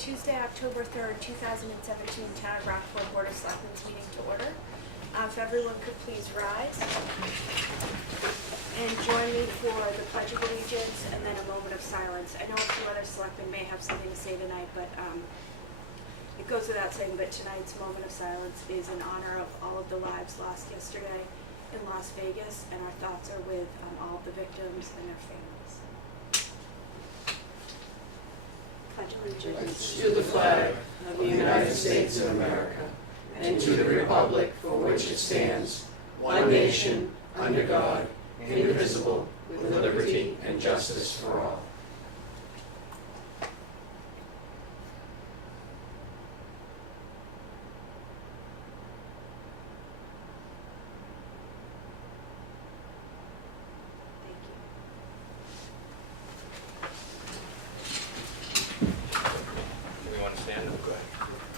Tuesday, October 3rd, 2017 Town of Rockport Board of Selectmen's meeting to order. If everyone could please rise and join me for the Pledge of Allegiance and then a moment of silence. I know a few other selectmen may have something to say tonight, but it goes without saying, but tonight's moment of silence is in honor of all of the lives lost yesterday in Las Vegas, and our thoughts are with all of the victims and their families. Pledge allegiance to the flag of the United States of America and to the republic for which it stands, one nation, under God, indivisible, with liberty and justice for all.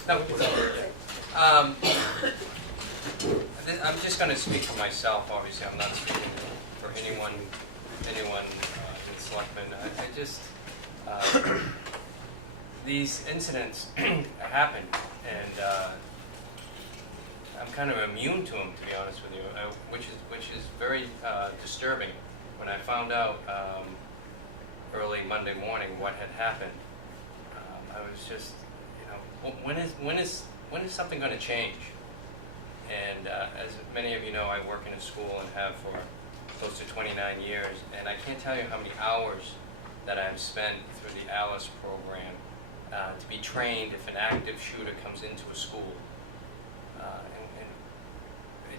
No, I'm just going to speak for myself. Obviously, I'm not speaking for anyone in Selectmen. I just these incidents happen, and I'm kind of immune to them, to be honest with you, which is very disturbing. When I found out early Monday morning what had happened, I was just, when is something going to change? And as many of you know, I work in a school and have for close to 29 years, and I can't tell you how many hours that I've spent through the ALICE program to be trained if an active shooter comes into a school. And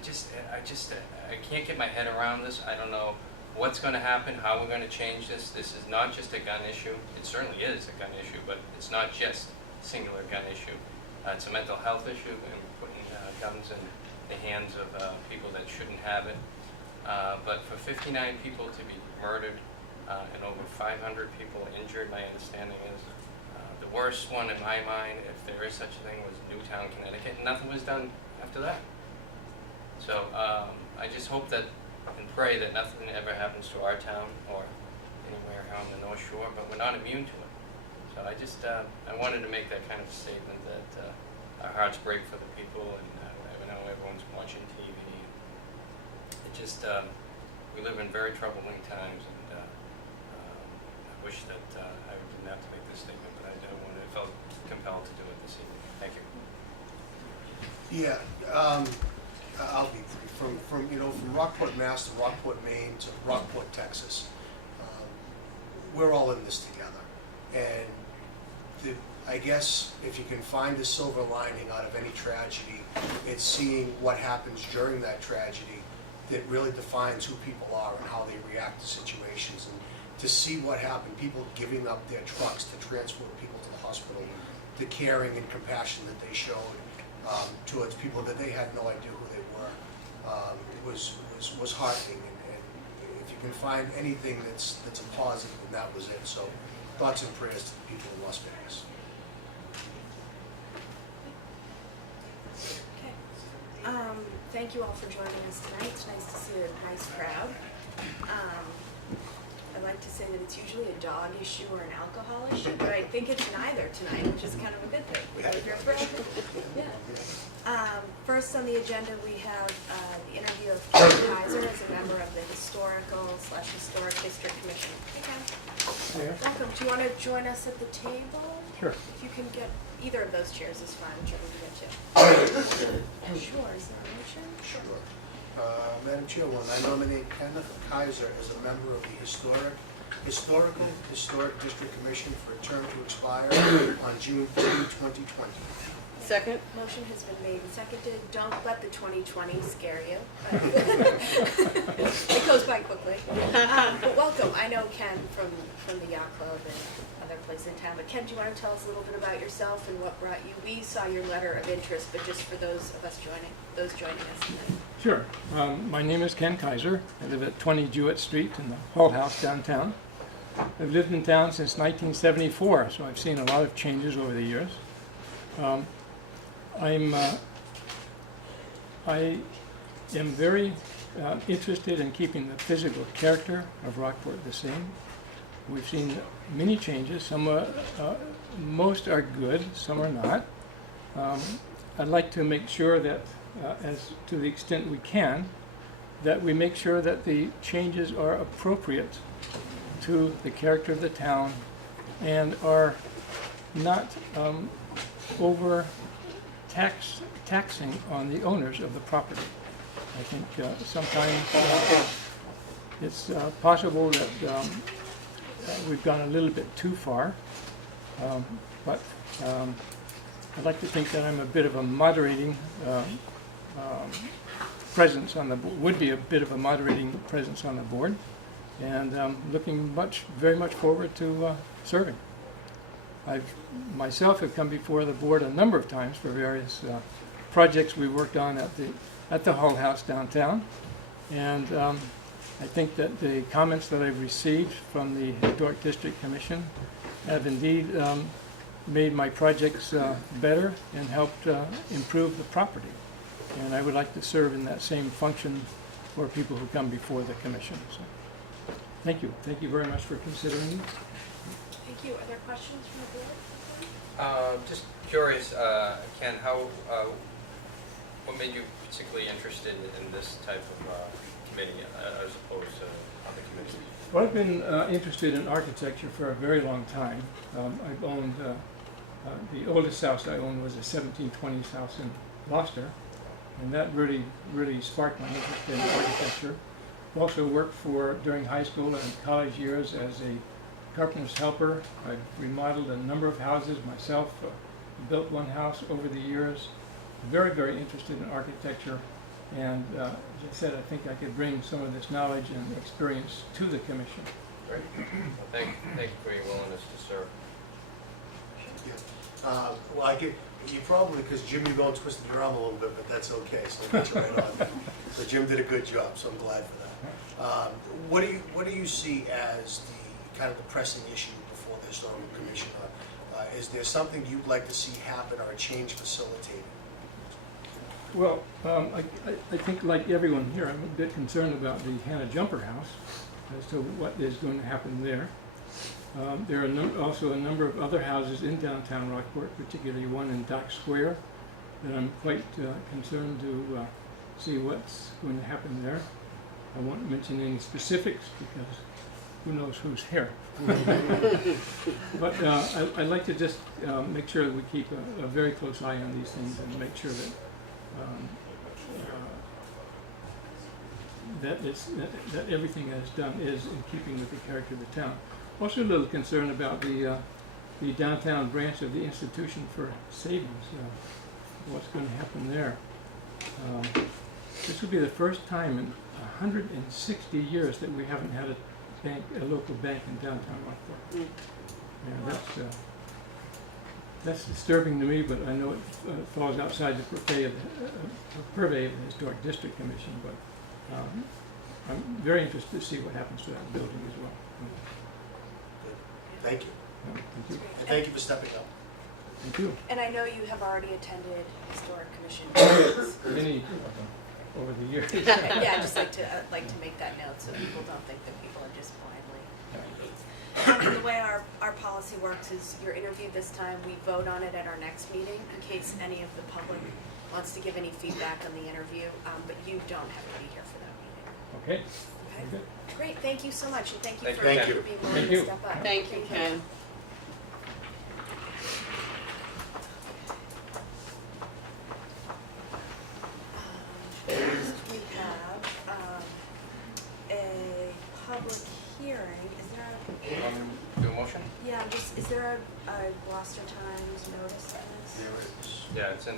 I can't get my head around this. I don't know what's going to happen, how we're going to change this. This is not just a gun issue. It certainly is a gun issue, but it's not just a singular gun issue. It's a mental health issue, and putting guns in the hands of people that shouldn't have it. But for 59 people to be murdered and over 500 people injured, my understanding is the worst one in my mind, if there is such a thing, was Newtown, Connecticut, and nothing was done after that. So I just hope that and pray that nothing ever happens to our town or anywhere on the North Shore, but we're not immune to it. So I just, I wanted to make that kind of statement that our hearts break for the people, and I know everyone's watching TV. It just, we live in very troubling times, and I wish that I didn't have to make this statement, but I felt compelled to do it this evening. Thank you. Yeah, I'll be brief. From Rockport, Mass. to Rockport, Maine to Rockport, Texas, we're all in this together. And I guess if you can find a silver lining out of any tragedy, it's seeing what happens during that tragedy that really defines who people are and how they react to situations. And to see what happened, people giving up their trucks to transport people to the hospital, the caring and compassion that they showed towards people that they had no idea who they were, was heartening. And if you can find anything that's a positive, then that was it. So thoughts and prayers to the people in Las Vegas. Okay. Thank you all for joining us tonight. It's nice to see a nice crowd. I like to say that it's usually a dog issue or an alcohol issue, but I think it's neither tonight, which is kind of a good thing. Yeah. First on the agenda, we have the interview of Ken Kaiser as a member of the Historic District Commission. Hey, Ken. Hey. Welcome. Do you want to join us at the table? Sure. If you can get either of those chairs is fine, whichever you get to. Sure. Is there a motion? Sure. Madam Chairwoman, I nominate Kenneth Kaiser as a member of the Historic District Commission for a term to expire on June 30, 2020. Second. Motion has been made and seconded. Don't let the 2020 scare you. It goes by quickly. But welcome. I know Ken from the Yacht Club and other places in town. But Ken, do you want to tell us a little bit about yourself and what brought you? We saw your letter of interest, but just for those joining us tonight. Sure. My name is Ken Kaiser. I live at 20 Jewett Street in the Hull House downtown. I've lived in town since 1974, so I've seen a lot of changes over the years. I am very interested in keeping the physical character of Rockport the same. We've seen many changes. Some are, most are good, some are not. I'd like to make sure that, as to the extent we can, that we make sure that the changes are appropriate to the character of the town and are not over taxing on the owners of the property. I think sometimes it's possible that we've gone a little bit too far, but I'd like to think that I'm a bit of a moderating presence on the would be a bit of a moderating presence on the board, and looking very much forward to serving. I myself have come before the board a number of times for various projects we worked on at the Hull House downtown, and I think that the comments that I've received from the Historic District Commission have indeed made my projects better and helped improve the property. And I would like to serve in that same function for people who come before the commission. So, thank you. Thank you very much for considering me. Thank you. Are there questions from the board? Just curious, Ken, what made you particularly interested in this type of committee as opposed to other committees? Well, I've been interested in architecture for a very long time. I've owned, the oldest house I owned was a 1720s house in Gloucester, and that really sparked my interest in architecture. Also worked during high school and college years as a carpenter's helper. I've remodeled a number of houses myself, built one house over the years. Very, very interested in architecture, and as I said, I think I could bring some of this knowledge and experience to the commission. Great. Well, thank you for your willingness to serve. Yeah. Well, I get you probably, because Jim, you're going twisting your arm a little bit, but that's okay. So I'll get you right on. So Jim did a good job, so I'm glad for that. What do you see as the kind of the pressing issue before the historical commission? Is there something you'd like to see happen or a change facilitated? Well, I think like everyone here, I'm a bit concerned about the Hannah Jumper House as to what is going to happen there. There are also a number of other houses in downtown Rockport, particularly one in Dock Square, that I'm quite concerned to see what's going to happen there. I won't mention any specifics because who knows who's here. But I'd like to just make sure that we keep a very close eye on these things and make sure that that everything that is done is in keeping with the character of the town. Also a little concerned about the downtown branch of the Institution for Savings, what's going to happen there. This will be the first time in 160 years that we haven't had a local bank in downtown Rockport. Yeah, that's disturbing to me, but I know it falls outside the purvey of the Historic District Commission, but I'm very interested to see what happens to that building as well. Thank you. Thank you. And thank you for stepping up. Thank you. And I know you have already attended historic commission meetings. Many over the years. Yeah, I'd just like to make that note so people don't think that people are just blindly. The way our policy works is you're interviewed this time, we vote on it at our next meeting in case any of the public wants to give any feedback on the interview, but you don't have to be here for that meeting. Okay. Okay? Good. Great, thank you so much, and thank you Thank for you. Thank you. being willing Thank to you. step up. Thank you, Ken. Next we have a public hearing. Is there Do a motion? is there a Gloucester Times notice on this? There is Yeah, it's in,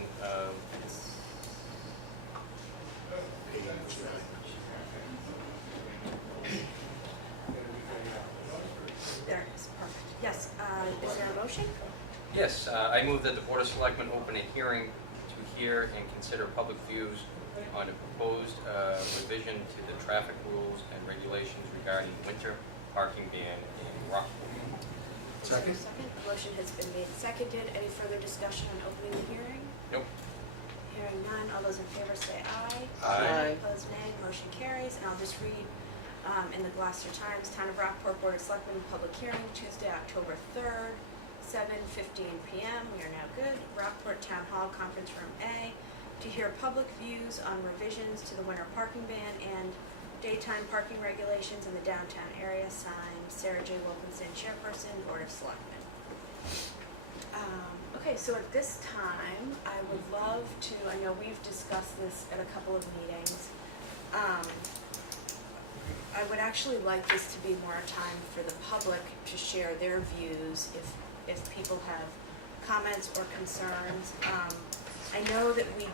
page 9. There it is, perfect. Yes, is there a motion? yes, I move that the Board of Selectmen open a hearing to hear and consider public views on a proposed revision to the traffic rules and regulations regarding winter parking ban in Rockport. Second? Second. Motion has been made and seconded. Any further discussion on opening the hearing? Nope. Hearing none. All those in favor say aye. Aye. Aye. Opposed, nay. Motion carries. And I'll just read in the Gloucester Times, Town of Rockport Board of Selectmen, public hearing, Tuesday, October 3rd, 7:15 p.m. We are now good. Rockport Town Hall, Conference Room A, to hear public views on revisions to the winter parking ban and daytime parking regulations in the downtown area. Signed, Sarah J. Wilkinson, Chairperson, Board of Selectmen. Okay, so at this time, I would love to, I know we've discussed this at a couple of meetings. I would actually like this to be more time for the public to share their views if people have comments or concerns. I know that we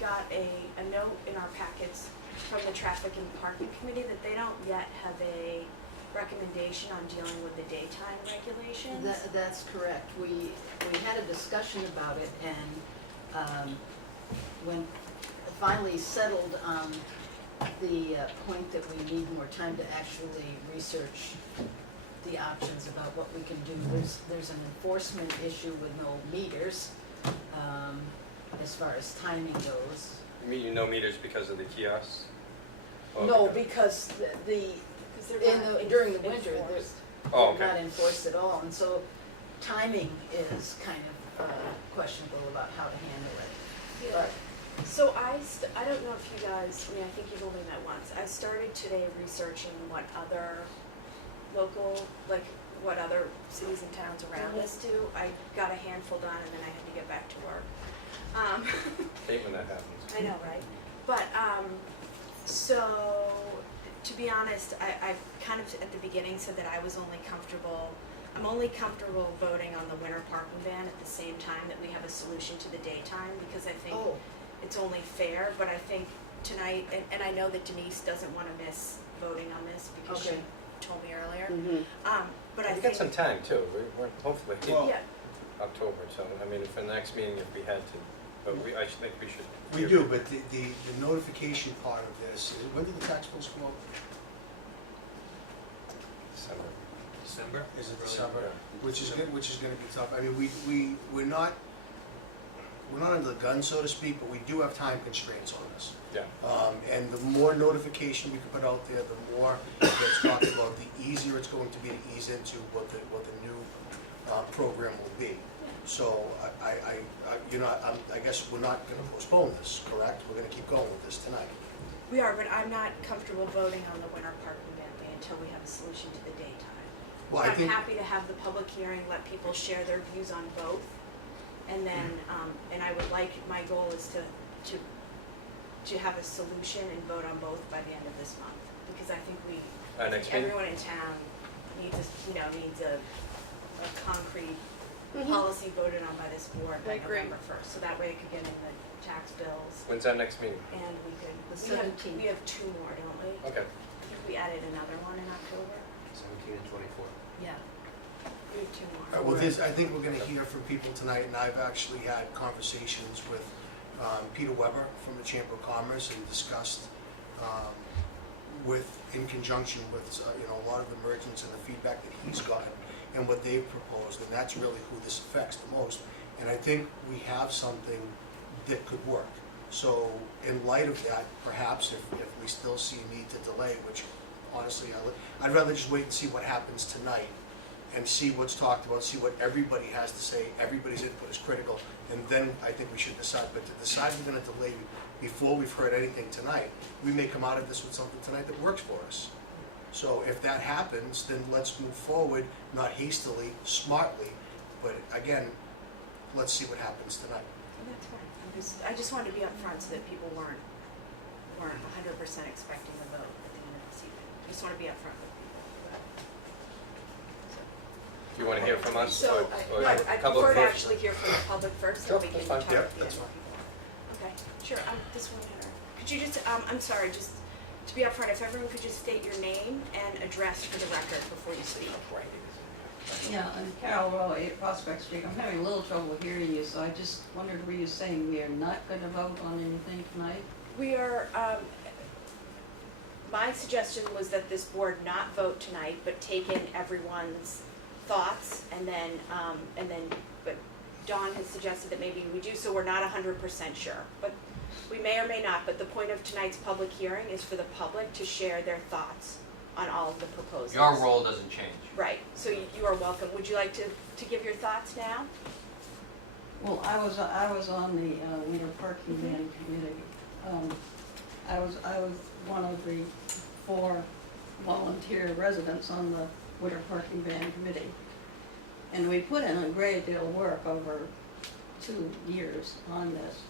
got a note in our packets from the Traffic and Parking Committee that they don't yet have a recommendation on dealing with the daytime regulations. That's correct. We had a discussion about it, and when finally settled on the point that we need more time to actually research the options about what we can do. There's an enforcement issue with no meters, as far as timing goes. You mean no meters because of the kiosks? Oh, No, because during the winter, they're not enforced at all, and so timing is kind of questionable about how to handle it. Yeah. So I don't know if you guys, I mean, I think you've only met once. I started today researching what other local, like what other cities and towns around us do. I got a handful done and then I had to get back to work. Hate when that happens. I know, right? But, so, to be honest, I kind of at the beginning said that I'm only comfortable voting on the winter parking ban at the same time that we have a solution to the daytime, because I think it's only fair. But I think tonight, and I know that Denise doesn't want to miss voting on this because she told me earlier. But I We think got some time too, we're hopefully yeah. October, so, I mean, for the next meeting if we had to, but I think we should. We do, but the notification part of this, when do the tax bills come out? December. Is it Really? December? Yeah. Which is gonna be tough. I mean, we're not under the gun, so to speak, but we do have time constraints on this. Yeah. And the more notification we can put out there, the more it's talked about, the easier it's going to be to ease into what the new program will be. So I guess we're not gonna postpone this, correct? We're gonna keep going with this tonight. We are, but I'm not comfortable voting on the winter parking ban until we have a solution to the daytime. Well, I I'm think, happy to have the public hearing, let people share their views on both. And then, and I would like, my goal is to have a solution and vote on both by the end of this month. Because I think Next meeting? everyone in town needs a concrete policy voted on by this board by November 1st. So that way it could get in the tax bills When's our next meeting? and we could, The we have 2 more, don't we? Okay. I think we added another one in October. 17 and 24. Yeah. We have 2 more. well, I think we're gonna hear from people tonight, and I've actually had conversations with Peter Weber from the Chamber of Commerce and discussed in conjunction with a lot of the merchants and the feedback that he's gotten and what they've proposed, and that's really who this affects the most. And I think we have something that could work. So in light of that, perhaps if we still see a need to delay, which honestly I'd rather just wait and see what happens tonight and see what's talked about, see what everybody has to say. Everybody's input is critical, and then I think we should decide. But to decide we're going to delay before we've heard anything tonight, we may come out of this with something tonight that works for us. So if that happens, then let's move forward, not hastily, smartly, but again, let's see what happens tonight. That's fine. I just wanted to be upfront so that people weren't 100% expecting a vote at the end of this evening. I just want to be upfront with people. Do you want to hear from us? So, or no, a I couple prefer to of- actually hear from the public first, Sure, so we can that's talk fine. to Yeah, the that's other fine. people. Okay, sure, this one here. Could you just, I'm sorry, just to be upfront, if everyone could just state your name and address for the record before you speak. Yeah, I'm Carol Rowe, 8 Prospect Street. I'm having a little trouble hearing you, so I just wondered, were you saying we are not going to vote on anything tonight? We are, my suggestion was that this board not vote tonight, but take in everyone's thoughts, and then, but Dawn has suggested that maybe we do, so we're not 100% sure. But We may or may not, but the point of tonight's public hearing is for the public to share their thoughts on all of the proposals. Your role doesn't change. Right, so you are welcome. Would you like to give your thoughts now? Well, I was on the winter parking ban committee. I was one of the 4 volunteer residents on the winter parking ban committee. And we put in a great deal of work over 2 years on this.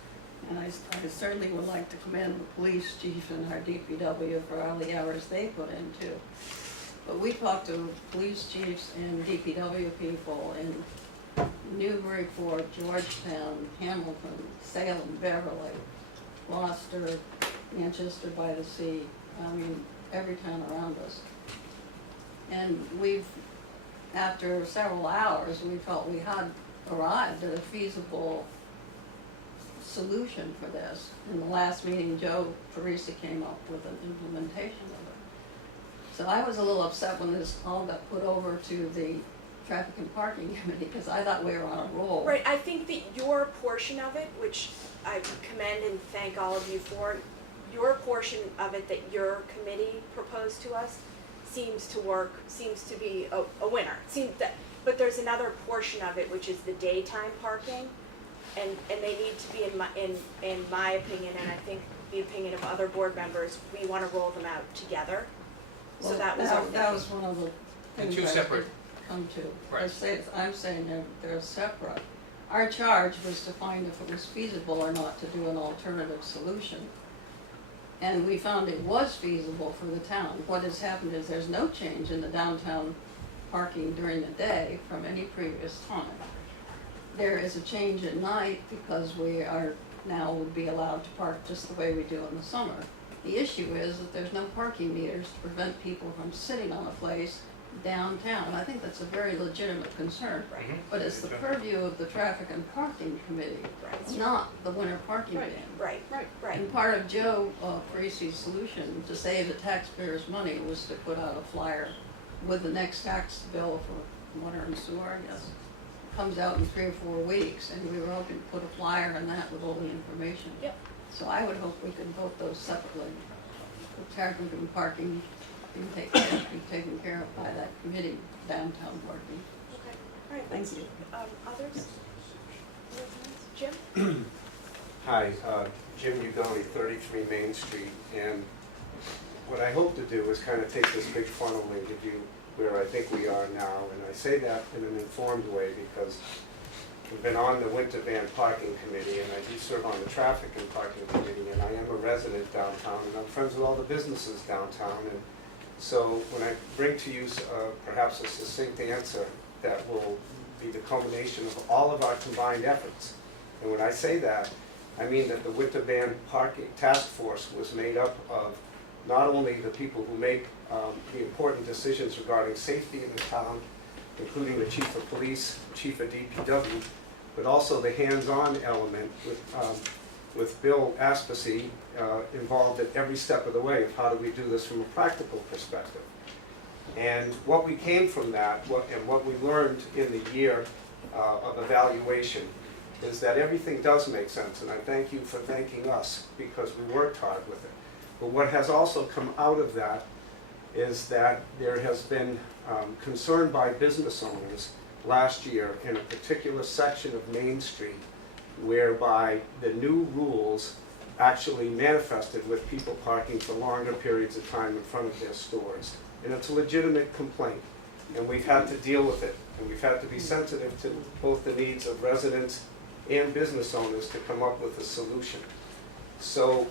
And I certainly would like to commend the police chief and our DPW for all the hours they put in too. But we talked to police chiefs and DPW people in Newburyport, Georgetown, Hamilton, Salem, Beverly, Gloucester, Manchester by the Sea, I mean, every town around us. And after several hours, we felt we had arrived at a feasible solution for this. In the last meeting, Joe Parisi came up with an implementation of it. So I was a little upset when this all got put over to the Traffic and Parking Committee, because I thought we were on a roll. Right, I think that your portion of it, which I commend and thank all of you for, your portion of it that your committee proposed to us seems to be a winner. But there's another portion of it, which is the daytime parking, and they need to be, in my opinion, and I think the opinion of other board members, we want to roll them out together. So Well, that was our that was one of the things two I separate- did come to. Right. I'm saying they're separate. Our charge was to find if it was feasible or not to do an alternative solution. And we found it was feasible for the town. What has happened is there's no change in the downtown parking during the day from any previous time. There is a change at night because we are now would be allowed to park just the way we do in the summer. The issue is that there's no parking meters to prevent people from sitting on a place downtown. I think that's a very legitimate concern. Right. But it's the purview of the Traffic and Parking Committee. It's Right. not the winter parking ban. Right, right. And part of Joe Parisi's solution to save the taxpayers' money was to put out a flyer with the next tax bill for water and sewer, I guess. Comes out in 3 or 4 weeks, and we were hoping to put a flyer in that with all the information. Yep. So I would hope we could vote those separately. The traffic and parking be taken care of by that committee, downtown parking. Okay, all right, Thank thanks. you. Others? Jim? Hi, Jim Ugoni, 33 Main Street, and what I hope to do is kind of take this big funnel and give you where I think we are now, and I say that in an informed way because we've been on the Winter Ban Parking Committee, and I do serve on the Traffic and Parking Committee, and I am a resident downtown, and I'm friends with all the businesses downtown, and so when I bring to you perhaps a succinct answer that will be the culmination of all of our combined efforts, and when I say that, I mean that the Winter Ban Parking Task Force was made up of not only the people who make the important decisions regarding safety in the town, including the chief of police, chief of DPW, but also the hands-on element with Bill Aspasy involved at every step of the way of how do we do this from a practical perspective. And what we came from that, and what we learned in the year of evaluation, is that everything does make sense, and I thank you for thanking us because we worked hard with it. But what has also come out of that is that there has been concern by business owners last year in a particular section of Main Street whereby the new rules actually manifested with people parking for longer periods of time in front of their stores. And it's a legitimate complaint, and we've had to deal with it, and we've had to be sensitive to both the needs of residents and business owners to come up with a solution. So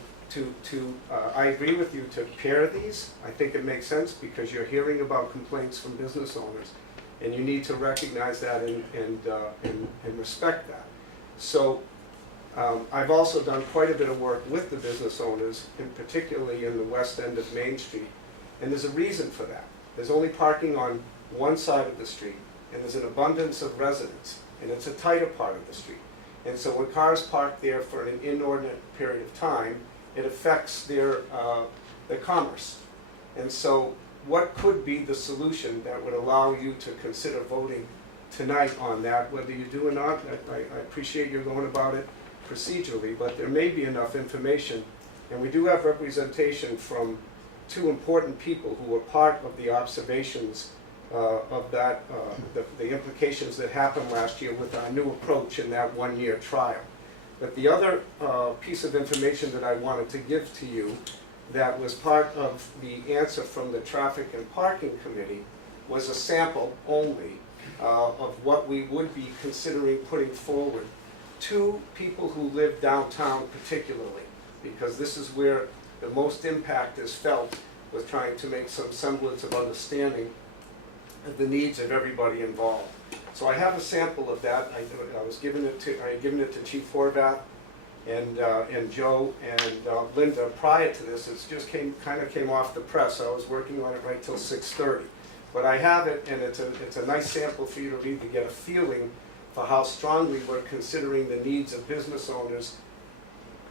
I agree with you to pair these. I think it makes sense because you're hearing about complaints from business owners, and you need to recognize that and respect that. So I've also done quite a bit of work with the business owners, and particularly in the west end of Main Street, and there's a reason for that. There's only parking on one side of the street, and there's an abundance of residents, and it's a tighter part of the street. And so when cars park there for an inordinate period of time, it affects their commerce. And so what could be the solution that would allow you to consider voting tonight on that, whether you do or not? I appreciate you're going about it procedurally, but there may be enough information. And we do have representation from two important people who were part of the observations of that, the implications that happened last year with our new approach in that one-year trial. But the other piece of information that I wanted to give to you that was part of the answer from the Traffic and Parking Committee was a sample only of what we would be considering putting forward to people who live downtown particularly, because this is where the most impact is felt with trying to make some semblance of understanding of the needs of everybody involved. So I have a sample of that. I had given it to Chief Horvath and Joe and Linda prior to this. It just kind of came off the press. I was working on it right till 6:30. But I have it, and it's a nice sample for you to read to get a feeling for how strongly we're considering the needs of business owners,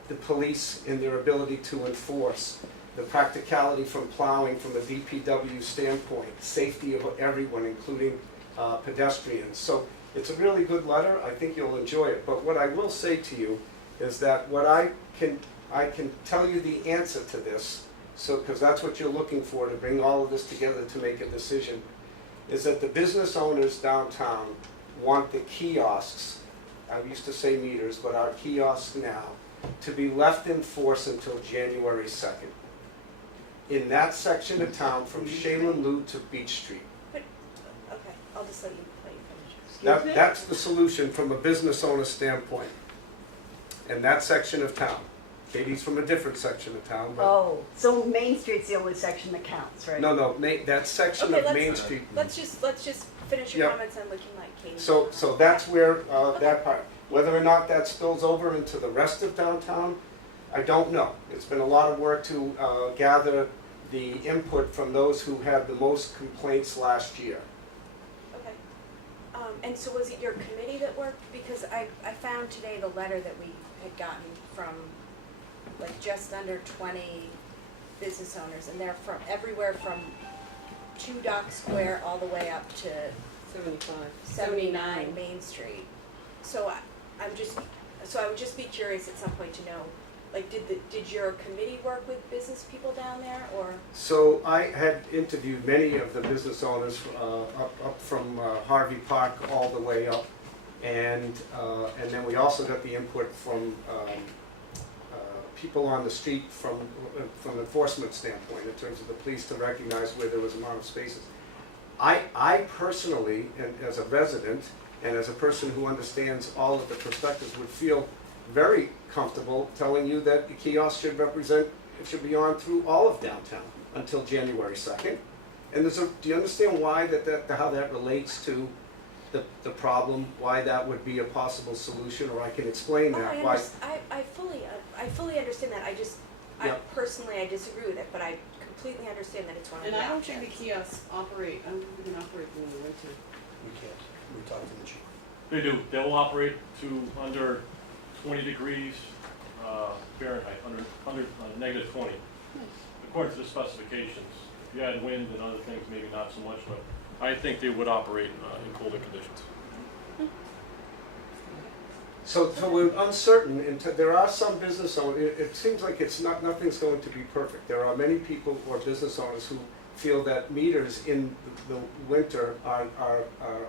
the police in their ability to enforce, the practicality from plowing from a DPW standpoint, safety of everyone, including pedestrians. So it's a really good letter. I think you'll enjoy it. But what I will say to you is that what I can tell you the answer to this, so because that's what you're looking for to bring all of this together to make a decision, is that the business owners downtown want the kiosks, I used to say meters, but our kiosks now, to be left in force until January 2nd. In that section of town from Shaylin Loop to Beach Street. But, okay, I'll just let you finish. That's the solution from a business owner standpoint. In that section of town. Katie's from a different section of town, but. Oh, so Main Street's the only section that counts, right? No, that section Okay, of Main Street. let's just finish your Yep. comments and looking like Katie. So that's where, that part, whether or not that spills over into the rest of downtown, I don't know. It's been a lot of work to gather the input from those who had the most complaints last year. Okay. And so was it your committee that worked? Because I found today the letter that we had gotten from like just under 20 business owners, and they're from everywhere from 2 Dock Square all the way up to 79 Main Street. So I would just be curious at some point to know, like, did your committee work with business people down there, or? So I had interviewed many of the business owners up from Harvey Park all the way up, and then we also got the input from people on the street from enforcement standpoint in terms of the police to recognize where there was a amount of spaces. I personally, and as a resident and as a person who understands all of the perspectives, would feel very comfortable telling you that the kiosk should be on through all of downtown until January 2nd. And do you understand why how that relates to the problem, why that would be a possible solution, or I can explain that. I fully understand that. Yep. Personally, I disagree with it, but I completely understand that it's one of the And I don't options. think the kiosks operate, I don't think we can operate when we went to. We can't. We talked to the chief. They do. They will operate to under 20 degrees Fahrenheit, under negative 20, according to the specifications. If you had wind and other things, maybe not so much, but I think they would operate in colder conditions. So we're uncertain, and there are some business owners, it seems like nothing's going to be perfect. There are many people or business owners who feel that meters in the winter are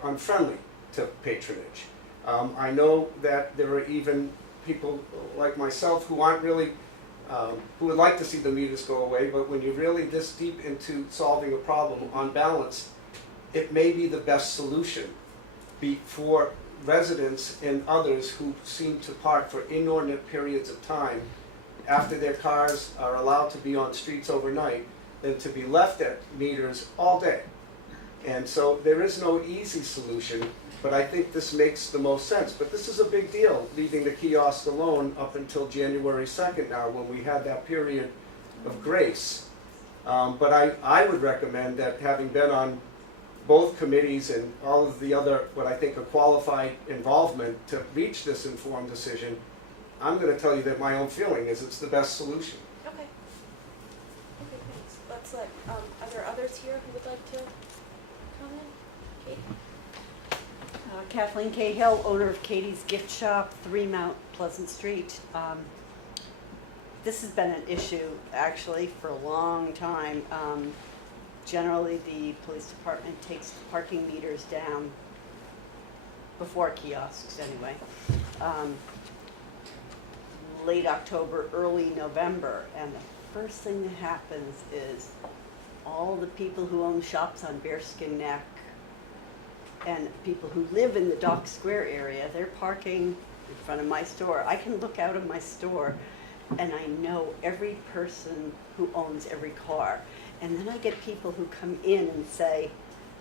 unfriendly to patronage. I know that there are even people like myself who aren't really, who would like to see the meters go away, but when you're really this deep into solving a problem, on balance, it may be the best solution for residents and others who seem to park for inordinate periods of time after their cars are allowed to be on streets overnight than to be left at meters all day. And so there is no easy solution, but I think this makes the most sense. But this is a big deal, leaving the kiosks alone up until January 2nd now, when we had that period of grace. But I would recommend that, having been on both committees and all of the other, what I think a qualified involvement to reach this informed decision, I'm going to tell you that my own feeling is it's the best solution. Okay. Okay, thanks. Let's let, are there others here who would like to comment? Kate? Kathleen Cahill, owner of Katie's Gift Shop, 3 Mount Pleasant Street. This has been an issue actually for a long time. Generally, the police department takes the parking meters down before kiosks anyway. Late October, early November, and the first thing that happens is all the people who own shops on Bearskin Neck and people who live in the Dock Square area, they're parking in front of my store. I can look out of my store and I know every person who owns every car. And then I get people who come in and say,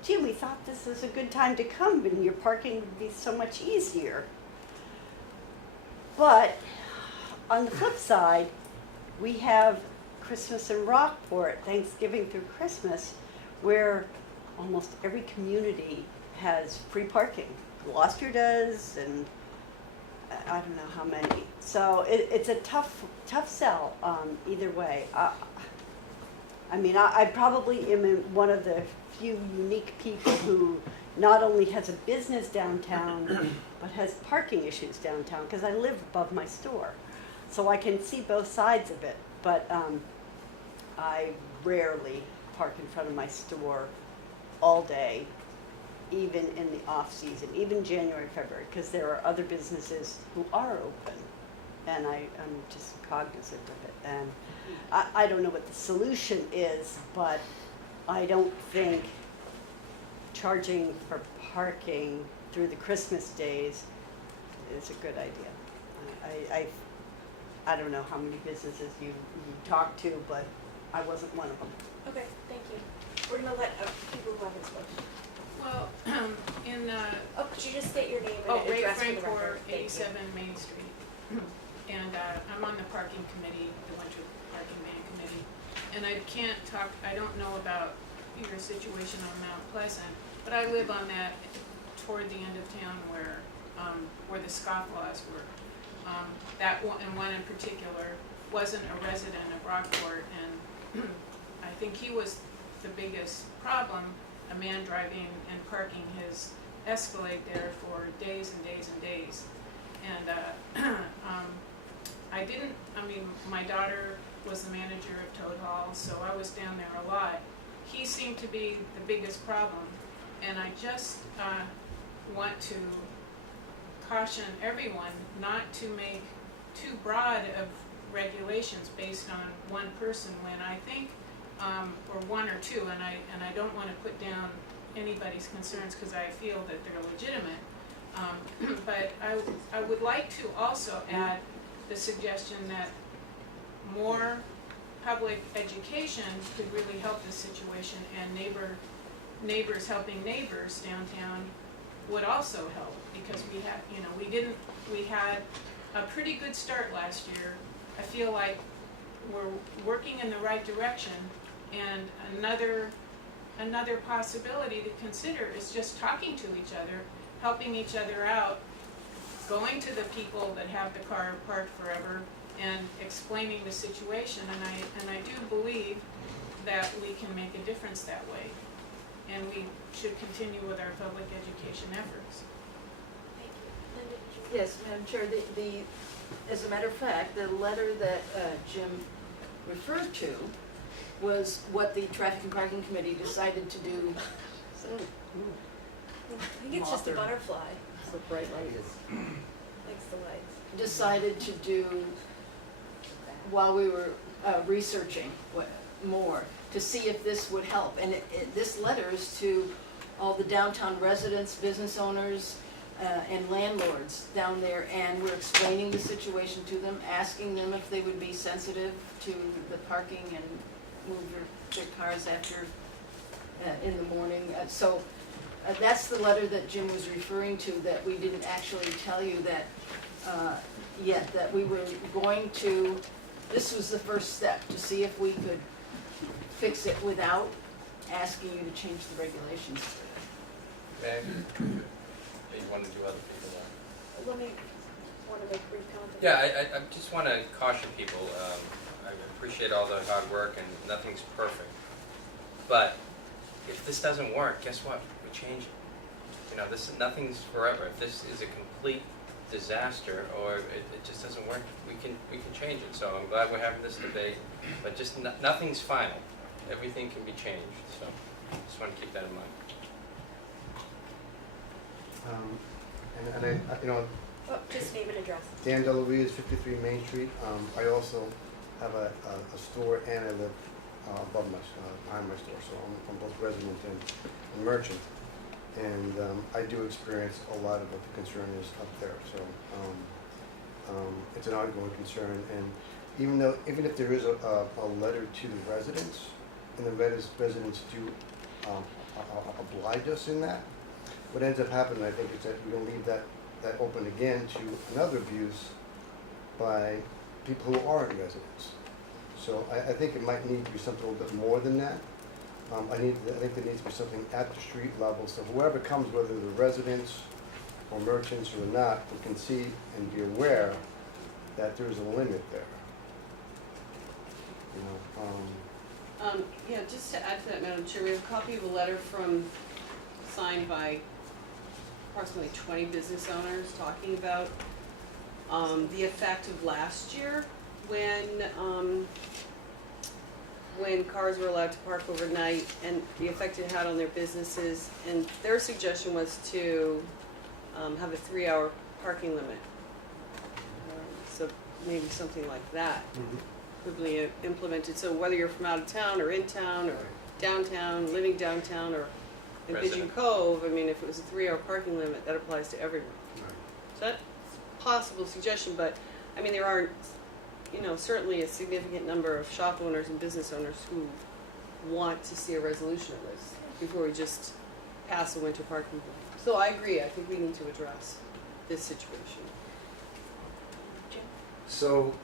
gee, we thought this was a good time to come and your parking would be so much easier. But on the flip side, we have Christmas in Rockport, Thanksgiving through Christmas, where almost every community has free parking. Gloucester does, and I don't know how many. So it's a tough sell either way. I mean, I probably am one of the few unique people who not only has a business downtown, but has parking issues downtown, because I live above my store. So I can see both sides of it, but I rarely park in front of my store all day, even in the off-season, even January, February, because there are other businesses who are open, and I'm just cognizant of it. And I don't know what the solution is, but I don't think charging for parking through the Christmas days is a good idea. I don't know how many businesses you talk to, but I wasn't one of them. Okay, thank you. We're gonna let people who haven't spoken. Well, Oh, could you just state your name oh, and Ray address for the Frankfort, record? Thank you. 87 Main Street. And I'm on the parking committee, the Winter Parking Man Committee. And I can't talk, I don't know about your situation on Mount Pleasant, but I live on that toward the end of town where the scofflaws were. That one, and one in particular, wasn't a resident of Rockport, and I think he was the biggest problem, a man driving and parking his Escalade there for days and days and days. And my daughter was the manager of Toad Hall, so I was down there a lot. He seemed to be the biggest problem, and I just want to caution everyone not to make too broad of regulations based on one person when I think, or one or two, and I don't want to put down anybody's concerns because I feel that they're legitimate. But I would like to also add the suggestion that more public education could really help this situation, and neighbors helping neighbors downtown would also help, because we had a pretty good start last year. I feel like we're working in the right direction, and another possibility to consider is just talking to each other, helping each other out, going to the people that have the car parked forever and explaining the situation, and I do believe that we can make a difference that way, and we should continue with our public education efforts. Thank you. Linda, did you? Yes, Madam Chair, as a matter of fact, the letter that Jim referred to was what the Traffic and Parking Committee decided to do. I think it's just a butterfly. The bright light is. Likes the lights. Decided to do while we were researching more to see if this would help. And this letter is to all the downtown residents, business owners, and landlords down there, and we're explaining the situation to them, asking them if they would be sensitive to the parking and move their cars after in the morning. So that's the letter that Jim was referring to, that we didn't actually tell you that yet, that we were going to, this was the first step to see if we could fix it without asking you to change the regulations. Okay. You want to do other people there? Let me want to make a brief comment. Yeah, I just want to caution people. I appreciate all the hard work, and nothing's perfect. But if this doesn't work, guess what? We change it. Nothing's forever. If this is a complete disaster, or it just doesn't work, we can change it. So I'm glad we're having this debate, but just nothing's final. Everything can be changed, so just want to keep that in mind. And I, you know, Oh, just name and address. Dan DeLuise, 53 Main Street. I also have a store and I live above my, behind my store, so I'm both resident and merchant. And I do experience a lot of what the concern is up there, so it's an ongoing concern. And even if there is a letter to the residents, and the residents do oblige us in that, what ends up happening, I think, is that we're going to leave that open again to another abuse by people who aren't residents. So I think it might need to be something a little bit more than that. I think there needs to be something at the street level, so whoever comes, whether they're residents or merchants or not, who can see and be aware that there's a limit there. You know, Yeah, just to add to that, Madam Chair, we have a copy of a letter signed by approximately 20 business owners talking about the effect of last year when cars were allowed to park overnight and the effect it had on their businesses. And their suggestion was to have a 3-hour parking limit. So maybe something like that could be implemented. So whether you're from out of town or in town or downtown, living downtown or in Pigeon Resident. Cove, I mean, if it was a 3-hour parking limit, that applies to everyone. So that's a possible suggestion, but I mean, there are, certainly a significant number of shop owners and business owners who want to see a resolution of this before we just pass a winter parking ban. So I agree, I think we need to address this situation. Jim? So,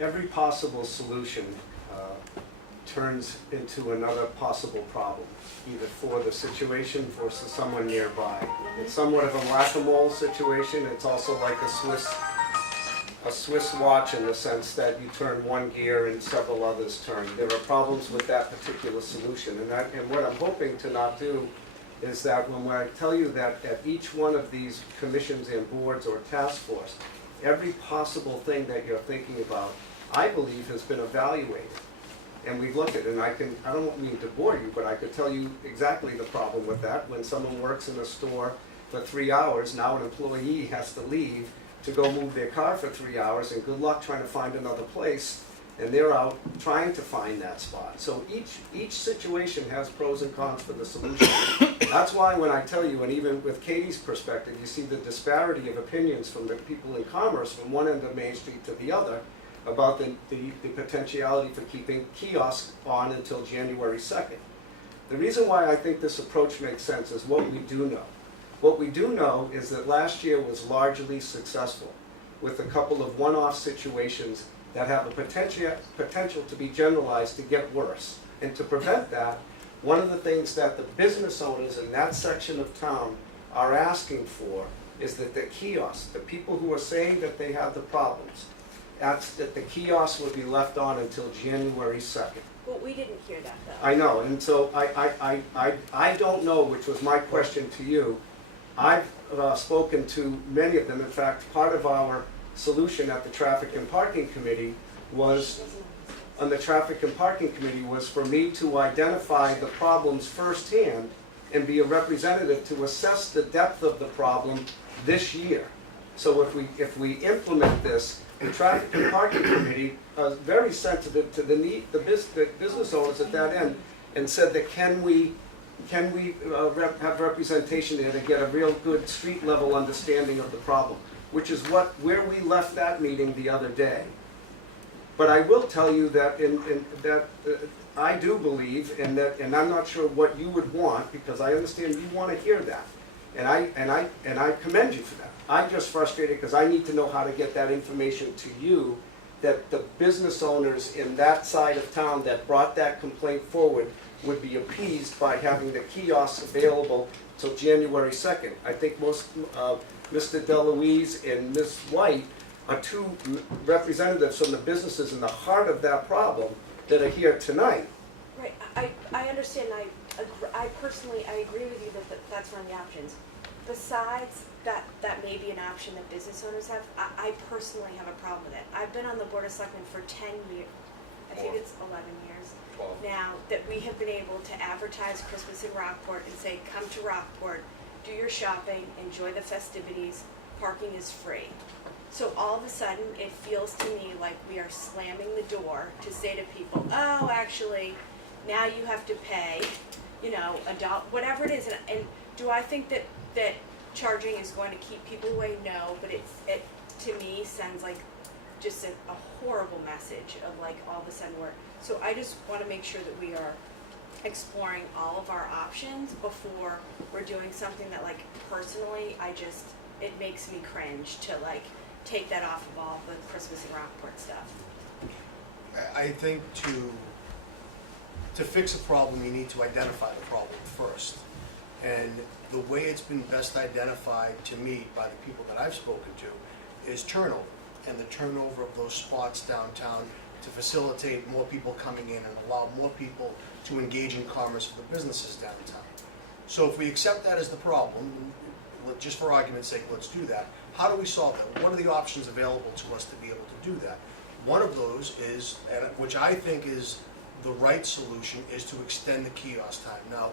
every possible solution turns into another possible problem, either for the situation or for someone nearby. It's somewhat of a whack-a-mole situation. It's also like a Swiss watch in the sense that you turn one gear and several others turn. There are problems with that particular solution, and what I'm hoping to not do is that when I tell you that at each one of these commissions and boards or task force, every possible thing that you're thinking about, I believe, has been evaluated. And we've looked at it, and I don't mean to bore you, but I could tell you exactly the problem with that. When someone works in a store for 3 hours, now an employee has to leave to go move their car for 3 hours, and good luck trying to find another place, and they're out trying to find that spot. So each situation has pros and cons for the solution. That's why when I tell you, and even with Katie's perspective, you see the disparity of opinions from the people in commerce from one end of Main Street to the other, about the potentiality for keeping kiosks on until January 2nd. The reason why I think this approach makes sense is what we do know. What we do know is that last year was largely successful, with a couple of one-off situations that have a potential to be generalized to get worse. And to prevent that, one of the things that the business owners in that section of town are asking for is that the kiosks, the people who are saying that they have the problems, that the kiosks would be left on until January 2nd. Well, we didn't hear that though. I know, and so I don't know, which was my question to you. I've spoken to many of them. In fact, part of our solution at the Traffic and Parking Committee was, for me to identify the problems firsthand and be a representative to assess the depth of the problem this year. So if we implement this, the Traffic and Parking Committee is very sensitive to the need, the business owners at that end, and said that can we have representation there to get a real good street level understanding of the problem, which is where we left that meeting the other day. But I will tell you that I do believe, and I'm not sure what you would want, because I understand you want to hear that, and I commend you for that. I'm just frustrated because I need to know how to get that information to you, that the business owners in that side of town that brought that complaint forward would be appeased by having the kiosks available till January 2nd. I think most Mr. DeLuise and Ms. White are two representatives from the businesses in the heart of that problem that are here tonight. Right, I understand, I personally, I agree with you that that's one of the options. Besides that may be an option that business owners have. I personally have a problem with it. I've been on the Board of Selectmen for 10 years, I think it's 11 years now, that we have been able to advertise Christmas in Rockport and say, come to Rockport, do your shopping, enjoy the festivities, parking is free. So all of a sudden, it feels to me like we are slamming the door to say to people, oh, actually, now you have to pay, you know, whatever it is. And do I think that charging is going to keep people away? No, but it to me sends like just a horrible message of like all of a sudden so I just want to make sure that we are exploring all of our options before we're doing something that like personally it makes me cringe to like take that off of all the Christmas and Rockport stuff. I think to fix a problem, you need to identify the problem first. And the way it's been best identified to me by the people that I've spoken to is turnover, and the turnover of those spots downtown to facilitate more people coming in and allow more people to engage in commerce for the businesses downtown. So if we accept that as the problem, just for argument's sake, let's do that. How do we solve that? What are the options available to us to be able to do that? One of those is, and which I think is the right solution, is to extend the kiosk time. Now,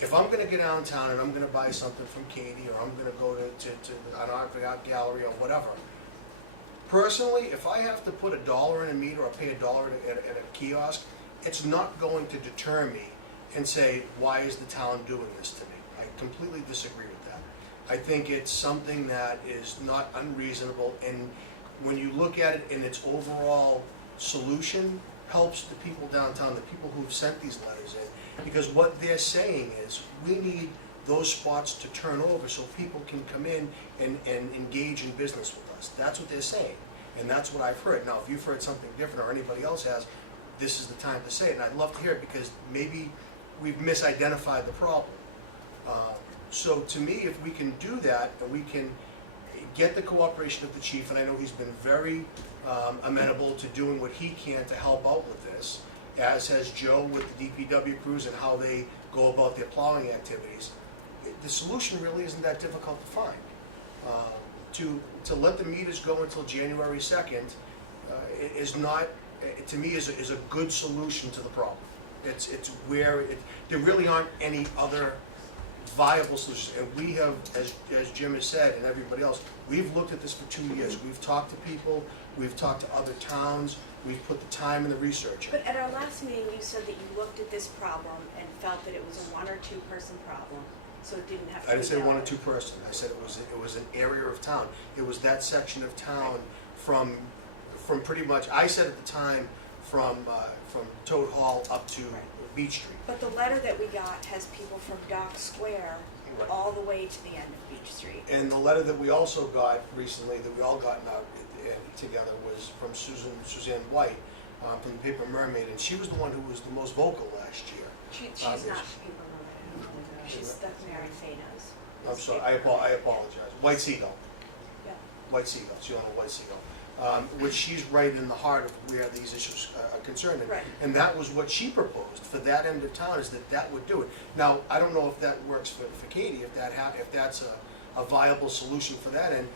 if I'm going to get downtown and I'm going to buy something from Katie, or I'm going to go to an art gallery or whatever, personally, if I have to put $1 in a meter or pay $1 at a kiosk, it's not going to deter me and say, why is the town doing this to me? I completely disagree with that. I think it's something that is not unreasonable, and when you look at it in its overall solution, helps the people downtown, the people who've sent these letters in, because what they're saying is, we need those spots to turn over so people can come in and engage in business with us. That's what they're saying, and that's what I've heard. Now, if you've heard something different or anybody else has, this is the time to say it, and I'd love to hear it, because maybe we've misidentified the problem. So to me, if we can do that, and we can get the cooperation of the chief, and I know he's been very amenable to doing what he can to help out with this, as has Joe with the DPW crews and how they go about their plowing activities. The solution really isn't that difficult to find. To let the meters go until January 2nd is not, to me, is a good solution to the problem. It's where there really aren't any other viable solutions. And we have, as Jim has said, and everybody else, we've looked at this for 2 years. We've talked to people, we've talked to other towns, we've put the time and the research in. But at our last meeting, you said that you looked at this problem and felt that it was a 1 or 2 person problem, so it didn't have to be. I didn't say 1 or dealt 2 person. I said it was an area of town. It was that section of town from pretty much, I said at the time, from Toad Hall up to Beach Street. But the letter that we got has people from Dock Square all the way to the end of Beach Street. And the letter that we also got recently, that we all got now together, was from Suzanne White, from the paper Mermaid, and she was the one who was the most vocal last year. She's not people know that. She's that's Mary Fano's. I'm sorry, I apologize. White Seagull. Yeah. White Seagull, she owned a White Seagull. Which she's right in the heart of where these issues are concerned. Right. And that was what she proposed for that end of town, is that would do it. Now, I don't know if that works for Katie, if that's a viable solution for that end.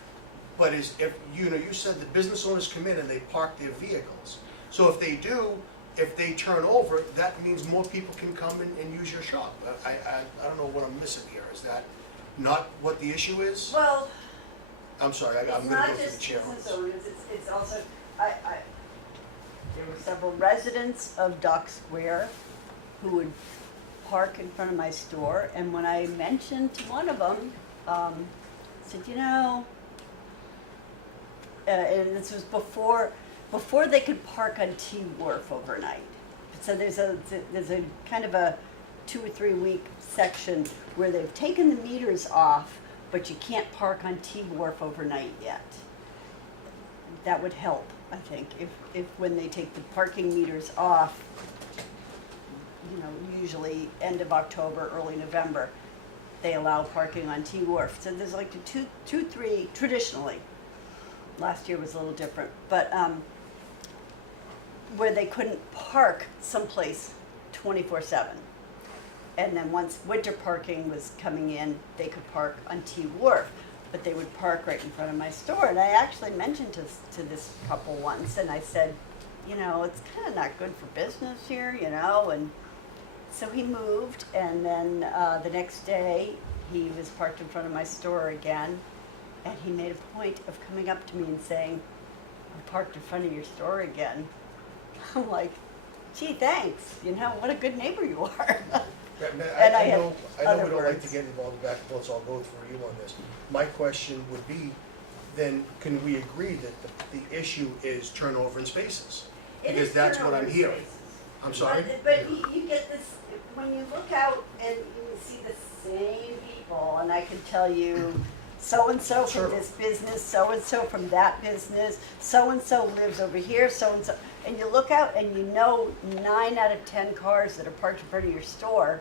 But if you said the business owners come in and they park their vehicles. So if they do, if they turn over, that means more people can come and use your shop. I don't know what I'm missing here. Is that not what the issue is? Well, I'm sorry, I'm it's going to not go through the just chair. business owners, it's also, there were several residents of Dock Square who would park in front of my store, and when I mentioned to one of them, said, and this was before they could park on T Wharf overnight. So there's a kind of a 2 or 3 week section where they've taken the meters off, but you can't park on T Wharf overnight yet. That would help, I think, if when they take the parking meters off, usually end of October, early November, they allow parking on T Wharf. So there's like two, 3, traditionally. Last year was a little different, but where they couldn't park someplace 24/7. And then once winter parking was coming in, they could park on T Wharf. but they would park right in front of my store. And I actually mentioned to this couple once, and I said, you know, it's kind of not good for business here, you know. And so he moved, and then the next day he was parked in front of my store again, and he made a point of coming up to me and saying, I'm parked in front of your store again. I'm like, gee, thanks, you know, what a good neighbor you are. And I had know other we don't like to words. get involved back and forth, so I'll go through you on this. My question would be, then can we agree that the issue is turnover in spaces? It Because is that's what turnover I'm in hearing. spaces. I'm sorry? But you get this, when you look out and you see the same people, and I can tell you, so-and-so from this business, so-and-so from that business, so-and-so lives over here, so-and-so, and you look out and you know 9 out of 10 cars that are parked in front of your store,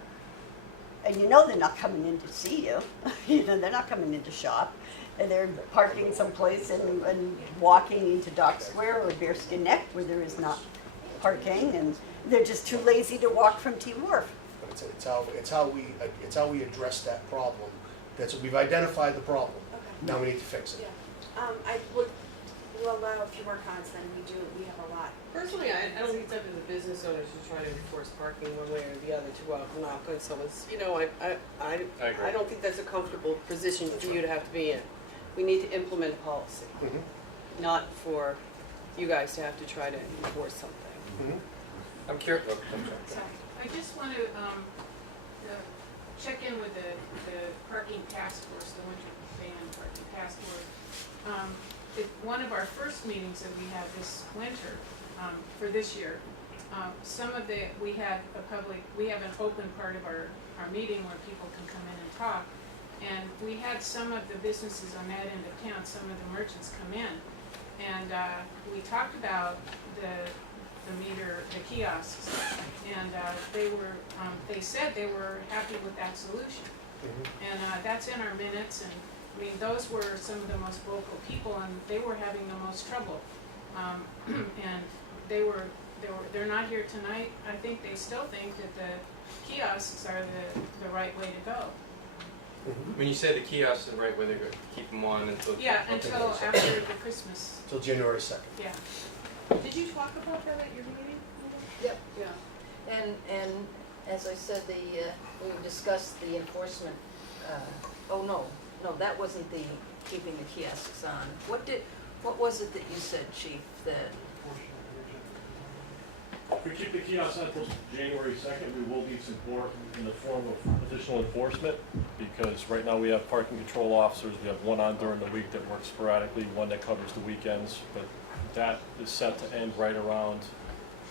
and you know they're not coming in to see you, you know, they're not coming in to shop, and they're parking someplace and walking into Dock Square or Bearskin Neck where there is not parking, and they're just too lazy to walk from T Wharf. But it's how we address that problem. We've identified the problem. Okay. Now we need to fix it. Yeah, we'll allow a few more cons then, we have a lot. Personally, I don't think it's up to the business owners to try to enforce parking one way or the other to go out and knock on someone's, you know, I agree. I don't think that's a comfortable position for you to have to be in. We need to implement a policy, Mhm. not for you guys to have to try to enforce something. Mhm. I'm curious, oh, I'm sorry. So, I just want to, check in with the parking task force, the winter ban parking task force. One of our first meetings that we had this winter, for this year, we have an open part of our meeting where people can come in and talk. And we had some of the businesses on that end of town, some of the merchants come in. And we talked about the kiosks. And they said they were happy with that solution. And that's in our minutes, and I mean, those were some of the most vocal people, and they were having the most trouble. And they're not here tonight. I think they still think that the kiosks are the right way to go. When you say the kiosks are the right way to go, keep them on until. Yeah, until after the Christmas, Till January 2nd. yeah. Did you talk about that at your meeting? Yep. Yeah. And as I said, we discussed the enforcement, no, that wasn't the keeping the kiosks on. What was it that you said, Chief, that? If we keep the kiosks on until January 2nd, we will need support in the form of additional enforcement, because right now we have parking control officers. We have one on during the week that works sporadically, one that covers the weekends, but that is set to end right around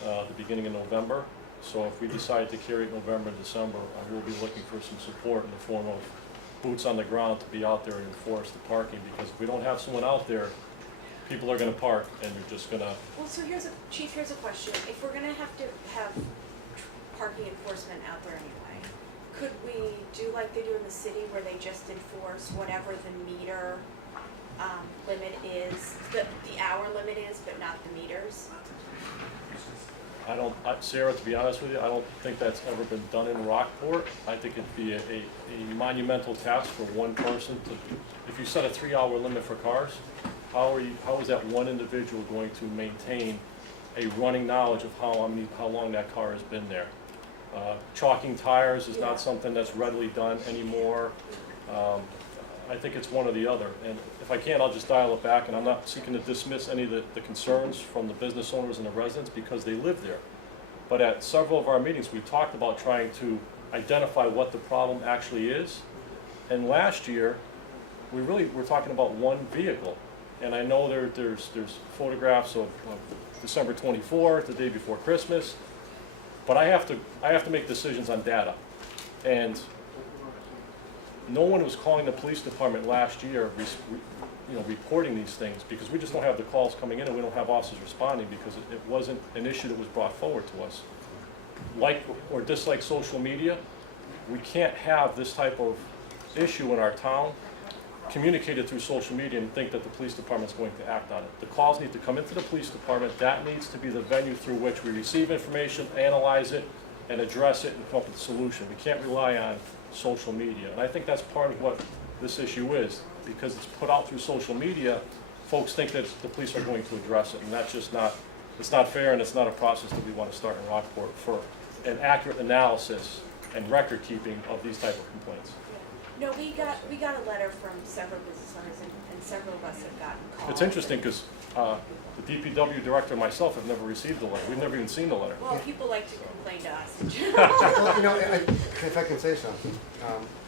the beginning of November. So if we decide to carry it November and December, I will be looking for some support in the form of boots on the ground to be out there and enforce the parking, because if we don't have someone out there, people are gonna park and they're just gonna. Well, so Chief, here's a question. If we're gonna have to have parking enforcement out there anyway, could we do like they do in the city where they just enforce whatever the meter limit is, the hour limit is, but not the meters? Sarah, to be honest with you, I don't think that's ever been done in Rockport. I think it'd be a monumental task for one person to, if you set a 3-hour limit for cars, how is that one individual going to maintain a running knowledge of how long that car has been there? Chalking tires is not something that's readily done anymore. I think it's one or the other. And if I can, I'll just dial it back, and I'm not seeking to dismiss any of the concerns from the business owners and the residents because they live there. But at several of our meetings, we talked about trying to identify what the problem actually is. And last year, we're talking about one vehicle. And I know there's photographs of December 24th, the day before Christmas, but I have to make decisions on data. And no one was calling the police department last year, reporting these things, because we just don't have the calls coming in and we don't have officers responding because it wasn't an issue that was brought forward to us. Like or dislike social media, we can't have this type of issue in our town communicated through social media and think that the police department's going to act on it. The calls need to come into the police department. That needs to be the venue through which we receive information, analyze it, and address it and come up with a solution. We can't rely on social media. And I think that's part of what this issue is. Because it's put out through social media, folks think that the police are going to address it, and that's just not, it's not fair, and it's not a process that we want to start in Rockport for an accurate analysis and record keeping of these type of complaints. No, we got a letter from several business owners, and several of us have gotten calls. It's interesting because the DPW director and myself have never received the letter. We've never even seen the letter. Well, people like to complain to us in general. Well, you know, if I can say something,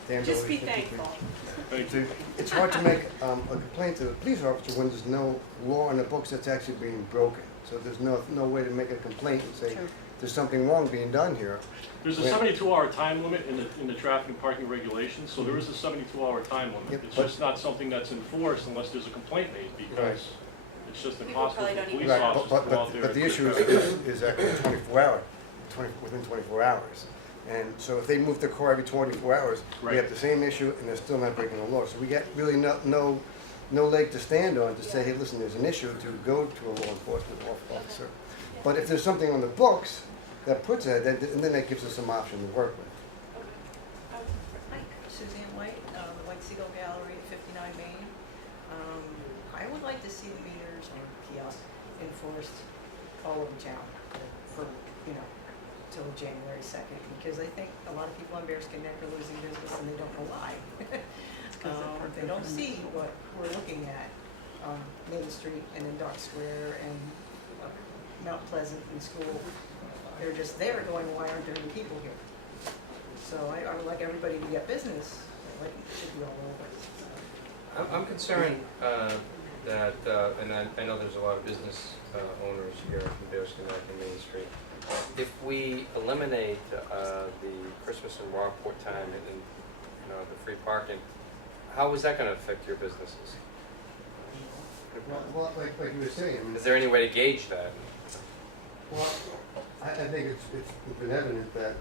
Dan Just Doty, be 53. thankful. It's hard to make a complaint to the police officer when there's no law in the books that's actually being broken. So there's no way to make a complaint and say, there's something wrong being done here. There's a 72-hour time limit in the traffic and parking regulations, so there is a 72-hour time limit. Yep, It's but- just not something that's enforced unless there's a complaint made, because Right. it's just People impossible probably for don't even- police Right, officers to go out there. but the and- issue is that within 24 hours. And so if they move the car every 24 hours, we Right. have the same issue and they're still not breaking the law. So we get really no leg to stand on to say, hey, listen, there's an issue, to go to a law enforcement officer. But if there's something on the books that puts it, then that gives us some option to work with. Suzanne White, the White Seagull Gallery at 59 Main. I would like to see the meters or kiosks enforced all over town for, till January 2nd, because I think a lot of people on Bearskin Neck are losing business and they don't know why. They don't see what we're looking at on Main Street and in Dock Square and Mount Pleasant and School. They're just there going, why aren't there any people here? So I would like everybody to get business, like it should be all over. I'm concerned that, and I know there's a lot of business owners here in Bearskin Neck and Main Street. If we eliminate the Christmas and Rockport time and the free parking, how is that going to affect your businesses? Well, like you were saying, I mean, Is there any way to gauge that? well, I think it's been evident that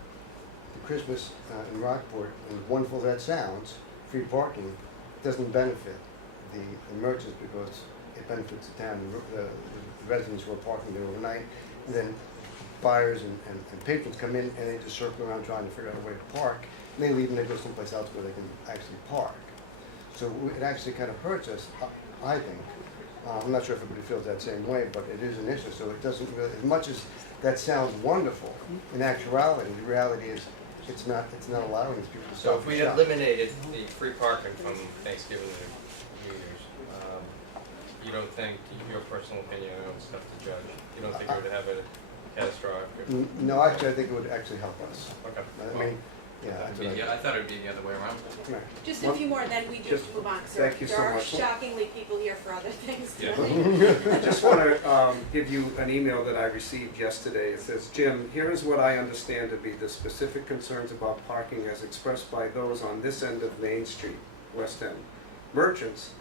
the Christmas in Rockport, as wonderful as that sounds, free parking doesn't benefit the merchants because it benefits the town, the residents who are parking there overnight, and then buyers and patrons come in and they just circle around trying to figure out a way to park, and they leave and they go someplace else where they can actually park. So it actually kind of hurts us, I think. I'm not sure if everybody feels that same way, but it is an issue, so it doesn't really, as much as that sounds wonderful, in actuality, the reality is it's not allowing these people to So stop if we and shop. eliminated the free parking from Thanksgiving to New Year's, you don't think, your personal opinion, I know it's tough to judge, you don't think it would have a catastrophic? No, actually, I think it would actually help us. Okay. I mean, yeah, that's what I thought it would be the other way around. Right. Just a few more, and then we do Just- move on, because thank you there so are much. shockingly people here for other things Yeah. tonight. I just want to give you an email that I received yesterday. It says, Jim, here is what I understand to be the specific concerns about parking as expressed by those on this end of Main Street, West End. Merchants,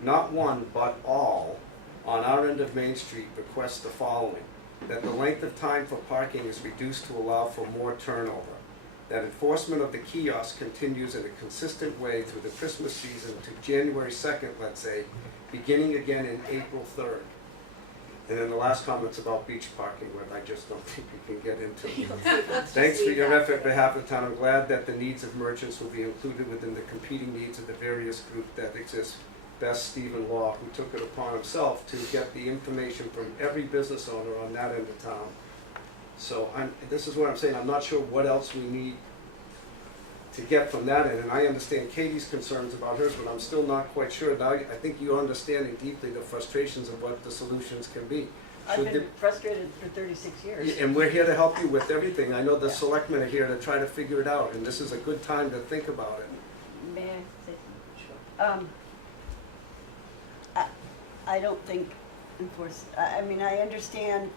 not one but all, on our end of Main Street request the following: that the length of time for parking is reduced to allow for more turnover, that enforcement of the kiosk continues in a consistent way through the Christmas season to January 2nd, let's say, beginning again in April 3rd. And then the last comment's about beach parking, what I just don't think we can get into. Let's just Thanks for leave your that effort on there. behalf of the town. I'm glad that the needs of merchants will be included within the competing needs of the various groups that exist. Best Stephen Law, who took it upon himself to get the information from every business owner on that end of town. So this is what I'm saying, I'm not sure what else we need to get from that end, and I understand Katie's concerns about hers, but I'm still not quite sure. Now, I think you're understanding deeply the frustrations of what the solutions can be. I've So been frustrated for 36 years. and we're here to help you with everything. I know the selectmen are here to try to figure it out, and this is a good time to think about it. May I say something? I don't think I mean, I understand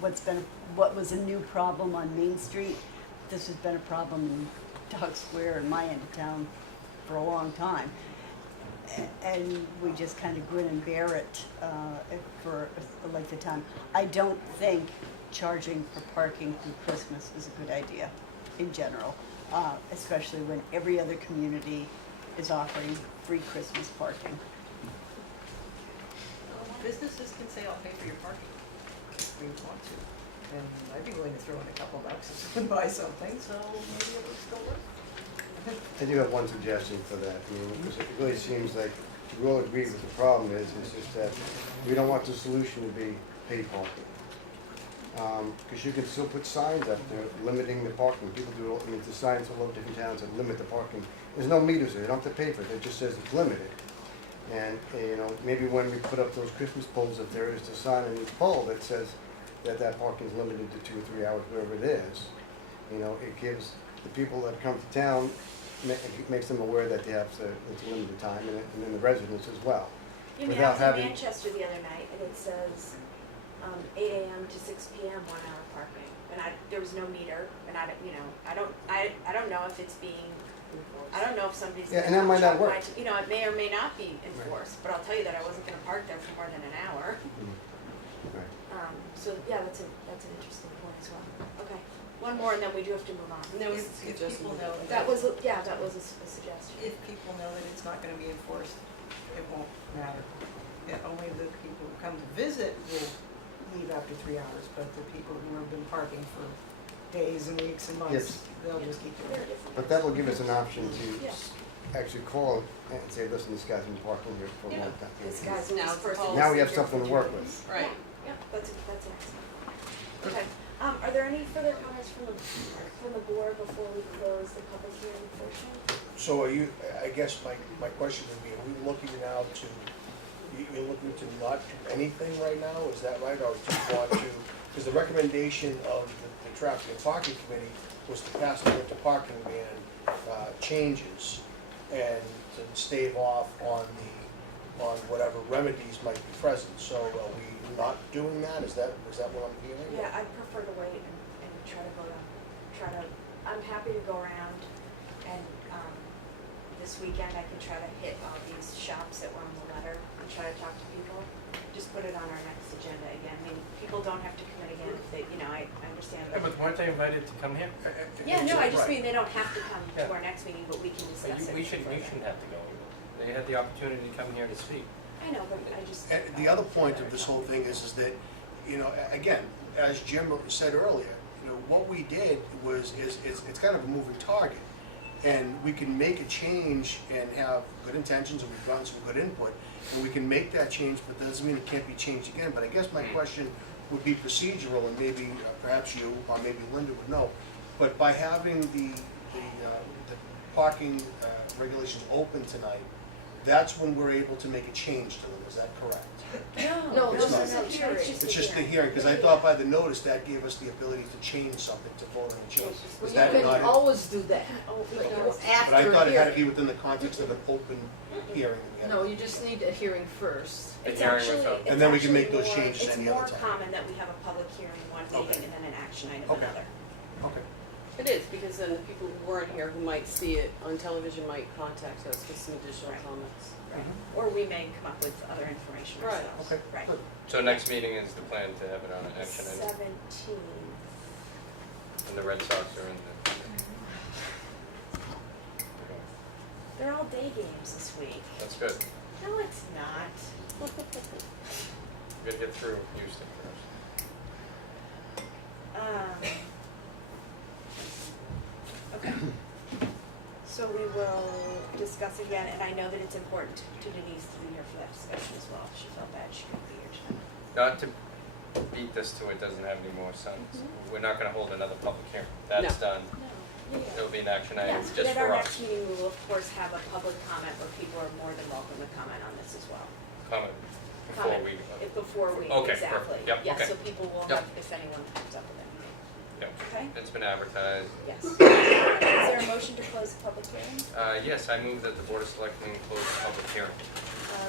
what was a new problem on Main Street. This has been a problem in Dock Square in my end of town for a long time. And we just kind of grin and bear it for a length of time. I don't think charging for parking through Christmas is a good idea in general, especially when every other community is offering free Christmas parking. Businesses can say, I'll pay for your parking if we want to. And I'd be willing to throw in a couple bucks and buy something, so maybe it would still work. I do have one suggestion for that, I mean, because it really seems like we all agree with the problem is, it's just that we don't want the solution to be paid parking. Because you can still put signs up there limiting the parking, people do, I mean, the signs all over different towns that limit the parking. There's no meters there, you don't have to pay for it, it just says it's limited. And, you know, maybe when we put up those Christmas poles, if there is a sign on each pole that says that parking is limited to 2 or 3 hours, wherever it is, you know, it gives the people that come to town, makes them aware that they have to, it's limited time, and then the residents as well. I mean, I was in Manchester the other night, and it says 8 a.m. to 6 p.m. 1 hour parking, and there was no meter, and I don't know if it's being, I don't know if somebody's. Yeah, and that might not work. You know, it may or may not be enforced, but I'll tell you that I wasn't gonna park there for more than an hour. Right. So, yeah, that's an interesting point as well. Okay, one more, and then we do have to move on. And there was If people know That was, yeah, that was a suggestion. if people know that it's not gonna be enforced, it won't matter. And only the people who come to visit will leave after 3 hours, but the people who have been parking for days and weeks and months, they'll just keep doing it. But that will give us an option to Yeah. actually call and say, listen, this guy's been parking here for a long time. This guy's Now this it's a person. policy. Now we have something to work with. Right. Yeah, that's excellent. Okay, are there any further comments from the board before we close the public hearing portion? So are you, I guess my question would be, are we looking now to, you're looking to not do anything right now, is that right? Or do you want to, because the recommendation of the Traffic and Parking Committee was to pass the winter parking ban changes and to stave off on whatever remedies might be present. So are we not doing that? Is that what I'm hearing? Yeah, I'd prefer to wait and try to, I'm happy to go around and, this weekend I can try to hit all these shops that were on the letter and try to talk to people. Just put it on our next agenda again. I mean, people don't have to come in again if they, you know, I understand. Yeah, but weren't they invited to come here? Yeah, no, I just Right. mean they don't have to come to Yeah. our next meeting, but we can discuss it. You shouldn't have to go. They had the opportunity to come here to speak. I know, but I just. And the other point of this whole thing is that, you know, again, as Jim said earlier, you know, what we did was, it's kind of a moving target. And we can make a change and have good intentions, and we've gotten some good input, and we can make that change, but that doesn't mean it can't be changed again. But I guess my question would be procedural, and maybe perhaps you or maybe Linda would know. But by having the parking regulations open tonight, that's when we're able to make a change to them. Is that correct? No, It's this not. is a hearing. It's just the hearing, because I thought by the notice that gave us the ability to change something, to vote on a change. Well, Is you that can not it? always do that, Oh, but no. you- But I after thought a it had to hearing. be within the context of an open hearing. No, you just need a hearing first. The It's hearing was actually, up. it's And then we can actually make those more- changes any other It's time. more common that we have a public hearing one Okay. meeting and then an action item Okay. another. Okay. It is, because then the people who weren't here who might see it on television might contact us with some additional Right. comments. Right. Or we may come up with other information Right. ourselves. Okay. Right. Good. So next meeting is the plan to have it on an action item, 17. and the Red Sox are in the. They're all day games this week. That's good. No, it's not. We gotta get through Houston first. Okay. So we will discuss again, and I know that it's important to Denise to be here for that discussion as well. She felt bad she couldn't be here tonight. Not to beat this to it doesn't have any more sense. Mhm. We're not gonna hold another public hearing. That's done. No. Yeah. It'll be an action item Yes, but just at our for next us. meeting, we will of course have a public comment where people are more than welcome to comment on this as well. Comment before Comment we. Before we, Okay, exactly. perfect. Yep, Yes, okay. so people will Yep. have, if anyone comes up with anything. Yep. Okay? It's been advertised. Yes. Is there a motion to close the public hearing? Yes, I move that the Board of Selectmen close the public hearing.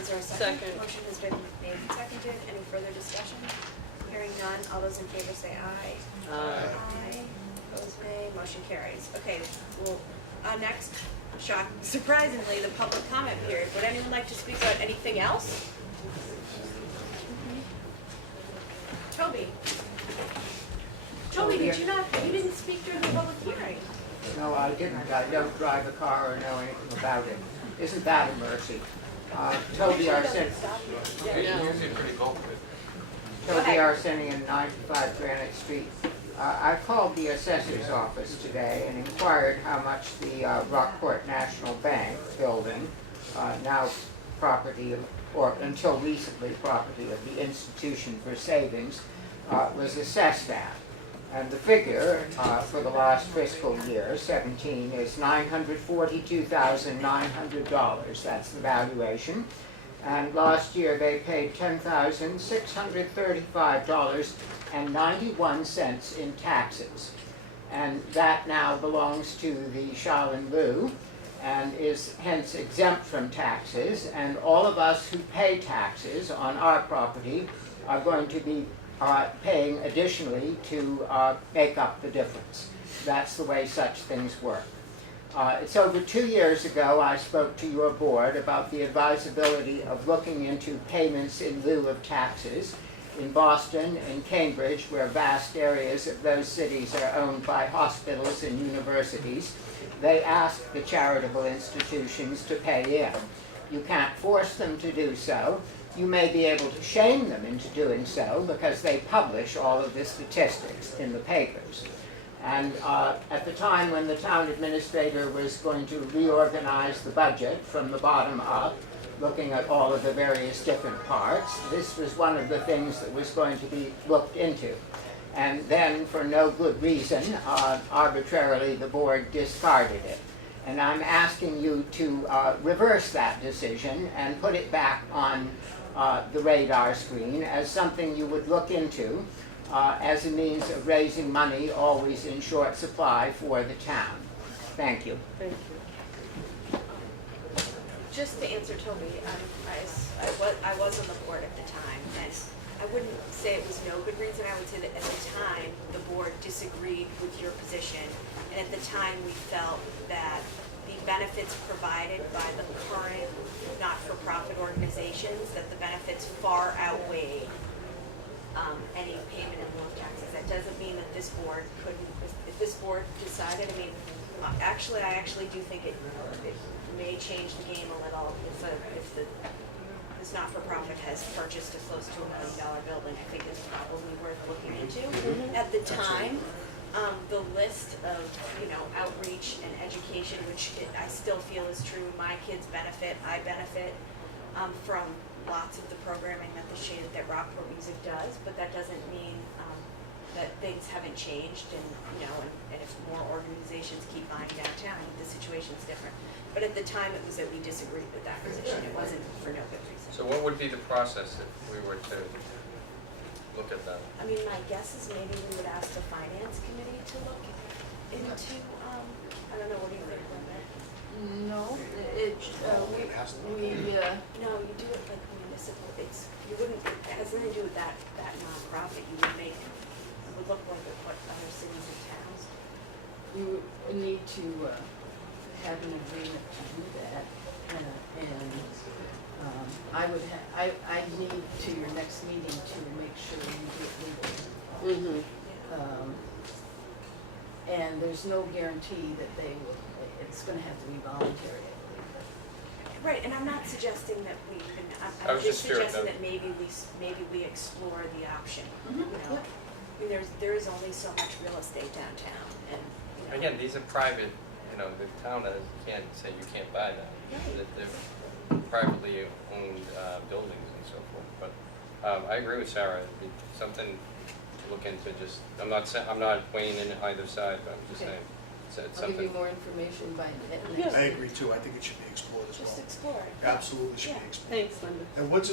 Is there a second? Second. Motion has been made and seconded. Any further discussion? Hearing none. All those in favor say aye. Aye. Opposed, nay. Motion carries. Okay, well, next, surprisingly, the public comment period. Would anyone like to speak about anything else? Toby? Toby, you didn't speak during the public hearing. No, I didn't. I don't drive a car or know anything about it. Isn't that a mercy? Toby Arsenian, Usually pretty vocal. Toby Arsenian, 95 Granite Street. I called the assessor's office today and inquired how much the Rockport National Bank building, now property, or until recently property of the Institution for Savings, was assessed at. And the figure for the last fiscal year, 17, is $942,900. That's the valuation. And last year they paid $10,635.91 in taxes. And that now belongs to the Shaolin Lu and is hence exempt from taxes. And all of us who pay taxes on our property are going to be paying additionally to make up the difference. That's the way such things work. It's over 2 years ago I spoke to your board about the advisability of looking into payments in lieu of taxes. In Boston and Cambridge, where vast areas of those cities are owned by hospitals and universities, they ask the charitable institutions to pay in. You can't force them to do so. You may be able to shame them into doing so because they publish all of the statistics in the papers. And at the time when the town administrator was going to reorganize the budget from the bottom up, looking at all of the various different parts, this was one of the things that was going to be looked into. And then, for no good reason, arbitrarily the board discarded it. And I'm asking you to reverse that decision and put it back on the radar screen as something you would look into as a means of raising money always in short supply for the town. Thank you. Thank you. Just to answer Toby, I was on the board at the time, and I wouldn't say it was no good reason. I would say that at the time, the board disagreed with your position, and at the time, we felt that the benefits provided by the current not-for-profit organizations, that the benefits far outweighed any payment in lieu of taxes. That doesn't mean that this board couldn't, if this board decided, I mean, I actually do think it may change the game a little if this not-for-profit has purchased a close to $1 million building. I think it's probably worth looking into. At the time, the list of, outreach and education, which I still feel is true. My kids benefit, I benefit from lots of the programming that Rockport Music does, but that doesn't mean that things haven't changed, and if more organizations keep buying downtown, the situation's different. But at the time, it was that we disagreed with that position. It wasn't for no good reason. So what would be the process if we were to look at that? I mean, my guess is maybe we would ask the finance committee to look into, I don't know, what do you think, Linda? No, No, you do it like municipal, you wouldn't, it has nothing to do with that nonprofit. You would it would look like what other cities and towns. you need to have an agreement to do that, I need to your next meeting to make sure you get legal. And there's no guarantee that it's gonna have to be voluntary, I believe. Right, and I'm not suggesting that we can, I I'm was just just curious, suggesting that maybe we explore the option, I mean, there is only so much real estate downtown, and, Again, these are private, the town can't say you can't buy them. That they're privately owned buildings and so forth. But I agree with Sarah. It'd be something to look into. I'm not weighing in either side, but I'm just Okay. saying it's I'll give something. you more information by I agree too, I think it should be explored as well. just explore it. Absolutely should be Yeah. explored. Thanks, Linda. And what's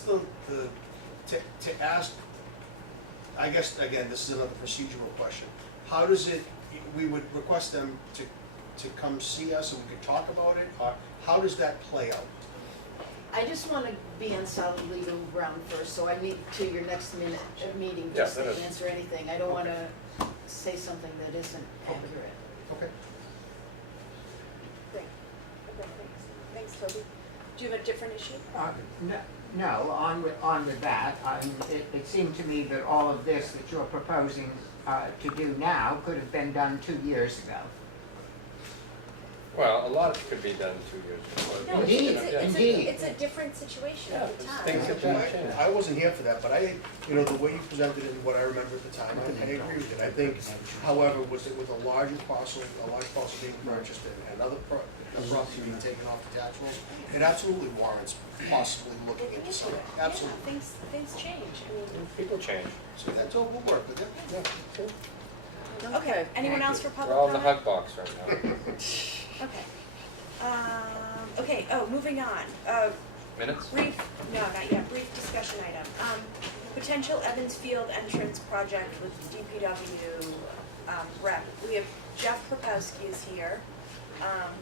the to ask, I guess, again, this is another procedural question. How does it, we would request them to come see us and we could talk about it, or how does that play out? I just want to be on solid legal ground first, so I need to your next meeting Yeah, just that to is- answer anything. I don't want to say something that isn't accurate. Okay. Great, okay, thanks Toby. Do you have a different issue? No, on with that, it seemed to me that all of this that you're proposing to do now could have been done 2 years ago. Well, a lot could be done 2 years before. No, Indeed, indeed. it's a different situation Yeah, at the time. things have changed. I wasn't here for that, but the way you presented it and what I remember at the time, I agree with it. I think, however, with a large parcel being purchased and another property being taken off the tax rolls, it absolutely warrants possibly looking into something. Absolutely. Yeah, things change. I mean, People change. So that's all will work with it. okay, anyone else for We're public all in the comment? hug box right now. Okay. Okay, moving on. Minutes? Brief, no, not yet, brief discussion item. Potential Evans Field entrance project with DPW rep. We have Jeff Kropowski is here.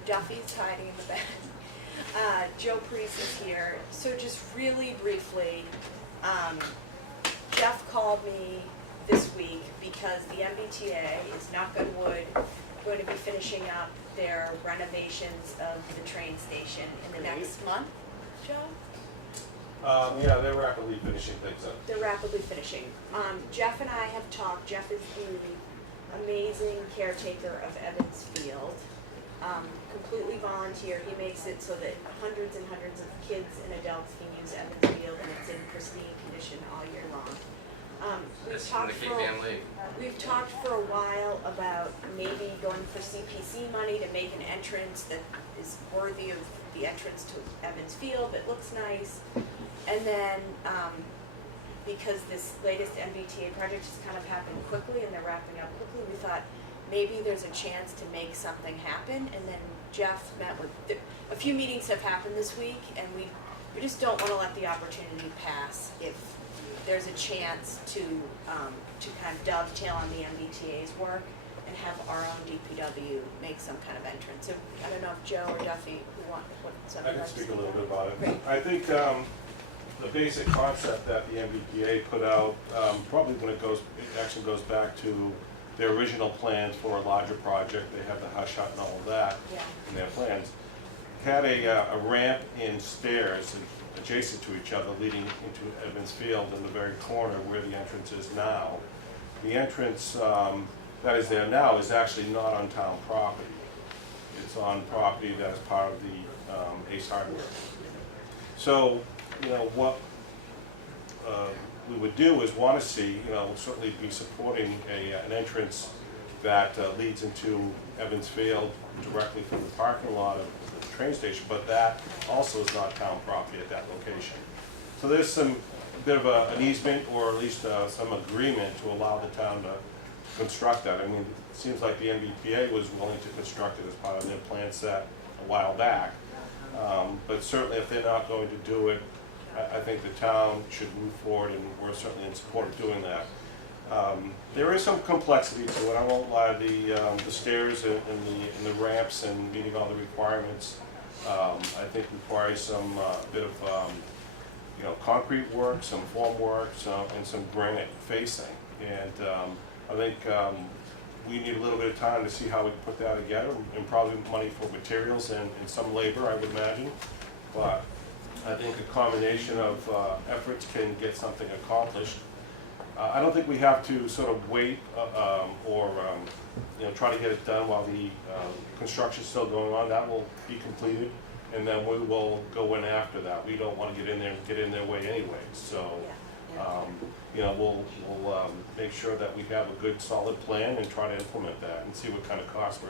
Duffy's hiding in the back. Joe Priest is here. So just really briefly, Jeff called me this week because the MBTA is, knock on wood, going to be finishing up their renovations of the train station in the next month. Joe? Yeah, they're rapidly finishing things up. They're rapidly finishing. Jeff and I have talked. Jeff is the amazing caretaker of Evans Field. Completely volunteer. He makes it so that hundreds and hundreds of kids and adults can use Evans Field, and it's in pristine condition all year long. It's in the KVM League. We've talked for a while about maybe going for CPC money to make an entrance that is worthy of the entrance to Evans Field, that looks nice. And then, because this latest MBTA project has kind of happened quickly and they're wrapping up quickly, we thought maybe there's a chance to make something happen. And then Jeff met with, a few meetings have happened this week, and we just don't want to let the opportunity pass if there's a chance to kind of dovetail on the MBTA's work and have our own DPW make some kind of entrance. So I don't know if Joe or Duffy who want what I something can like speak a little bit about it. Great. I think the basic concept that the MBTA put out, probably when it actually goes back to their original plans for a larger project, they have the hush hut and all of that in their plans, had a ramp and stairs adjacent to each other leading into Evans Field in the very corner where the entrance is now. The entrance that is there now is actually not on town property. It's on property that is part of the Ace Hardware. So, what we would do is want to see, certainly be supporting an entrance that leads into Evans Field directly from the parking lot of the train station, but that also is not town property at that location. So there's some bit of an easement, or at least some agreement to allow the town to construct that. I mean, it seems like the MBTA was willing to construct it as part of their plan set a while back. But certainly if they're not going to do it, I think the town should move forward, and we're certainly in support of doing that. There is some complexity to it, I won't lie. The stairs and the ramps and meeting all the requirements, I think requires some bit of concrete work, some form work, and some granite facing. And I think we need a little bit of time to see how we can put that together, and probably money for materials and some labor, I would imagine. But I think a combination of efforts can get something accomplished. I don't think we have to sort of wait or try to get it done while the construction's still going on. That will be completed, and then we will go in after that. We don't want to get in their way anyway. So, we'll make sure that we have a good, solid plan and try to implement that and see what kind of costs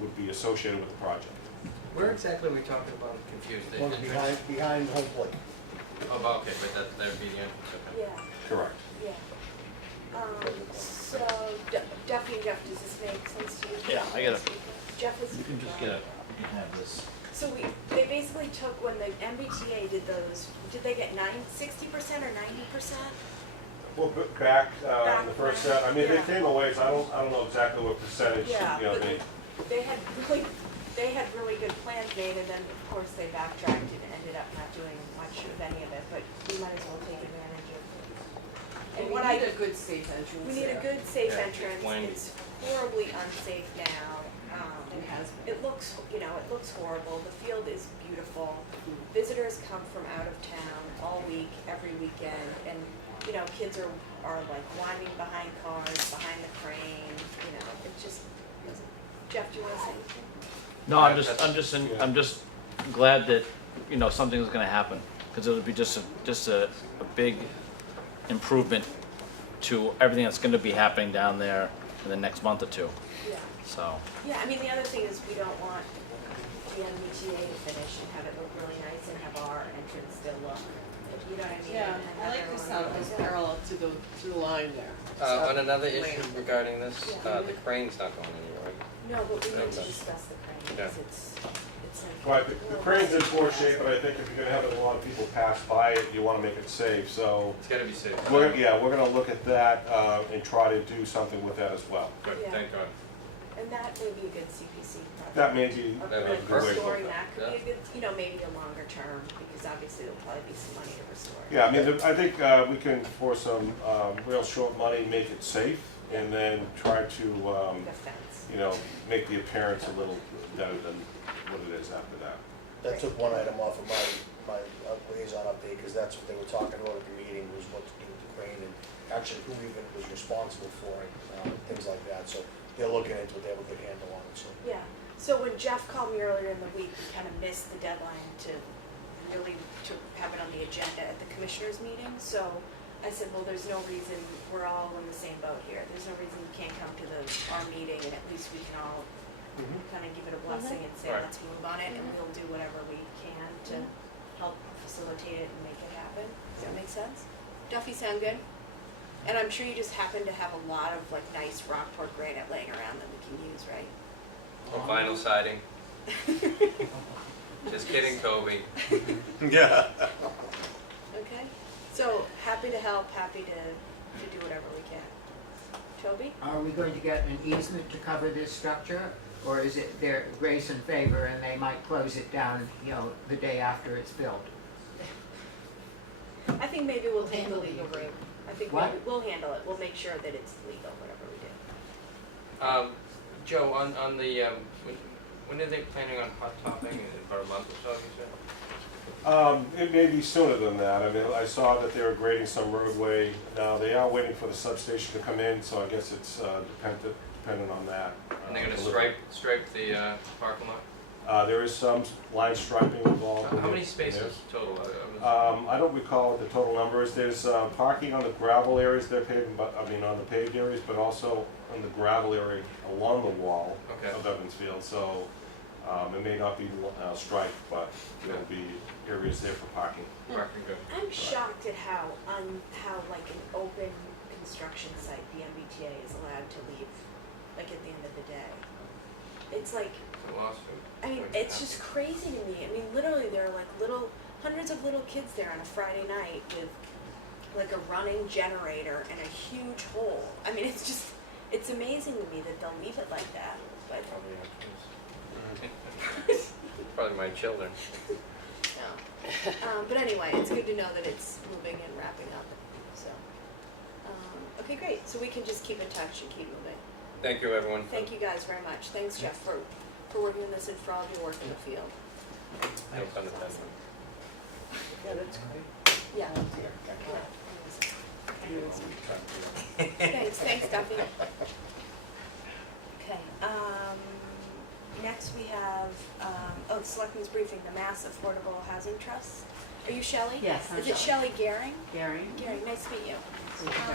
would be associated with the project. Where exactly are we talking about? Confused. The One entrance? behind home plate. Oh, okay, but that would be the entrance, okay. Yeah, Correct. yeah. So Duffy and Jeff, does this make sense to you? Yeah, I get it. Jeff is. You can just get it, you can have this. So they basically took, when the MBTA did those, did they get 60% or 90%? Well, back in the first set, I mean, they came a ways. I don't know exactly what percentage, Yeah, but they. they had really good plans made, and then of course they backtracked and ended up not doing much of any of it, but we might as well take advantage of it. And we need a good safe entrance. We need a good safe Yeah, entrance. explain. It's horribly unsafe now. It has been. It looks, it looks horrible. The field is beautiful. Visitors come from out of town all week, every weekend, and kids are like winding behind cars, behind the crane. It just. Jeff, do you want to say anything? No, I'm just glad that, you know, something's gonna happen, because it'll be just a big improvement to everything that's gonna be happening down there in the next month or two, Yeah. so. Yeah, I mean, the other thing is we don't want the MBTA to finish and have it look really nice and have our entrance still look, you know what I mean? Yeah, And I have like this everyone how it look was like that. parallel to the line there. On another issue regarding this, Yeah. the crane's not going anywhere, right? No, but we need to Okay. discuss the crane, Yeah. because it's like. Right, the crane's in poor shape, but I think if you're gonna have a lot of people pass by it, you wanna make it safe, so. It's gotta be safe. We're gonna look at that, and try to do something with that as well. Good, Yeah. thank God. And that may be a good CPC project. That may be, Of That'd be like a good way to restoring look that at could it, be a good, you know, maybe a longer term, because obviously there'll probably be some money to restore it. yeah, I mean, I think, we can, for some, real short money, make it safe, and then try to, Like a fence. you know, make the appearance a little better than what it is after that. That took one item off of my liaison update, because that's what they were talking about at the meeting, was what to do with the crane, and actually who even was responsible for it, things like that, so they're looking into it, they have a good handle on it, so. Yeah, so when Jeff called me earlier in the week, we kind of missed the deadline to really, to have it on the agenda at the commissioners meeting, so I said, well, there's no reason, we're all in the same boat here, there's no reason you can't come to our meeting, and at least we can all kind of give it a blessing and say, Right. let's move on it, and we'll do whatever we can to help facilitate it and make it happen. Does that make sense? Duffy, sound good? And I'm sure you just happen to have a lot of like nice Rockport granite laying around that we can use, right? Or vinyl siding. Just kidding, Toby. Yeah. Okay, so happy to help, happy to do whatever we can. Toby? Are we going to get an easement to cover this structure? Or is it their grace and favor and they might close it down, you know, the day after it's built? I think maybe we'll take the legal route. I think What? maybe we'll handle it, we'll make sure that it's legal, whatever we do. Joe, on the, when are they planning on hot topping, in about a month or so, you said? It may be sooner than that. I mean, I saw that they were grading some roadway. Now, they are waiting for the substation to come in, so I guess it's dependent on that. And they're gonna stripe the parking lot? There is some line striping involved. How in many it. spaces total? I don't recall what the total number is. There's parking on the gravel areas they're paving, but, I mean, on the paved areas, but also on the gravel area along the wall Okay. of Evansfield. So it may not be striped, but there'll be areas there for parking. Parking, good. I'm shocked at how like an open construction site, the MBTA is allowed to leave, like at the end of the day. It's like, The lawsuit. I mean, it's just crazy to me. I mean, literally there are like hundreds of little kids there on a Friday night with like a running generator and a huge hole. I mean, it's amazing to me that they'll leave it like that, but Probably our kids. Probably my children. no. But anyway, it's good to know that it's moving and wrapping up, so. Okay, great, so we can just keep in touch and keep moving. Thank you, everyone. Thank you guys very much. Thanks, Jeff, for working on this and for all of your work in the field. No pun intended. Yeah, that's great. Yeah. Thanks, Duffy. Okay, next we have, the Selectmen's briefing, the Mass Affordable Housing Trust. Are you Shelley? Yes, I'm Is it Shelley Gehring? Gary? Gehring, nice to meet you.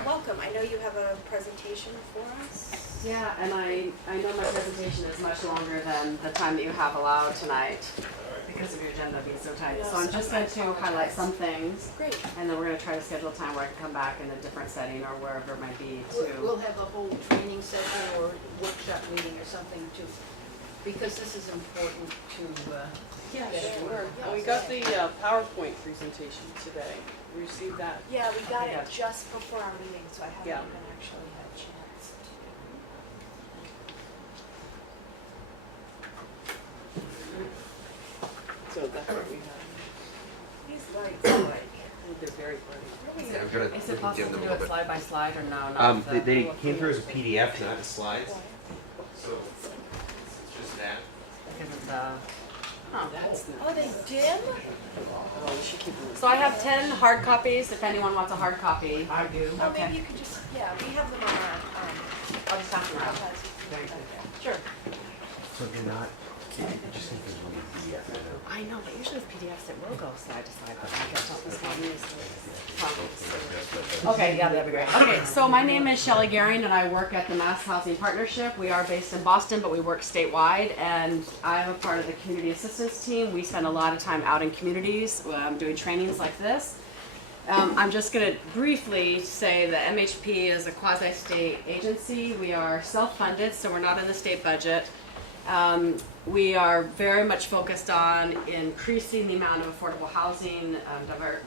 Welcome, I know you have a presentation for us. Yeah, and I know my presentation is much longer than the time that you have allowed tonight because of your agenda being so tight. So I'm just going to highlight some things. Great. And then we're going to try to schedule a time where I can come back in a different setting or wherever it might be We'll to. have a whole training session or workshop meeting or something to, because this is important to, Yeah, get sure. it. We got the PowerPoint presentation today. We received that. Yeah, we got Okay, it good. just before our meeting, so I haven't Yeah. even actually had a chance to. So that's what we have. These lights are like. They're very bright. Yeah, I'm gonna Is it possible to do it slide by slide or no? not They the- came through as a PDF, not as slides. So it's just that. Because of the. Oh. Oh, they dim? Oh, we should keep them. So I have 10 hard copies if anyone wants a hard copy. I do. Oh, Okay. maybe you could just, yeah, we have them on our, I'll just pass them around. iPads. Thank you. Sure. So if you're not I know, but usually with PDFs it will go side to side, but I guess not this one is the problem. Okay, yeah, that'd be great. Okay, so my name is Shelley Garing and I work at the Mass Housing Partnership. We are based in Boston, but we work statewide, and I'm a part of the community assistance team. We spend a lot of time out in communities doing trainings like this. I'm just going to briefly say that MHP is a quasi-state agency. We are self-funded, so we're not in the state budget. We are very much focused on increasing the amount of affordable housing,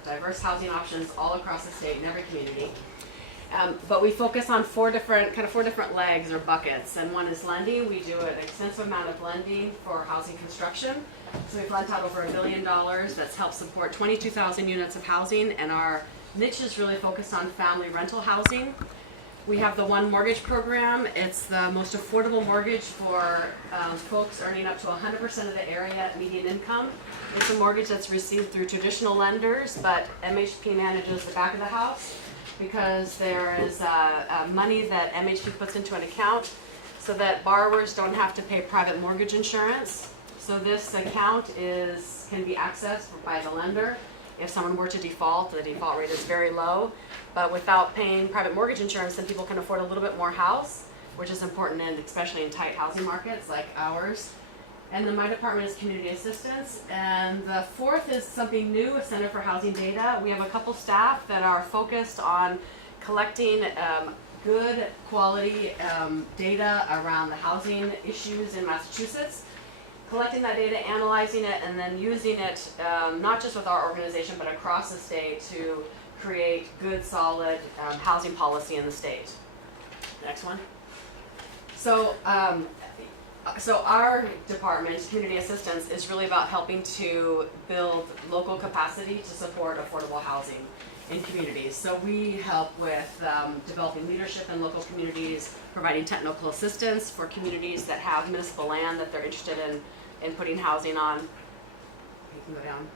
diverse housing options all across the state in every community. But we focus on four different legs or buckets. And one is lending. We do an extensive amount of lending for housing construction. So we've lent out over $1 billion. That's helped support 22,000 units of housing. And our niche is really focused on family rental housing. We have the One Mortgage program. It's the most affordable mortgage for folks earning up to 100% of the area median income. It's a mortgage that's received through traditional lenders, but MHP manages the back of the house because there is money that MHP puts into an account so that borrowers don't have to pay private mortgage insurance. So this account can be accessed by the lender. If someone were to default, the default rate is very low. But without paying private mortgage insurance, then people can afford a little bit more house, which is important, and especially in tight housing markets like ours. And then my department is community assistance. And the fourth is something new, a Center for Housing Data. We have a couple staff that are focused on collecting good quality data around the housing issues in Massachusetts. Collecting that data, analyzing it, and then using it not just with our organization but across the state to create good, solid housing policy in the state. Next one. So our department, community assistance, is really about helping to build local capacity to support affordable housing in communities. So we help with developing leadership in local communities, providing technical assistance for communities that have municipal land that they're interested in putting housing on. You can go down.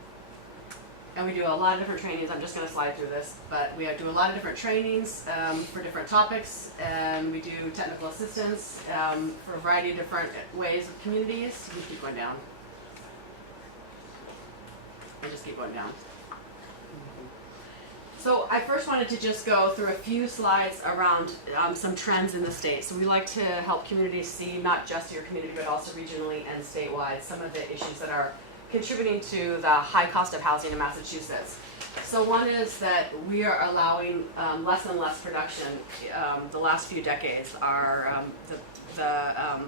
And we do a lot of different trainings. I'm just going to slide through this, but we do a lot of different trainings for different topics, and we do technical assistance for a variety of different ways of communities. You keep going down. And just keep going down. So I first wanted to just go through a few slides around some trends in the state. So we like to help communities see not just your community, but also regionally and statewide, some of the issues that are contributing to the high cost of housing in Massachusetts. So one is that we are allowing less and less production. The last few decades, the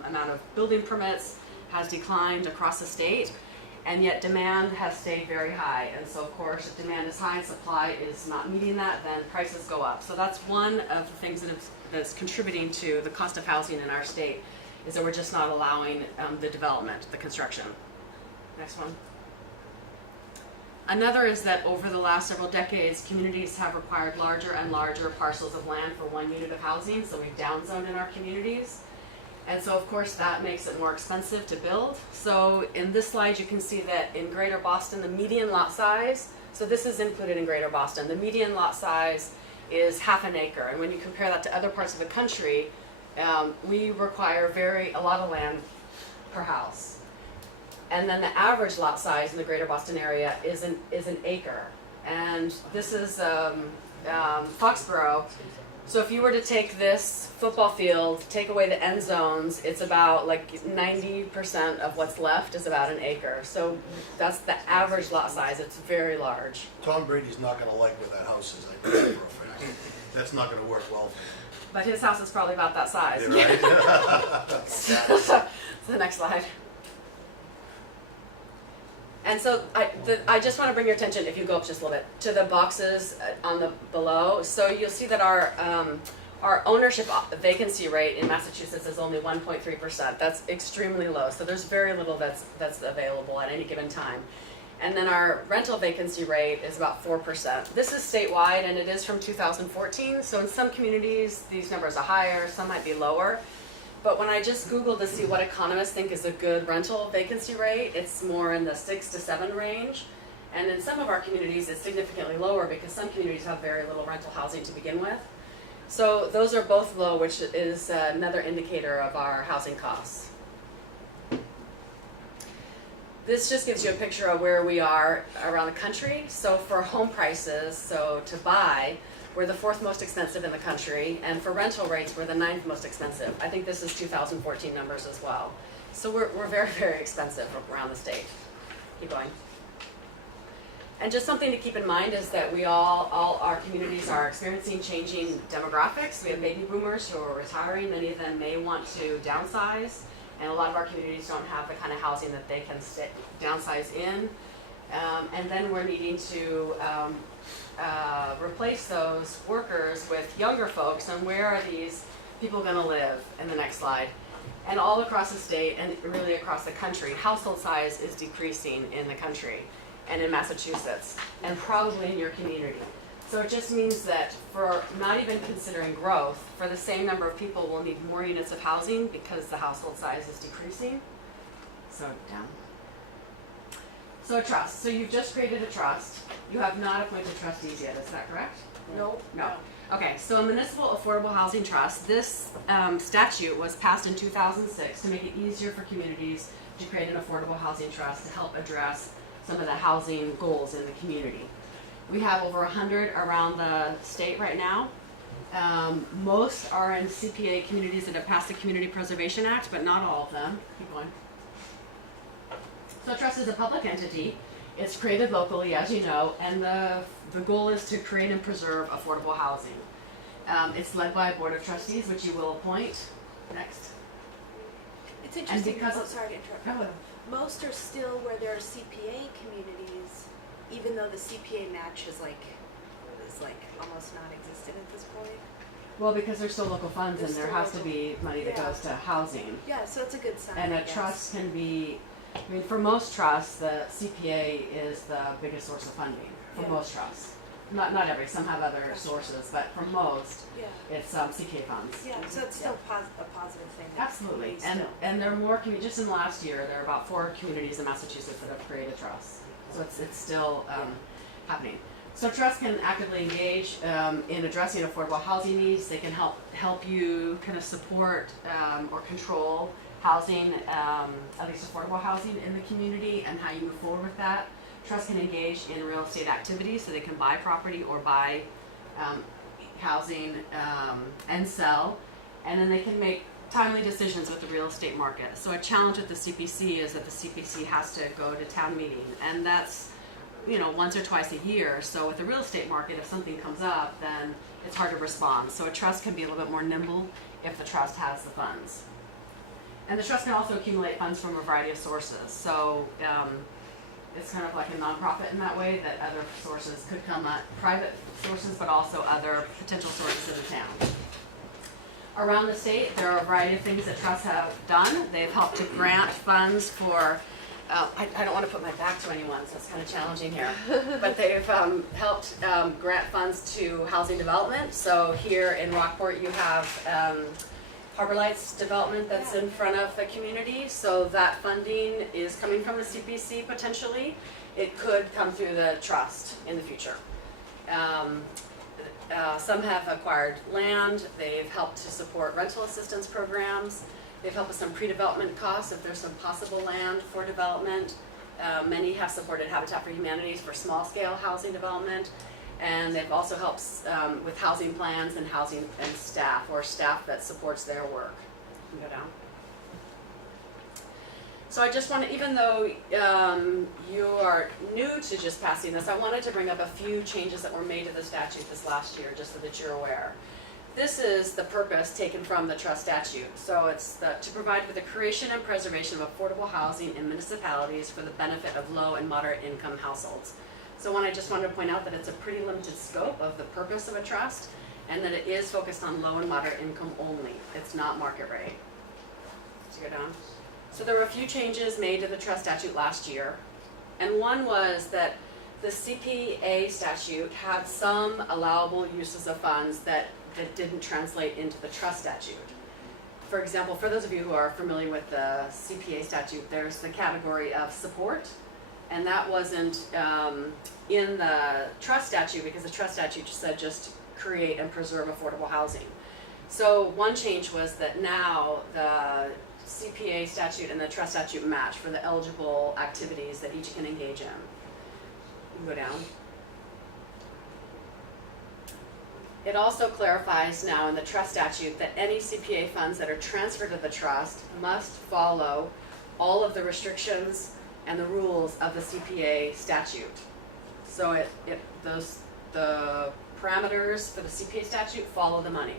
amount of building permits has declined across the state, and yet demand has stayed very high. And so of course, if demand is high and supply is not meeting that, then prices go up. So that's one of the things that's contributing to the cost of housing in our state, is that we're just not allowing the development, the construction. Next one. Another is that over the last several decades, communities have required larger and larger parcels of land for one unit of housing, so we've downzoned in our communities. And so of course that makes it more expensive to build. So in this slide you can see that in Greater Boston, the median lot size, so this is included in Greater Boston, the median lot size is half an acre. And when you compare that to other parts of the country, we require a lot of land per house. And then the average lot size in the Greater Boston area is an acre. And this is Foxborough. So if you were to take this football field, take away the end zones, it's about like 90% of what's left is about an acre. So that's the average lot size. It's very large. Tom Brady's not going to like where that house is, I know for a fact. That's not going to work well for him. But his house is probably about that size. Yeah, right? So the next slide. And so I just want to bring your attention, if you go up just a little bit, to the boxes on the below. So you'll see that our ownership vacancy rate in Massachusetts is only 1.3%. That's extremely low. So there's very little that's available at any given time. And then our rental vacancy rate is about 4%. This is statewide, and it is from 2014. So in some communities, these numbers are higher, some might be lower. But when I just Googled to see what economists think is a good rental vacancy rate, it's more in the 6 to 7 range. And in some of our communities, it's significantly lower because some communities have very little rental housing to begin with. So those are both low, which is another indicator of our housing costs. this just gives you a picture of where we are around the country. So for home prices, so to buy, we're the 4th most expensive in the country, and for rental rates, we're the 9th most expensive. I think this is 2014 numbers as well. So we're very, very expensive around the state. Keep going. And just something to keep in mind is that we all our communities are experiencing changing demographics. We have baby boomers who are retiring. Many of them may want to downsize, and a lot of our communities don't have the kind of housing that they can downsize in. And then we're needing to replace those workers with younger folks. And where are these people going to live in the next slide? And all across the state and really across the country, household size is decreasing in the country and in Massachusetts and probably in your community. So it just means that for not even considering growth, for the same number of people, we'll need more units of housing because the household size is decreasing. So down. So a trust. So you've just created a trust. You have not appointed trustees yet, is that correct? No. No. Okay, so a municipal affordable housing trust, this statute was passed in 2006 to make it easier for communities to create an affordable housing trust to help address some of the housing goals in the community. We have over 100 around the state right now. Most are in CPA communities that have passed the Community Preservation Act, but not all of them. Keep going. So trust is a public entity. It's created locally, as you know, and the goal is to create and preserve affordable housing. It's led by a board of trustees, which you will appoint. Next. It's interesting, because sorry to interrupt. Go ahead. Most are still where there are CPA communities, even though the CPA match is like almost non-existent at this point. Well, because there's still local funds and There's there still has to local- be money that yeah. goes to housing. Yeah, so it's a good sign. And I a guess. trust can be, I mean, for most trusts, the CPA is the biggest source of funding, for Yeah. most trusts. Not every, some have other sources, but for most, Yeah. it's CPA funds. Yeah, so it's still a positive thing. Absolutely, Still. and there are more just in the last year, there are about 4 communities in Massachusetts that have created trusts. So it's still happening. So trusts can actively engage in addressing affordable housing needs. They can help you kind of support or control housing, at least affordable housing in the community, and how you move forward with that. Trusts can engage in real estate activities, so they can buy property or buy housing and sell, and then they can make timely decisions with the real estate market. So a challenge with the CPC is that the CPC has to go to town meeting, and that's once or twice a year. So with the real estate market, if something comes up, then it's hard to respond. So a trust can be a little bit more nimble if the trust has the funds. And the trust can also accumulate funds from a variety of sources. So it's kind of like a nonprofit in that way, that other sources could come up, private sources, but also other potential sources in the town. Around the state, there are a variety of things that trusts have done. They've helped to grant funds for, I don't want to put my back to anyone, so it's kind of challenging here, but they've helped grant funds to housing development. So here in Rockport, you have Harbor Lights development that's in front of the community, so that funding is coming from the CPC potentially. It could come through the trust in the future. Some have acquired land. They've helped to support rental assistance programs. They've helped with some pre-development costs if there's some possible land for development. Many have supported Habitat for Humanities for small-scale housing development. And they've also helped with housing plans and housing and staff, or staff that supports their work. You can go down. So I just want to, even though you are new to just passing this, I wanted to bring up a few changes that were made to the statute this last year, just so that you're aware. This is the purpose taken from the trust statute. So it's to provide for the creation and preservation of affordable housing in municipalities for the benefit of low and moderate income households. So I just wanted to point out that it's a pretty limited scope of the purpose of a trust, and that it is focused on low and moderate income only. It's not market rate. Let's go down. So there were a few changes made to the trust statute last year, and one was that the CPA statute had some allowable uses of funds that didn't translate into the trust statute. For example, for those of you who are familiar with the CPA statute, there's the category of support, and that wasn't in the trust statute because the trust statute said just create and preserve affordable housing. So one change was that now the CPA statute and the trust statute match for the eligible activities that each can engage in. You can go down. It also clarifies now in the trust statute that any CPA funds that are transferred to the trust must follow all of the restrictions and the rules of the CPA statute. So the parameters for the CPA statute follow the money.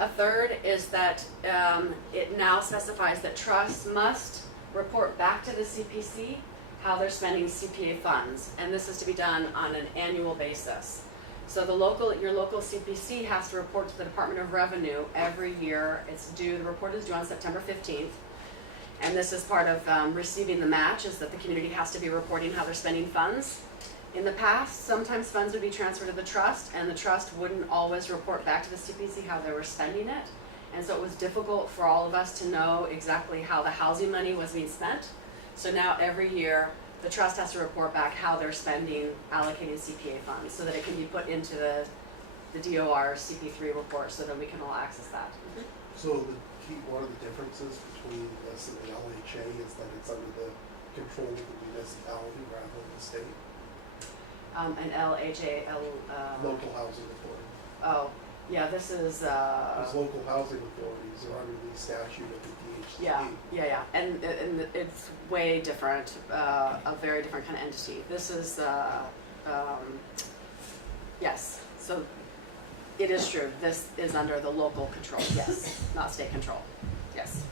A third is that it now specifies that trusts must report back to the CPC how they're spending CPA funds, and this is to be done on an annual basis. So your local CPC has to report to the Department of Revenue every year. The report is due on September 15th. And this is part of receiving the match, is that the community has to be reporting how they're spending funds. In the past, sometimes funds would be transferred to the trust, and the trust wouldn't always report back to the CPC how they were spending it. And so it was difficult for all of us to know exactly how the housing money was being spent. So now every year, the trust has to report back how they're spending, allocating CPA funds, so that it can be put into the DOR CP3 report, so that we can all access that. So one of the differences between this and the LHA is that it's under the control of the municipality rather than the state. An LHA, Local housing authority. Oh, yeah, this is, Because local housing authorities are under the statute of the DHCD. yeah, and it's way different, a very different kind of entity. This is, yes, so it is true, this is under the local control, yes, not state control, yes.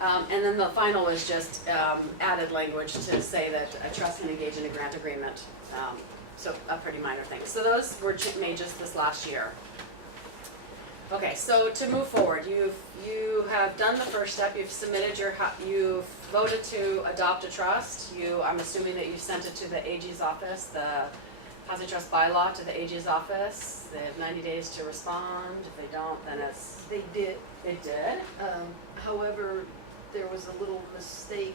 And then the final is just added language to say that a trust can engage in a grant agreement. So a pretty minor thing. So those were made just this last year. Okay, so to move forward, you have done the first step. You've submitted you've voted to adopt a trust. I'm assuming that you sent it to the AG's office, the Housing Trust bylaw to the AG's office. They have 90 days to respond. If they don't, then it's... They did. They did? However, there was a little mistake.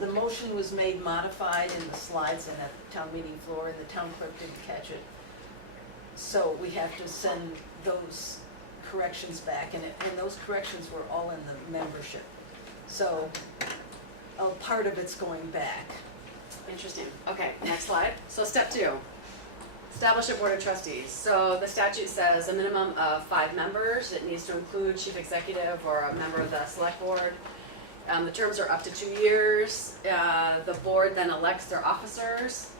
The motion was made modified in the slides and at the town meeting floor, and the town clerk didn't catch it. So we have to send those corrections back, and those corrections were all in the membership. So part of it's going back. Interesting. Okay, next slide. So step 2. Establish a board of trustees. So the statute says a minimum of 5 members. It needs to include chief executive or a member of the select board. The terms are up to 2 years. The board then elects their officers.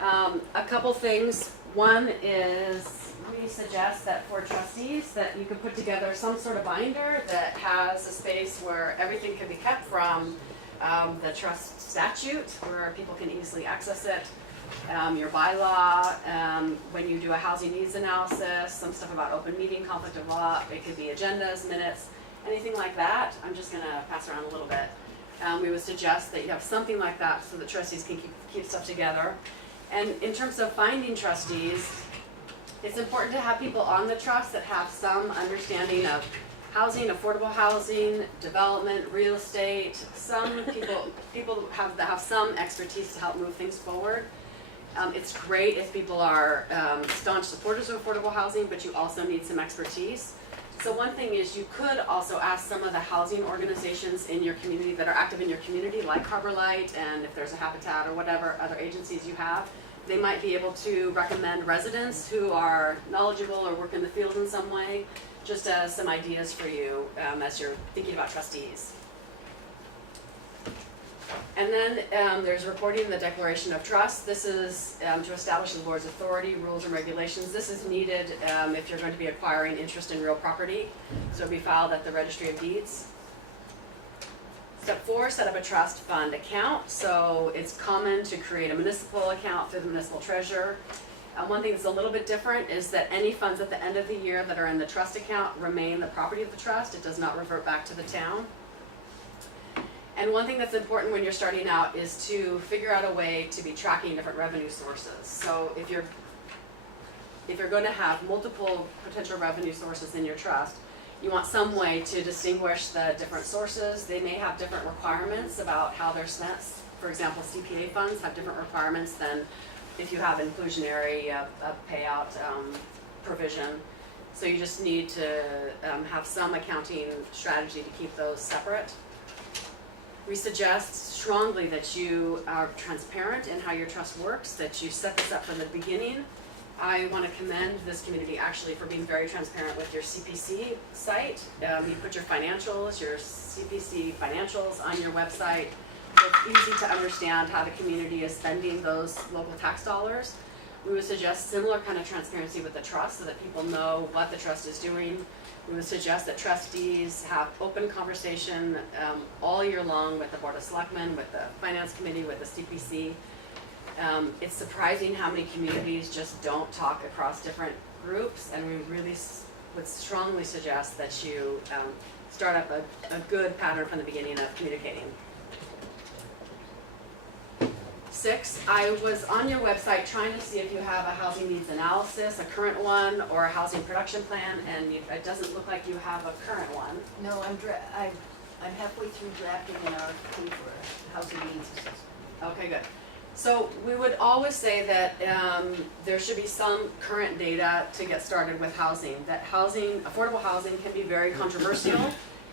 A couple things. One is we suggest that for trustees that you could put together some sort of binder that has a space where everything can be kept from the trust statute, where people can easily access it. Your bylaw, when you do a housing needs analysis, some stuff about open meeting, conflict of law, it could be agendas, minutes, anything like that. I'm just gonna pass around a little bit. We would suggest that you have something like that so that trustees can keep stuff together. And in terms of finding trustees, it's important to have people on the trust that have some understanding of housing, affordable housing, development, real estate. Some people that have some expertise to help move things forward. It's great if people are staunch supporters of affordable housing, but you also need some expertise. So one thing is you could also ask some of the housing organizations in your community that are active in your community, like Harbor Light, and if there's a Habitat or whatever other agencies you have, they might be able to recommend residents who are knowledgeable or work in the field in some way, just some ideas for you as you're thinking about trustees. And then there's recording the Declaration of Trust. This is to establish the board's authority, rules, and regulations. This is needed if you're going to be acquiring interest in real property. So it'll be filed at the Registry of Deeds. Step 4, set up a trust fund account. So it's common to create a municipal account through the municipal treasurer. One thing that's a little bit different is that any funds at the end of the year that are in the trust account remain the property of the trust. It does not revert back to the town. And one thing that's important when you're starting out is to figure out a way to be tracking different revenue sources. So if you're going to have multiple potential revenue sources in your trust, you want some way to distinguish the different sources. They may have different requirements about how they're spent. For example, CPA funds have different requirements than if you have inclusionary payout provision. So you just need to have some accounting strategy to keep those separate. We suggest strongly that you are transparent in how your trust works, that you set this up from the beginning. I want to commend this community actually for being very transparent with your CPC site. You put your financials, your CPC financials on your website. It's easy to understand how the community is spending those local tax dollars. We would suggest similar kind of transparency with the trust so that people know what the trust is doing. We would suggest that trustees have open conversation all year long with the Board of Selectmen, with the Finance Committee, with the CPC. It's surprising how many communities just don't talk across different groups, and we really would strongly suggest that you start up a good pattern from the beginning of communicating. 6, I was on your website trying to see if you have a housing needs analysis, a current one, or a housing production plan, and it doesn't look like you have a current one. No, I'm halfway through drafting an RFP for housing needs assessment. Okay, good. So we would always say that there should be some current data to get started with housing. That housing, affordable housing, can be very controversial.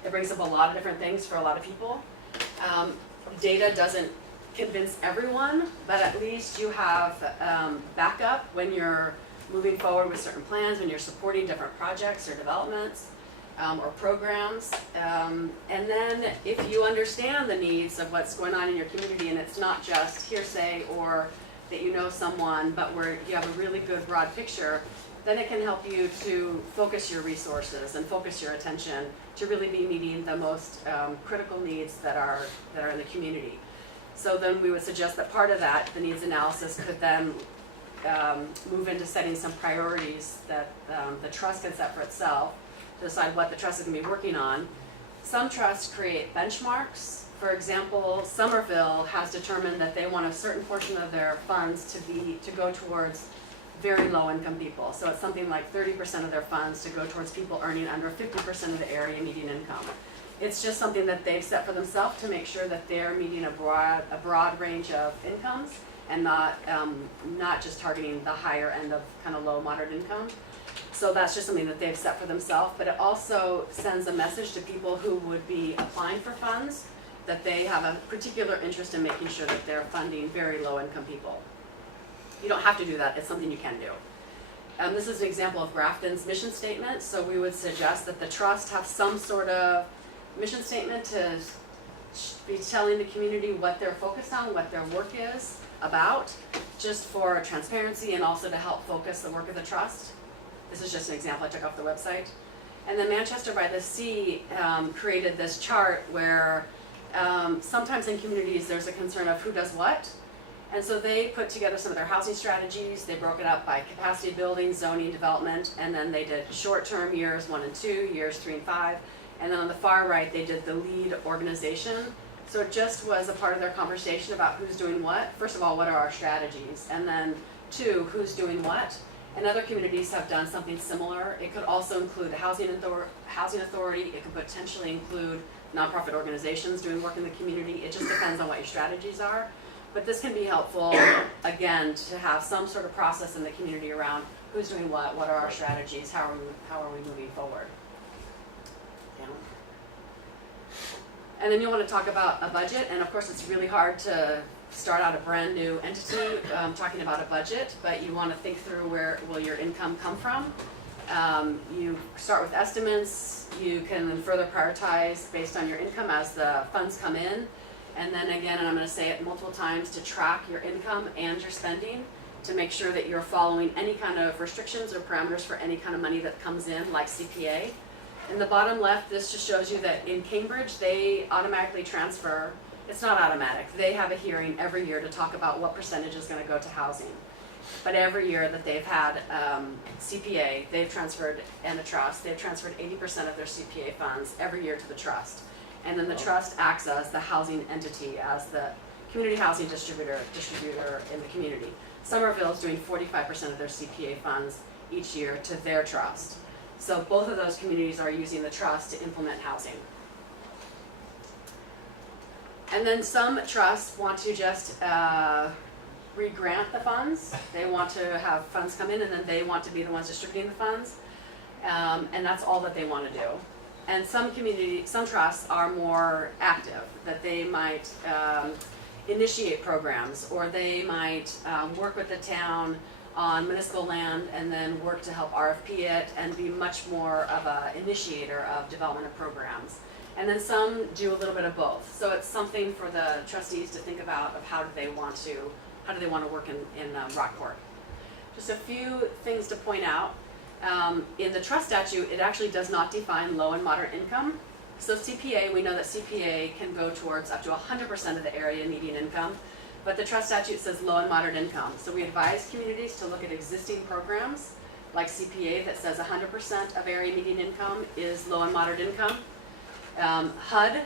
It brings up a lot of different things for a lot of people. Data doesn't convince everyone, but at least you have backup when you're moving forward with certain plans, when you're supporting different projects or developments or programs. And then if you understand the needs of what's going on in your community, and it's not just hearsay or that you know someone, but where you have a really good broad picture, then it can help you to focus your resources and focus your attention to really be meeting the most critical needs that are in the community. So then we would suggest that part of that, the needs analysis, could then move into setting some priorities that the trust can set for itself to decide what the trust is going to be working on. Some trusts create benchmarks. For example, Somerville has determined that they want a certain portion of their funds to go towards very low income people. So it's something like 30% of their funds to go towards people earning under 50% of the area median income. It's just something that they've set for themselves to make sure that they're meeting a broad range of incomes and not just targeting the higher end of kind of low moderate income. So that's just something that they've set for themselves, but it also sends a message to people who would be applying for funds that they have a particular interest in making sure that they're funding very low income people. You don't have to do that, it's something you can do. This is an example of Grafton's mission statement, so we would suggest that the trust have some sort of mission statement to be telling the community what they're focused on, what their work is about, just for transparency and also to help focus the work of the trust. This is just an example I took off the website. And then Manchester by the Sea created this chart where sometimes in communities there's a concern of who does what. And so they put together some of their housing strategies. They broke it up by capacity building, zoning, development, and then they did short-term years 1 and 2, years 3 and 5. And then on the far right, they did the lead organization. So it just was a part of their conversation about who's doing what. First of all, what are our strategies? And then 2, who's doing what? And other communities have done something similar. It could also include the housing authority. It could potentially include nonprofit organizations doing work in the community. It just depends on what your strategies are. But this can be helpful, again, to have some sort of process in the community around who's doing what are our strategies, how are we moving forward. And then you want to talk about a budget, and of course it's really hard to start out a brand new entity talking about a budget, but you want to think through where will your income come from. You start with estimates, you can further prioritize based on your income as the funds come in, and then again, and I'm going to say it multiple times, to track your income and your spending to make sure that you're following any kind of restrictions or parameters for any kind of money that comes in, like CPA. In the bottom left, this just shows you that in Cambridge, they automatically transfer. It's not automatic. They have a hearing every year to talk about what percentage is going to go to housing. But every year that they've had CPA, they've transferred, and a trust, they've transferred 80% of their CPA funds every year to the trust. And then the trust acts as the housing entity, as the community housing distributor in the community. Somerville is doing 45% of their CPA funds each year to their trust. So both of those communities are using the trust to implement housing. And then some trusts want to just re-grant the funds. They want to have funds come in and then they want to be the ones distributing the funds. And that's all that they want to do. And some trusts are more active, that they might initiate programs, or they might work with the town on municipal land and then work to help RFP it and be much more of an initiator of development of programs. And then some do a little bit of both. So it's something for the trustees to think about of how do they want to work in Rockport. Just a few things to point out. In the trust statute, it actually does not define low and moderate income. So CPA, we know that CPA can go towards up to 100% of the area median income, but the trust statute says low and moderate income. So we advise communities to look at existing programs like CPA that says 100% of area median income is low and moderate income. HUD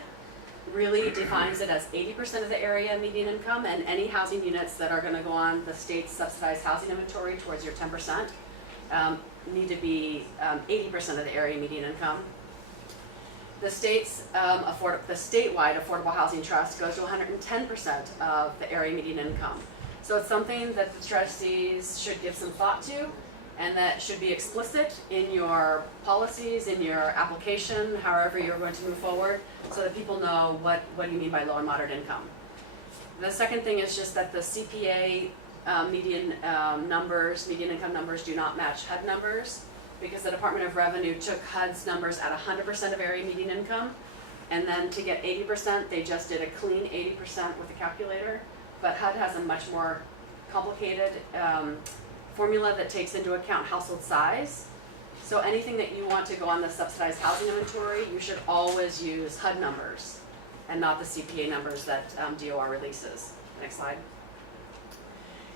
really defines it as 80% of the area median income, and any housing units that are going to go on the state's subsidized housing inventory towards your 10% need to be 80% of the area median income. The state's the statewide affordable housing trust goes to 110% of the area median income. So it's something that the trustees should give some thought to, and that should be explicit in your policies, in your application, however you're going to move forward, so that people know what do you mean by low and moderate income. The second thing is just that the CPA median income numbers do not match HUD numbers, because the Department of Revenue took HUD's numbers at 100% of area median income, and then to get 80%, they just did a clean 80% with a calculator. But HUD has a much more complicated formula that takes into account household size. So anything that you want to go on the subsidized housing inventory, you should always use HUD numbers and not the CPA numbers that DOR releases. Next slide.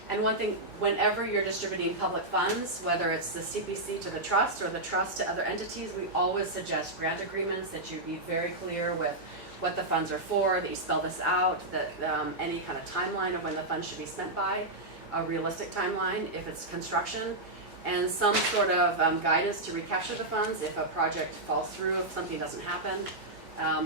And one thing, whenever you're distributing public funds, whether it's the CPC to the trust or the trust to other entities, we always suggest grant agreements, that you be very clear with what the funds are for, that you spell this out, that any kind of timeline of when the funds should be spent by, a realistic timeline if it's construction, and some sort of guidance to recapture the funds if a project falls through, if something doesn't happen.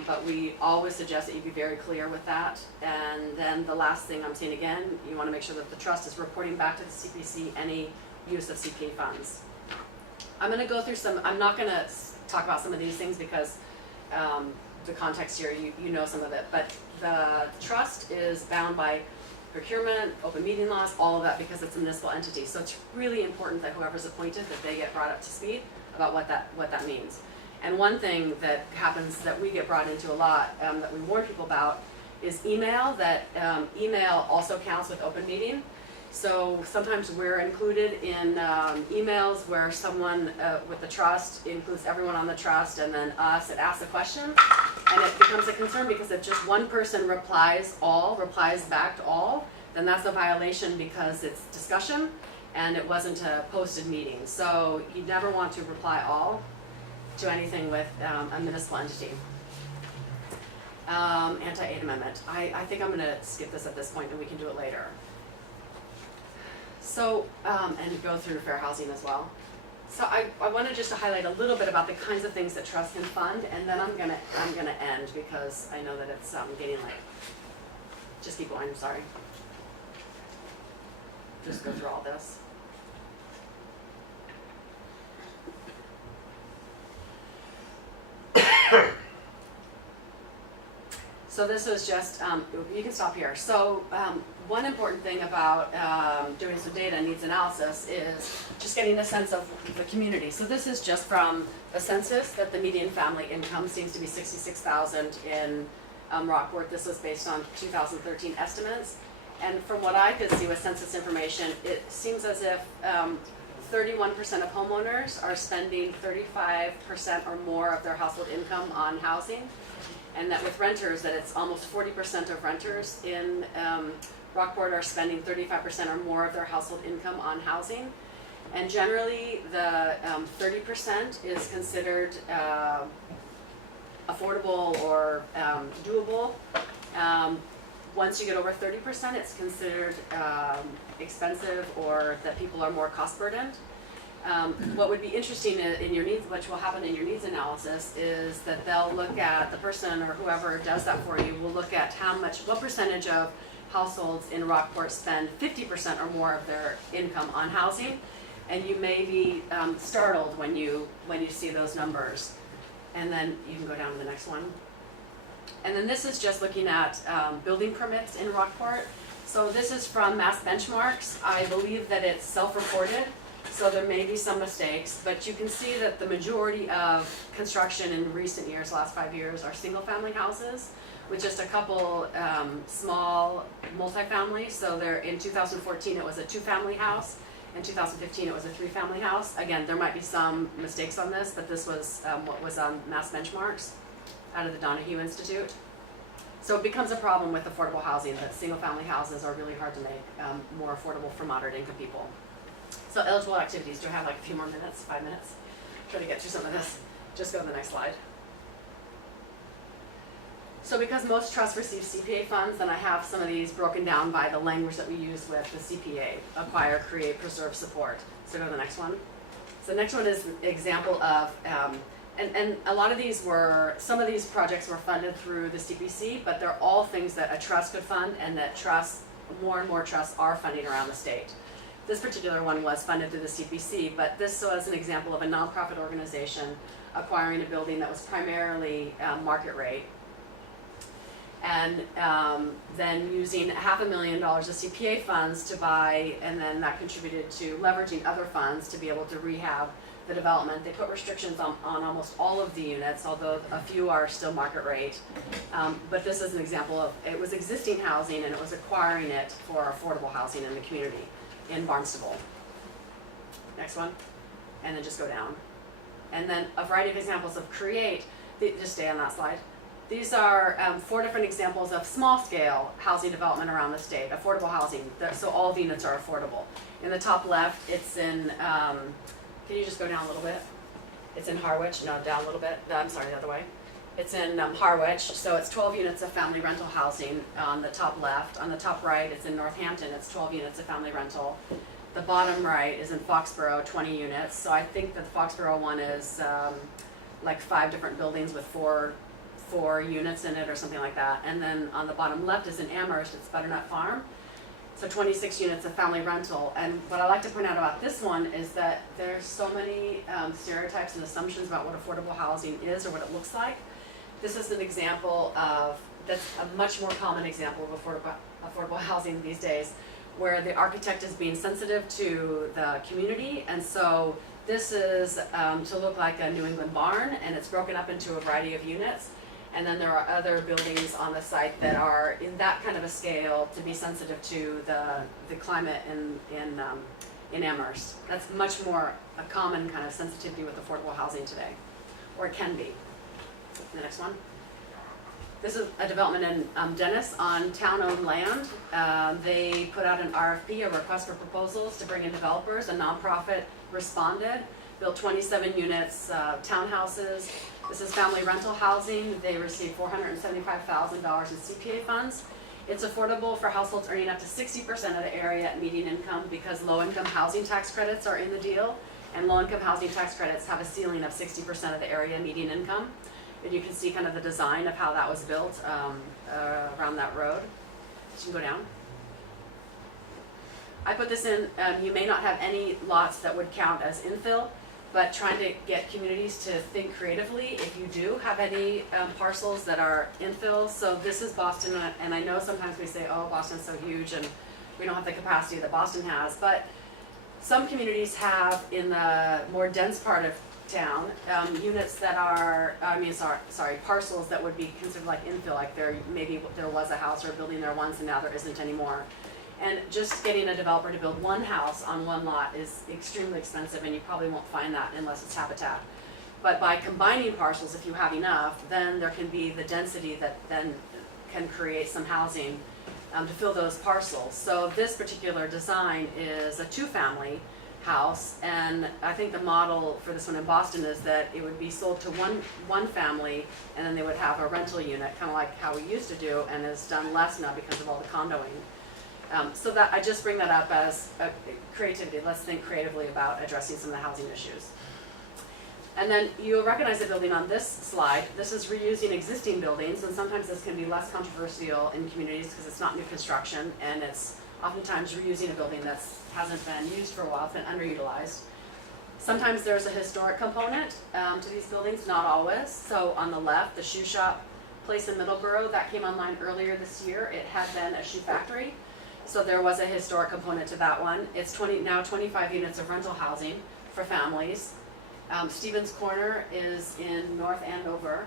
But we always suggest that you be very clear with that. And then the last thing I'm saying again, you want to make sure that the trust is reporting back to the CPC any use of CPA funds. I'm going to go through some, I'm not going to talk about some of these things because the context here, you know some of it, but the trust is bound by procurement, open meeting laws, all of that, because it's a municipal entity. So it's really important that whoever's appointed, that they get brought up to speed about what that means. And one thing that happens that we get brought into a lot, that we warn people about, is email. That email also counts with open meeting. So sometimes we're included in emails where someone with the trust includes everyone on the trust, and then us, it asks a question, and it becomes a concern because if just one person replies back to all, then that's a violation because it's discussion and it wasn't a posted meeting. So you never want to reply all to anything with a municipal entity. Anti-aid amendment. I think I'm going to skip this at this point and we can do it later. So, and go through fair housing as well. So I wanted just to highlight a little bit about the kinds of things that trusts can fund, and then I'm gonna end because I know that it's getting late. Just keep going, I'm sorry. Just go through all this. So this is just, you can stop here. So one important thing about doing some data needs analysis is just getting a sense of the community. So this is just from the census that the median family income seems to be $66,000 in Rockport. This was based on 2013 estimates. And from what I could see with census information, it seems as if 31% of homeowners are spending 35% or more of their household income on housing. And that with renters, that it's almost 40% of renters in Rockport are spending 35% or more of their household income on housing. And generally, the 30% is considered affordable or doable. Once you get over 30%, it's considered expensive or that people are more cost burdened. What would be interesting in your needs, which will happen in your needs analysis, is that they'll look at the person or whoever does that for you will look at what percentage of households in Rockport spend 50% or more of their income on housing, and you may be startled when you see those numbers. And then you can go down to the next one. And then this is just looking at building permits in Rockport. So this is from Mass Benchmarks. I believe that it's self-reported, so there may be some mistakes, but you can see that the majority of construction in recent years, last 5 years, are single-family houses with just a couple small multifamily. So there, in 2014, it was a 2-family house. In 2015, it was a 3-family house. Again, there might be some mistakes on this, but this was what was on Mass Benchmarks out of the Donahue Institute. So it becomes a problem with affordable housing that single-family houses are really hard to make more affordable for moderate income people. So eligible activities, do I have like a few more minutes, 5 minutes? Try to get through some of this. Just go to the next slide. So because most trusts receive CPA funds, then I have some of these broken down by the language that we use with the CPA, acquire, create, preserve, support. So go to the next one. So the next one is an example of, and a lot of these were, some of these projects were funded through the CPC, but they're all things that a trust could fund and that trusts, more and more trusts are funding around the state. This particular one was funded through the CPC, but this was an example of a nonprofit organization acquiring a building that was primarily market rate, and then using $500,000 of CPA funds to buy, and then that contributed to leveraging other funds to be able to rehab the development. They put restrictions on almost all of the units, although a few are still market rate. But this is an example of, it was existing housing and it was acquiring it for affordable housing in the community in Barnstable. Next one, and then just go down. And then a variety of examples of create, just stay on that slide. These are 4 different examples of small-scale housing development around the state, affordable housing, so all the units are affordable. In the top left, it's in, can you just go down a little bit? It's in Harwich, no, down a little bit, I'm sorry, the other way. It's in Harwich, so it's 12 units of family rental housing on the top left. On the top right, it's in Northampton, it's 12 units of family rental. The bottom right is in Foxborough, 20 units. So I think that the Foxborough one is like 5 different buildings with four units in it or something like that. And then on the bottom left is in Amherst, it's Butternut Farm. So 26 units of family rental. And what I like to point out about this one is that there's so many stereotypes and assumptions about what affordable housing is or what it looks like. This is an example of, that's a much more common example of affordable housing these days, where the architect is being sensitive to the community. And so this is to look like a New England barn, and it's broken up into a variety of units. And then there are other buildings on the site that are in that kind of a scale to be sensitive to the climate in Amherst. That's much more a common kind of sensitivity with affordable housing today, or it can be. The next one. This is a development in Dennis on town-owned land. They put out an RFP, a request for proposals, to bring in developers. A nonprofit responded, built 27 units, townhouses. This is family rental housing. They received $475,000 in CPA funds. It's affordable for households earning up to 60% of the area at median income because low-income housing tax credits are in the deal, and low-income housing tax credits have a ceiling of 60% of the area median income. And you can see kind of the design of how that was built around that road. So you can go down. I put this in, you may not have any lots that would count as infill, but trying to get communities to think creatively if you do have any parcels that are infill. So this is Boston, and I know sometimes we say, oh, Boston's so huge and we don't have the capacity that Boston has, but some communities have in the more dense part of town, units that are, parcels that would be considered like infill, like maybe there was a house or a building there once and now there isn't anymore. And just getting a developer to build one house on one lot is extremely expensive, and you probably won't find that unless it's habitat. But by combining parcels, if you have enough, then there can be the density that then can create some housing to fill those parcels. So this particular design is a 2-family house, and I think the model for this one in Boston is that it would be sold to one family, and then they would have a rental unit, kind of like how we used to do, and is done less now because of all the condoing. So that I just bring that up as creativity. Let's think creatively about addressing some of the housing issues. And then you'll recognize the building on this slide. This is reusing existing buildings, and sometimes this can be less controversial in communities because it's not new construction, and it's oftentimes reusing a building that hasn't been used for a while, it's been underutilized. Sometimes there's a historic component to these buildings, not always. So on the left, the shoe shop place in Middleborough, that came online earlier this year. It had been a shoe factory, so there was a historic component to that one. It's now 25 units of rental housing for families. Stevens Corner is in North Andover,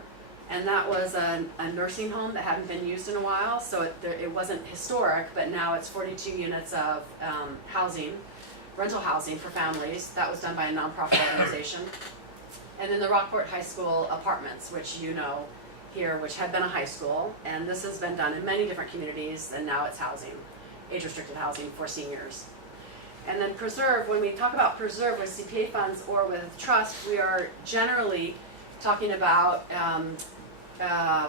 and that was a nursing home that hadn't been used in a while, so it wasn't historic, but now it's 42 units of housing, rental housing for families. That was done by a nonprofit organization. And then the Rockport High School apartments, which you know here, which had been a high school, and this has been done in many different communities, and now it's housing, age-restricted housing for seniors. And then preserve, when we talk about preserve with CPA funds or with trust, we are generally talking about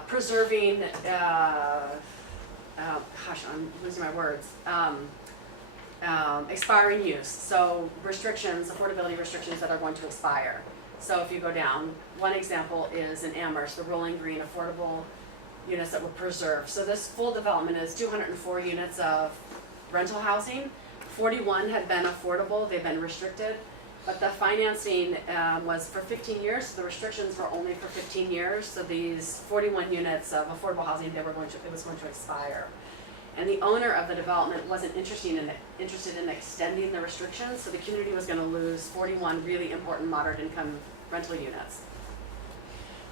preserving, gosh, I'm losing my words, expiring use. So restrictions, affordability restrictions that are going to expire. So if you go down, one example is in Amherst, the Rolling Green affordable units that were preserved. So this full development is 204 units of rental housing. 41 had been affordable, they've been restricted, but the financing was for 15 years, so the restrictions were only for 15 years, so these 41 units of affordable housing, it was going to expire. And the owner of the development wasn't interested in extending the restrictions, so the community was going to lose 41 really important moderate income rental units.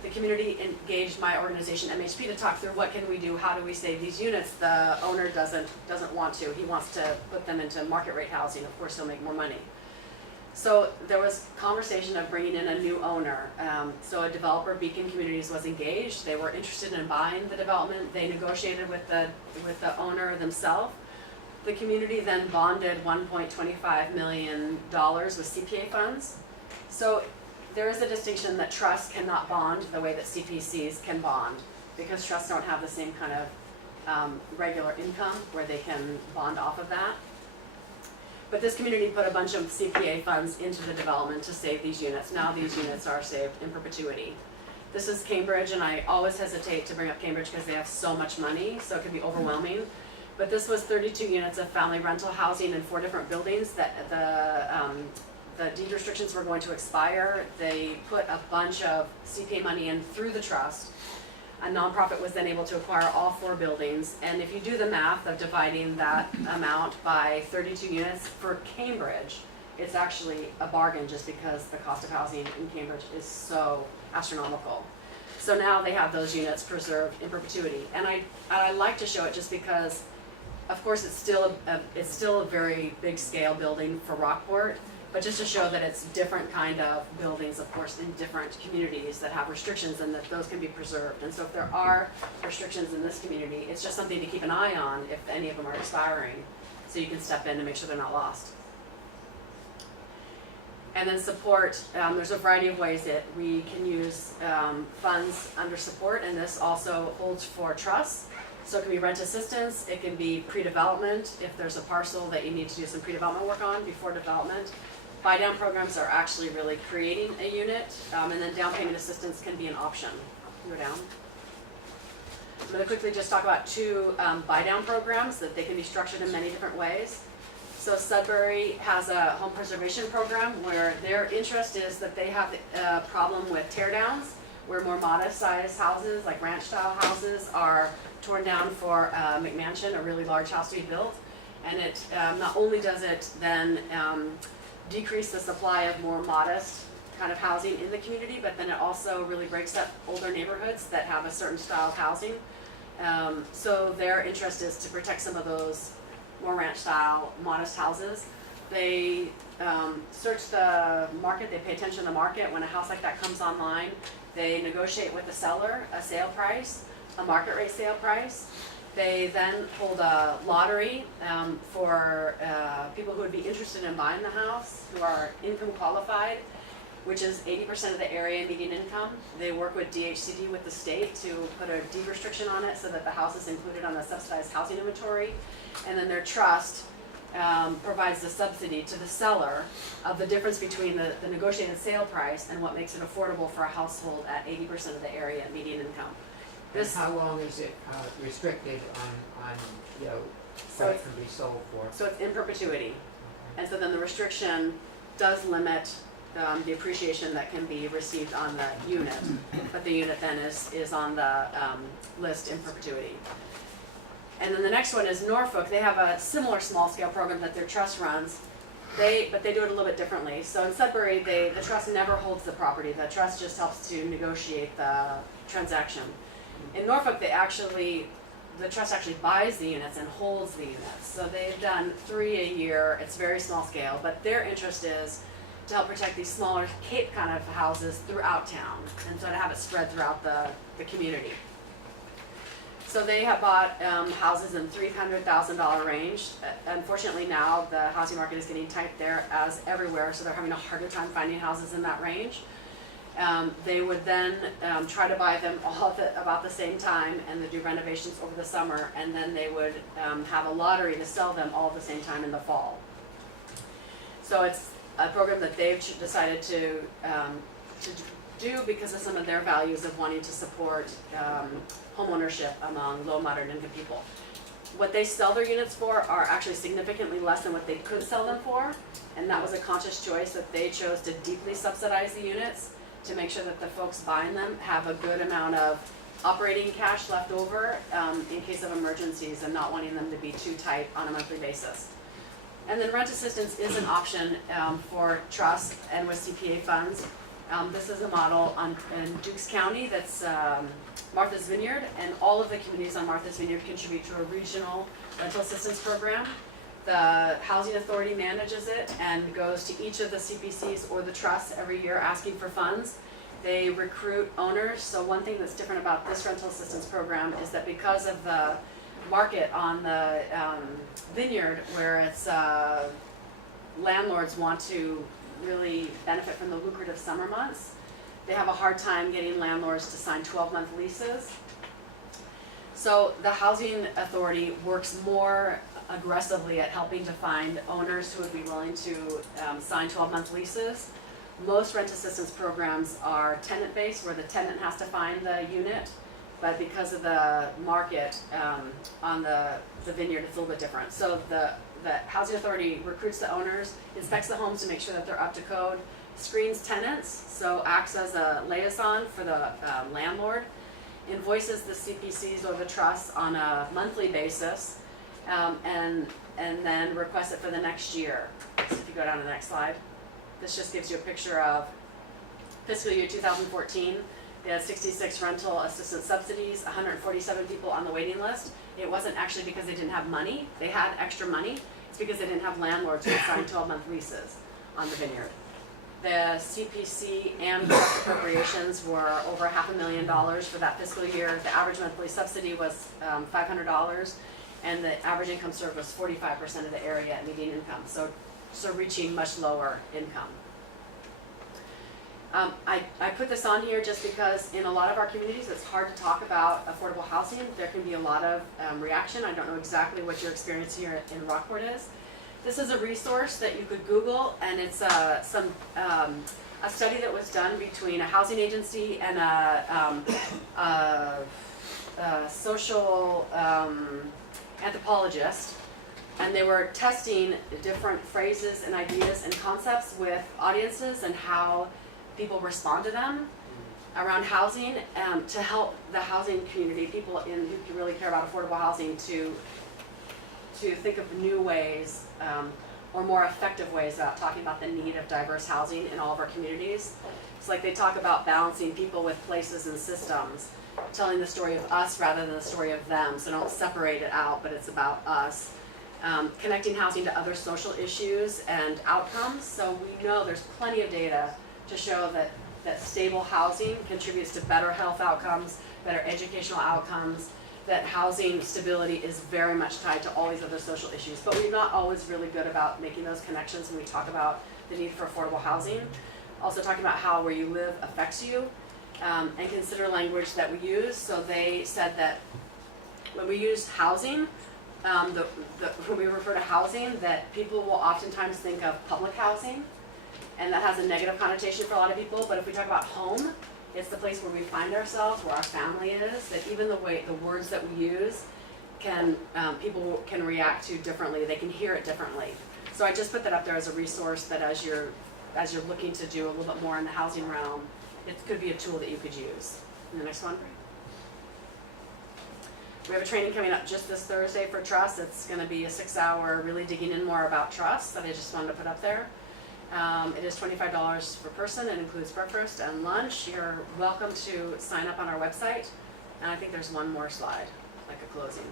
The community engaged my organization, MHP, to talk through what can we do, how do we save these units. The owner doesn't want to. He wants to put them into market rate housing. Of course, he'll make more money. So there was conversation of bringing in a new owner. So a developer, Beacon Communities, was engaged. They were interested in buying the development. They negotiated with the owner themselves. The community then bonded $1.25 million with CPA funds. So there is a distinction that trusts cannot bond the way that CPCs can bond, because trusts don't have the same kind of regular income where they can bond off of that. But this community put a bunch of CPA funds into the development to save these units. Now these units are saved in perpetuity. This is Cambridge, and I always hesitate to bring up Cambridge because they have so much money, so it can be overwhelming. But this was 32 units of family rental housing in 4 different buildings that the deed restrictions were going to expire. They put a bunch of CPA money in through the trust. A nonprofit was then able to acquire all 4 buildings, and if you do the math of dividing that amount by 32 units for Cambridge, it's actually a bargain just because the cost of housing in Cambridge is so astronomical. So now they have those units preserved in perpetuity, and I like to show it just because, of course, it's still a very big scale building for Rockport. But just to show that it's different kind of buildings, of course, in different communities that have restrictions, and that those can be preserved. And so if there are restrictions in this community, it's just something to keep an eye on if any of them are expiring, so you can step in and make sure they're not lost. And then support, there's a variety of ways that we can use funds under support, and this also holds for trusts. So it can be rent assistance, it can be pre-development, if there's a parcel that you need to do some pre-development work on before development. Buy-down programs are actually really creating a unit, and then down payment assistance can be an option. Go down. I'm going to quickly just talk about 2 buy-down programs that they can be structured in many different ways. So Sudbury has a home preservation program where their interest is that they have a problem with tear-downs, where more modest-sized houses, like ranch-style houses, are torn down for a McMansion, a really large house to be built. And it not only does it then decrease the supply of more modest kind of housing in the community, but then it also really breaks up older neighborhoods that have a certain style of housing. So their interest is to protect some of those more ranch style, modest houses. They search the market, they pay attention to the market. When a house like that comes online, they negotiate with the seller a sale price, a market rate sale price. They then hold a lottery for people who would be interested in buying the house, who are income qualified, which is 80% of the area median income. They work with DHCD, with the state, to put a deed restriction on it so that the house is included on the subsidized housing inventory. And then their trust provides the subsidy to the seller of the difference between the negotiated sale price and what makes it affordable for a household at 80% of the area at median income. And how long is it restricted on, you know, So what it it's- can be sold for? So it's in perpetuity. And so then the restriction does limit the appreciation that can be received on the unit, but the unit then is on the list in perpetuity. And then the next one is Norfolk. They have a similar small scale program that their trust runs. But they do it a little bit differently. So in Sudbury, the trust never holds the property. The trust just helps to negotiate the transaction. In Norfolk, the trust actually buys the units and holds the units. So they've done 3 a year. It's very small scale, but their interest is to help protect these smaller Cape kind of houses throughout town, and so to have it spread throughout the community. So they have bought houses in $300,000 range. Unfortunately now, the housing market is getting tight there as everywhere, so they're having a harder time finding houses in that range. They would then try to buy them all about the same time, and they do renovations over the summer, and then they would have a lottery to sell them all at the same time in the fall. So it's a program that they've decided to do because of some of their values of wanting to support home ownership among low moderate income people. What they sell their units for are actually significantly less than what they could sell them for, and that was a conscious choice that they chose to deeply subsidize the units to make sure that the folks buying them have a good amount of operating cash left over in case of emergencies and not wanting them to be too tight on a monthly basis. And then rent assistance is an option for trusts and with CPA funds. This is a model in Dukes County that's Martha's Vineyard, and all of the communities on Martha's Vineyard contribute to a regional rental assistance program. The Housing Authority manages it and goes to each of the CPCs or the trusts every year asking for funds. They recruit owners, so one thing that's different about this rental assistance program is that because of the market on the vineyard, where it's landlords want to really benefit from the lucrative summer months, they have a hard time getting landlords to sign 12-month leases. So the Housing Authority works more aggressively at helping to find owners who would be willing to sign 12-month leases. Most rent assistance programs are tenant-based, where the tenant has to find the unit, but because of the market on the vineyard, it's a little bit different. So the Housing Authority recruits the owners, inspects the homes to make sure that they're up to code, screens tenants, so acts as a liaison for the landlord, invoices the CPCs or the trusts on a monthly basis, and then requests it for the next year. So if you go down to the next slide, this just gives you a picture of fiscal year 2014. They had 66 rental assistance subsidies, 147 people on the waiting list. It wasn't actually because they didn't have money. They had extra money. It's because they didn't have landlords who would sign 12-month leases on the vineyard. The CPC and trust appropriations were over $500,000 for that fiscal year. The average monthly subsidy was $500, and the average income served was 45% of the area at median income, so reaching much lower income. I put this on here just because in a lot of our communities it's hard to talk about affordable housing. There can be a lot of reaction. I don't know exactly what your experience here in Rockport is. This is a resource that you could Google, and it's a study that was done between a housing agency and a social anthropologist, and they were testing different phrases and ideas and concepts with audiences and how people respond to them around housing, to help the housing community, people who really care about affordable housing, to think of new ways or more effective ways about talking about the need of diverse housing in all of our communities. It's like they talk about balancing people with places and systems, telling the story of us rather than the story of them, so don't separate it out, but it's about us. Connecting housing to other social issues and outcomes. So we know there's plenty of data to show that stable housing contributes to better health outcomes, better educational outcomes, that housing stability is very much tied to all these other social issues. But we're not always really good about making those connections when we talk about the need for affordable housing. Also talking about how where you live affects you, and consider language that we use. So they said that when we use housing, when we refer to housing, that people will oftentimes think of public housing, and that has a negative connotation for a lot of people, but if we talk about home, it's the place where we find ourselves, where our family is, that even the words that we use people can react to differently, they can hear it differently. So I just put that up there as a resource that as you're looking to do a little bit more in the housing realm, it could be a tool that you could use. And the next one. We have a training coming up just this Thursday for trust. It's going to be a 6-hour really digging in more about trust that I just wanted to put up there. It is $25 per person. It includes breakfast and lunch. You're welcome to sign up on our website. And I think there's one more slide, like a closing.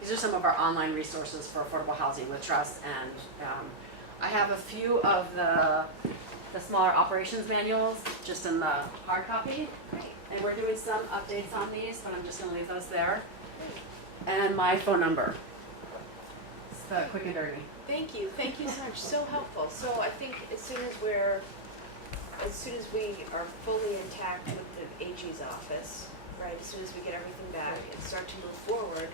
These are some of our online resources for affordable housing with trust. And I have a few of the smaller operations manuals just in the hard copy. And we're doing some updates on these, but I'm just going to leave those there. And my phone number. It's the quick and dirty. Thank you so much, so helpful. So I think as soon as we are fully intact with the AG's office, right, as soon as we get everything back and start to move forward,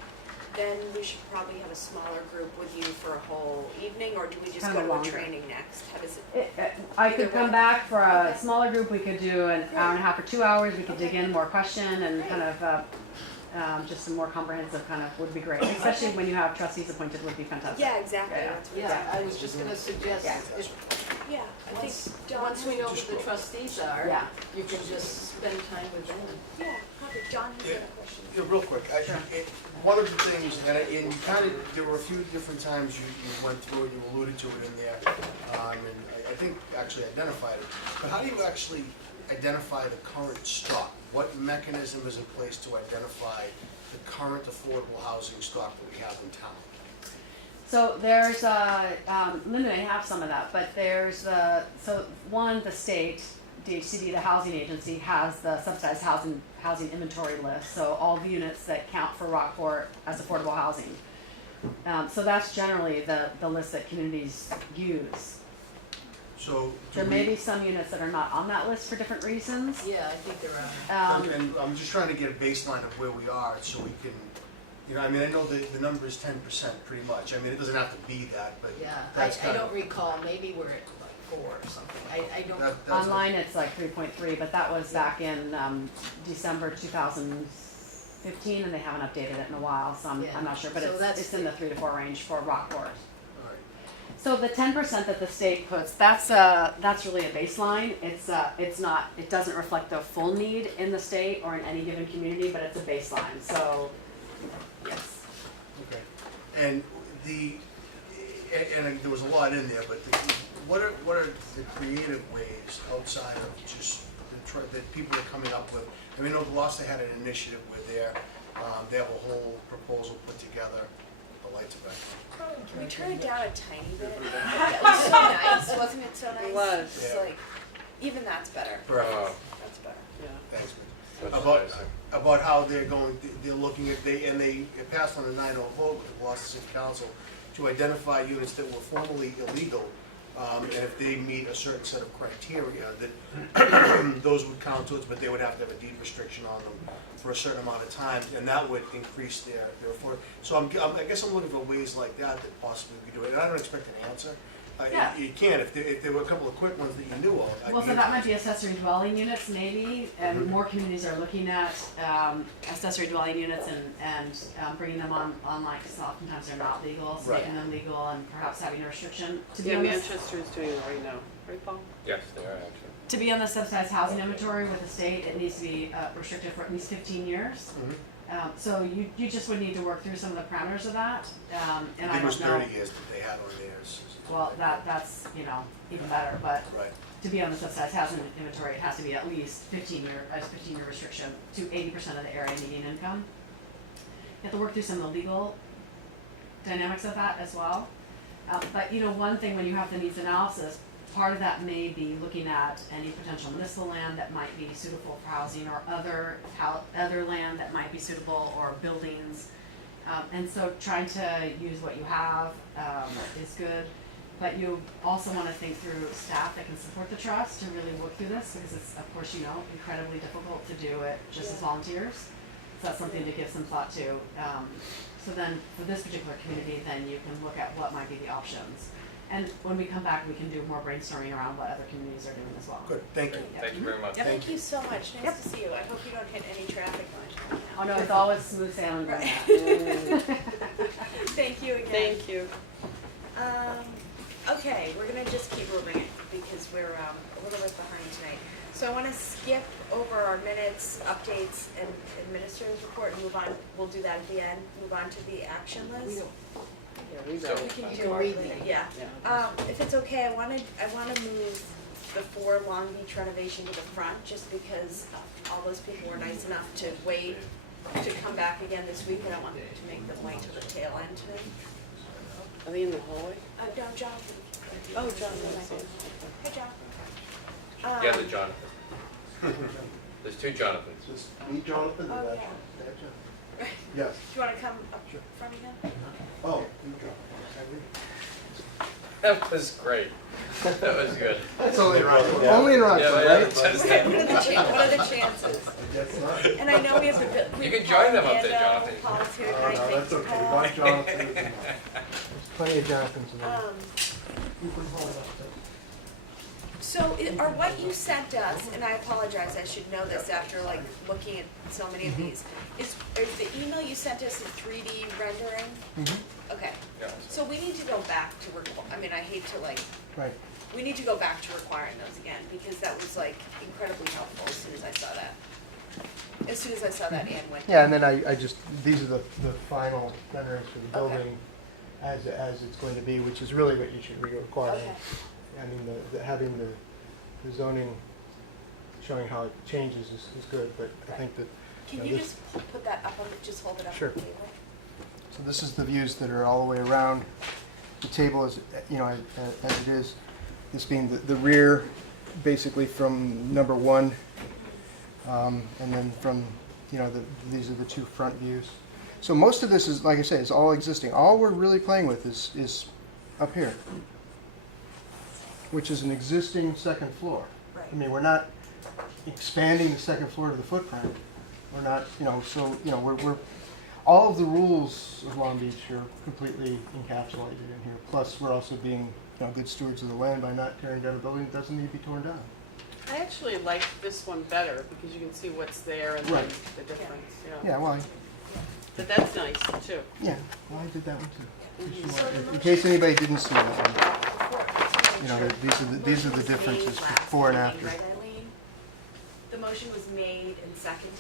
then we should probably have a smaller group with you for a whole evening, or do we just Kind go of to a longer. training next? How does it? I Either could come way. back for a Okay. smaller group. We could do an hour and a half or 2 hours. We could dig in more question and Great. kind of just some more comprehensive kind of would be great. Especially when you have trustees appointed would be fantastic. Yeah, exactly. Yeah. That's what Yeah, I was just gonna suggest, Yeah. Yeah, I think Dawn. once we know who the trustees are, Yeah. you can just spend time with them. Yeah, probably. John has Yeah. got a question. Yeah, real quick, one of the things, and you kind of, there were a few different times you went through it, you alluded to it in there, and I think actually identified it. But how do you actually identify the current stock? What mechanism is in place to identify the current affordable housing stock that we have in town? So there's Linda may have some of that, but there's the state, DHCD, the housing agency, has the subsidized housing inventory list. So all the units that count for Rockport as affordable housing. So that's generally the list that communities use. So, There may be some units that are not on that list for different reasons. Yeah, I think there are. and I'm just trying to get a baseline of where we are so we can, I mean, I know the number is 10% pretty much. I mean, it doesn't have to be that, but Yeah, that's I kind don't of, recall, maybe we're at like 4 or something, I don't. that's Online, it's like 3.3, but that was back in December 2015, and they haven't updated it in a while, so Yeah. I'm not sure. But So that's it's in the 3 to 4 range for Rockport. all right. So the 10% that the state puts, that's really a baseline. It doesn't reflect the full need in the state or in any given community, but it's a baseline. So, yes. Okay. And there was a lot in there, but what are the creative ways outside of just that people are coming up with? I mean, Gloucester had an initiative where they have a whole proposal put together. The lights are back on. Can we turn it down a tiny bit? It was so nice, wasn't it so nice? It was. It's Yeah. like, even that's better. Perfect. That's better. Thanks, Mitch. That's About how they're looking at, they passed on a 9-0 vote with the Gloucester City Council to identify units that were formerly illegal, and if they meet a certain set of criteria, that those would count towards, but they would have to have a deed restriction on them for a certain amount of time, and that would increase their afford. So I guess I'm looking for ways like that possibly we could do it, and I don't expect an answer. Yeah. You can, if there were a couple of quick ones that you knew of. I'd Well, be so that might interested. be accessory dwelling units maybe, and more communities are looking at accessory dwelling units and bringing them online, because oftentimes they're not legal, so Right. making them legal and perhaps having a restriction. To be Yeah, honest, Manchester is doing it right now, right, Paul? Yes, they are actually. to be on the subsidized housing inventory with the state, it needs to be restricted for at least 15 years. Mhm. So you just would need to work through some of the parameters of that, and I I think it was don't know. 30 years that they had on theirs. Well, that's even better, but Right. to be on the subsidized housing inventory, it has to be at least 15-year restriction to 80% of the area median income. You have to work through some of the legal dynamics of that as well. But one thing when you have the needs analysis, part of that may be looking at any potential municipal land that might be suitable for housing, or other land that might be suitable, or buildings. And so trying to use what you have is good. But you also want to think through staff that can support the trust to really work through this, because it's, of course, incredibly difficult to do it just as volunteers. So that's something to give some thought to. So then, for this particular community, then you can look at what might be the options. And when we come back, we can do more brainstorming around what other communities are doing as well. Good, thank you. Yeah. Thank you very much. Thank you so much. Nice to see you. I hope you don't hit any traffic going Oh no, it's always smooth sailing going back. Thank you again. Thank you. Okay, we're gonna just keep moving it because we're a little bit behind tonight. So I wanna skip over our minutes, updates, and administrative report and move on. We'll do that at the end. Move on to the action list. Yeah, we So- got We it. can You do can our read minute, me. yeah. If it's okay, I wanna move the 4 Long Beach renovation to the front, just because all those people were nice enough to wait to come back again this week. I don't want to make them wait till the tail end today. Are they in the hallway? No, Jonathan. Oh, Jonathan. Hey, Jonathan. Yeah, the Jonathan. There's 2 Jonathans. Just meet Jonathan Oh, and that, yeah. that Jonathan. Yes. Do you wanna come up front again? Oh, meet Jonathan. That was great. That was good. That's only in Rockport. Yeah. Only in Rockport, Yeah, right? just- What are the chances? I guess not. And I know we have to. You can join them up there, Jonathan. Paul's here Oh, tonight. no, Thanks, that's okay. Paul. Mark Jonathan is Plenty of Jonathans in there. So, or what you sent us, and I apologize, I should know this after like looking at so many of these, is the email you sent us a 3D rendering? Okay, Yeah. so we need to go back to, I mean, I hate to like, Right. we need to go back to requiring those again, because that was like incredibly helpful as soon as I saw that. As soon as I saw that, Ann went. Yeah, and then I just, these are the final renderings for the Okay. building as it's going to be, which is really what you should be requiring. Okay. I mean, having the zoning showing how it changes is good, but I think that. Can you just put that up on the, just hold it up Sure. on the table? So this is the views that are all the way around. The table is, you know, as it is, this being the rear, basically from number 1, and then from, you know, these are the 2 front views. So most of this is, like I say, is all existing. All we're really playing with is up here, which is an existing second floor. Right. I mean, we're not expanding the second floor to the footprint. We're not, you know, so, you know, we're all of the rules of Long Beach are completely encapsulated in here. Plus, we're also being, you know, good stewards of the land by not tearing down a building that doesn't need to be torn down. I actually like this one better because you can see what's there and then Right. the difference, Yeah, well, But that's nice too. yeah, well, I did that one too. Mm-hmm. Just so in case anybody didn't see that one. You know, these are the differences before and after. Right, Eileen? The motion was made and seconded,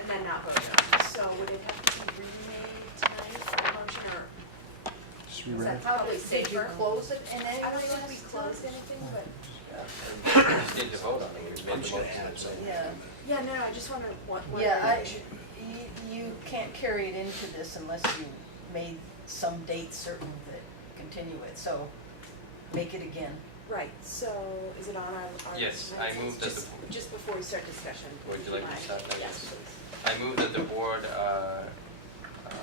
and then not voted on. So would it have to be remade tonight, the motion, or Just is reread that it. probably Did you safer? close it in any I don't way? think we closed anything, but, We just need to vote on it. We made the motion. Yeah. yeah, no, I just wonder what. Yeah, you can't carry it into this unless you made some date certain that continue it, so make it again. Right, so is it on our? Yes, I minutes? moved that Just before we start discussion. Would you like to start that? Yes, please. I move that the board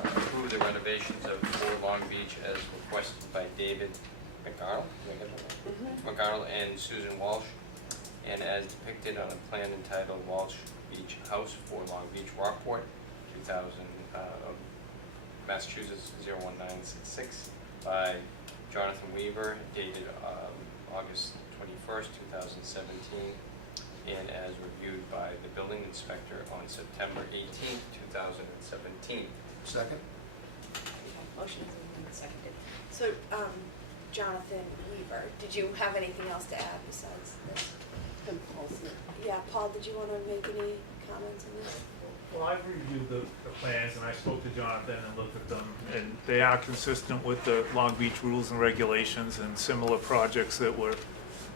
approve the renovations of 4 Long Beach as requested by David McArdle, McArdle and Susan Walsh, and as depicted on a plan entitled Walsh Beach House, 4 Long Beach, Rockport, 2000, Massachusetts 01966, by Jonathan Weaver, dated August 21st, 2017, and as reviewed by the building inspector on September 18th, 2017. Second? Motion has been seconded. So, Jonathan Weaver, did you have anything else to add besides this? Yeah, Paul, did you want to make any comments on this? Well, I've reviewed the plans and I spoke to Jonathan and looked at them, and they are consistent with the Long Beach rules and regulations and similar projects that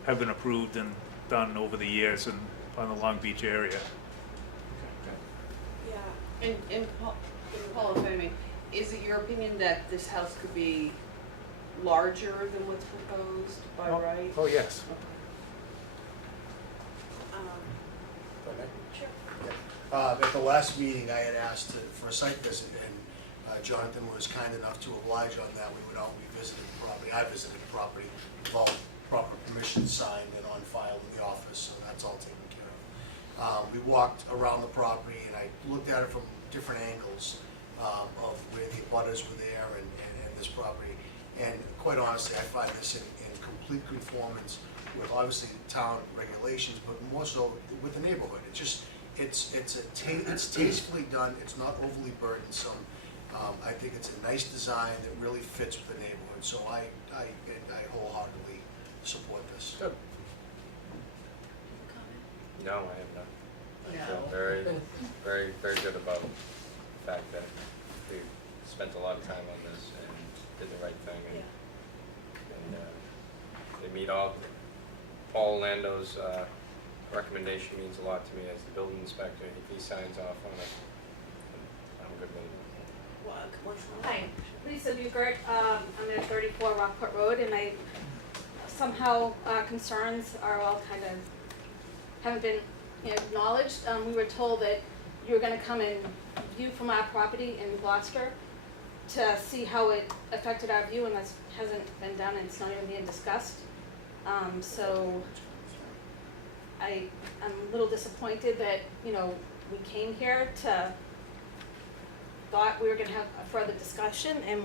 have been approved and done over the years in on the Long Beach area. Yeah. And Paul, if I may, is it your opinion that this house could be larger than what's proposed by right? Oh, yes. Sure. At the last meeting, I had asked for a site visit, and Jonathan was kind enough to oblige on that. We would all be visiting the property. I visited the property with all proper permissions signed and on file in the office, so that's all taken care of. We walked around the property, and I looked at it from different angles, of where the abutters were there and this property. And quite honestly, I find this in complete conformance with obviously town regulations, but more so with the neighborhood. It's tastefully done, it's not overly burdensome. I think it's a nice design that really fits with the neighborhood, so I wholeheartedly support this. Good. No, I have not. I No. feel very, very good about the fact that we spent a lot of time on this and did the right thing, and they meet all Lando's recommendation means a lot to me as the building inspector. If he signs off on it, I'm good with it. Hi, Lisa Newgert. I'm at 34 Rockport Road, and somehow concerns are all kind of haven't been acknowledged. We were told that you were going to come and view from our property in Gloucester to see how it affected our view, and that hasn't been done, and it's not even being discussed. So I'm a little disappointed that we came here to thought we were going to have a further discussion, and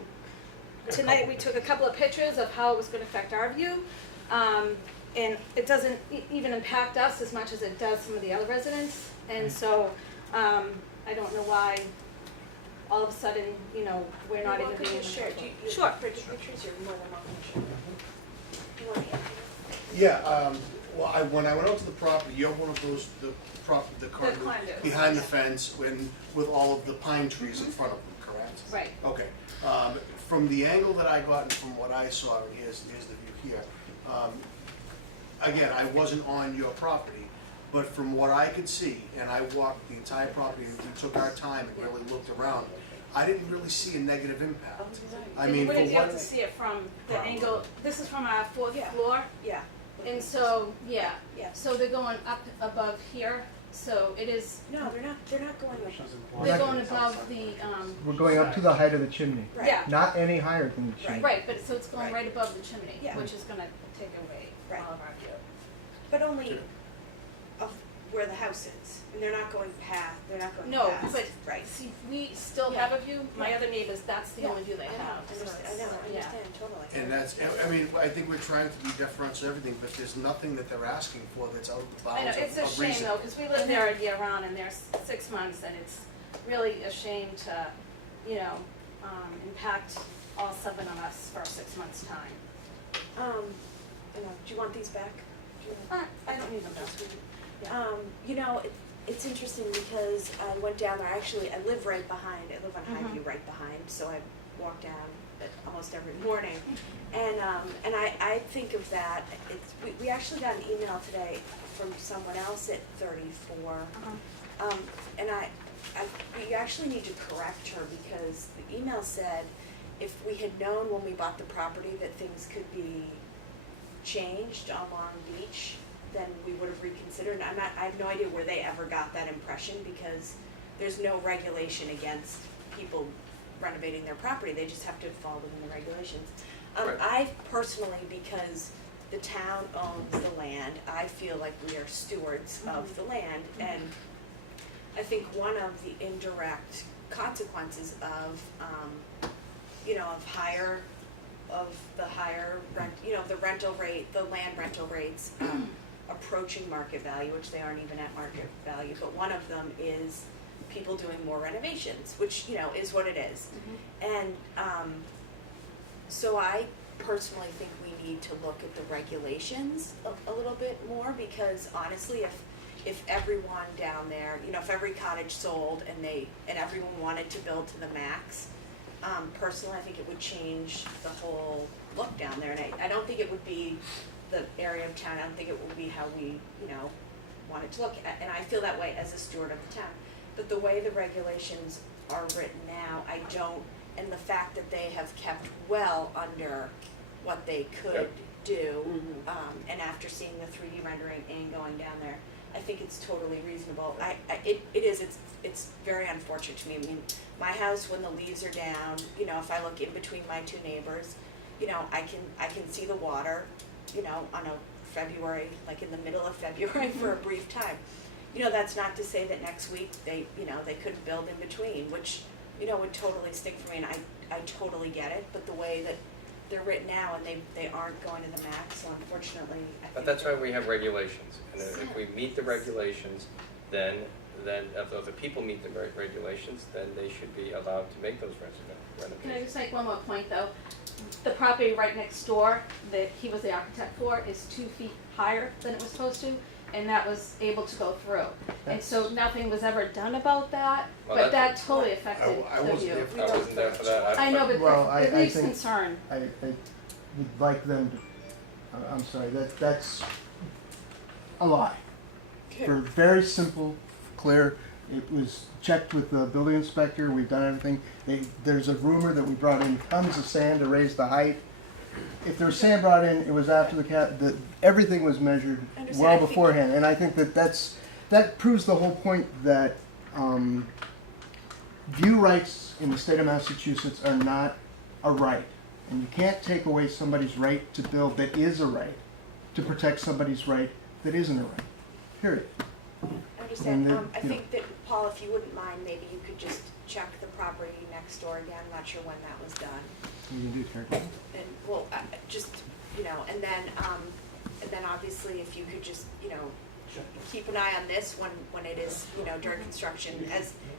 tonight we took a couple of pictures of how it was going to affect our view, and it doesn't even impact us as much as it does some of the other residents, and so I don't know why all of a sudden we're not even being share. Sure. Pictures, you're more than welcome to share. You want to answer? Yeah, well, when I went out to the property, you're one of those, the condos. behind the fence with all of the pine trees in front of them, correct? Right. Okay. From the angle that I got and from what I saw, and here's the view here, again, I wasn't on your property, but from what I could see, and I walked the entire property and we took our time and really looked around, I didn't really see a negative impact. I mean, Wouldn't for be able what, to see it from the angle. This is from our fourth Yeah. floor, Yeah. and so Yeah. so they're going up above here. So it is. No, they're not going They're going above the. We're going up to the height of the chimney, Right. Yeah. not any higher than the chimney. Right, but so it's going Right. right above the chimney, Yeah. which is going to take away Right. all of our view. But only of where the house is, and they're not going past. They're not going No, past. but right. see, we still Yeah. have a view. My Yeah. other neighbors, that's the Yeah. only view they I know, have. I So understand. it's- I know. I yeah. understand totally. and that's, I mean, I think we're trying to be deferential to everything, but there's nothing that they're asking for that's out of the I know, bounds it's a of shame reason. though, because we live there year round and there's 6 months, and it's really a shame to, impact all 7 of us for 6 months' time. Do you want these back? I don't need them though. It's interesting because I went down there. Actually, I live right behind. I live on Highview right behind, so I walk down almost every morning. And I think of that. We actually got an email today from someone else at 34. And we actually need to correct her because the email said if we had known when we bought the property that things could be changed on Long Beach, then we would have reconsidered. And I have no idea where they ever got that impression because there's no regulation against people renovating their property. They just have to follow within the regulations. Right. I personally, because the town owns the land, I feel like we are stewards of the land, and I think one of the indirect consequences of the higher rent, the rental rate, the land rental rates approaching market value, which they aren't even at market value, but one of them is people doing more renovations, which, is what it is. And so I personally think we need to look at the regulations a little bit more, because honestly, if everyone down there, if every cottage sold and everyone wanted to build to the max, personally, I think it would change the whole look down there. And I don't think it would be the area of town. I don't think it would be how we, want it to look. And I feel that way as a steward of the town. But the way the regulations are written now, I don't, and the fact that they have kept well under what they could do, and after seeing the 3D rendering and going down there, I think it's totally reasonable. It's very unfortunate to me. I mean, my house, when the leaves are down, if I look in between my 2 neighbors, I can see the water, on a February, like in the middle of February for a brief time. That's not to say that next week they couldn't build in between, which you know, would totally stick for me, and I totally get it, but the way that they're written now, and they aren't going to the max, so unfortunately, I think. But that's why we have regulations, and if we meet the regulations, then if the people meet the regulations, then they should be allowed to make those renovations. Can I just make one more point though? The property right next door that he was the architect for is 2 feet higher than it was supposed to, and that was able to go through. And so nothing was ever done about that, Well, but that that's- totally affected I the wasn't view. there for I wasn't there for that. I know, but Well, it I leaves think- concern. I would like them to, I'm sorry, that's a lie. For very simple, clear, it was checked with the building inspector, we've done everything. There's a rumor that we brought in tons of sand to raise the height. If there was sand brought in, it was after everything was measured well beforehand. And I think that proves the whole point that view rights in the state of Massachusetts are not a right. And you can't take away somebody's right to build that is a right, to protect somebody's right that isn't a right, period. I understand. And I think that, Paul, if you wouldn't mind, maybe you could just check the property next door again. I'm not sure when that was done. You can do territory. And, well, just, you know, and then obviously if you could just, you know, keep an eye on this when it is, you know, during construction,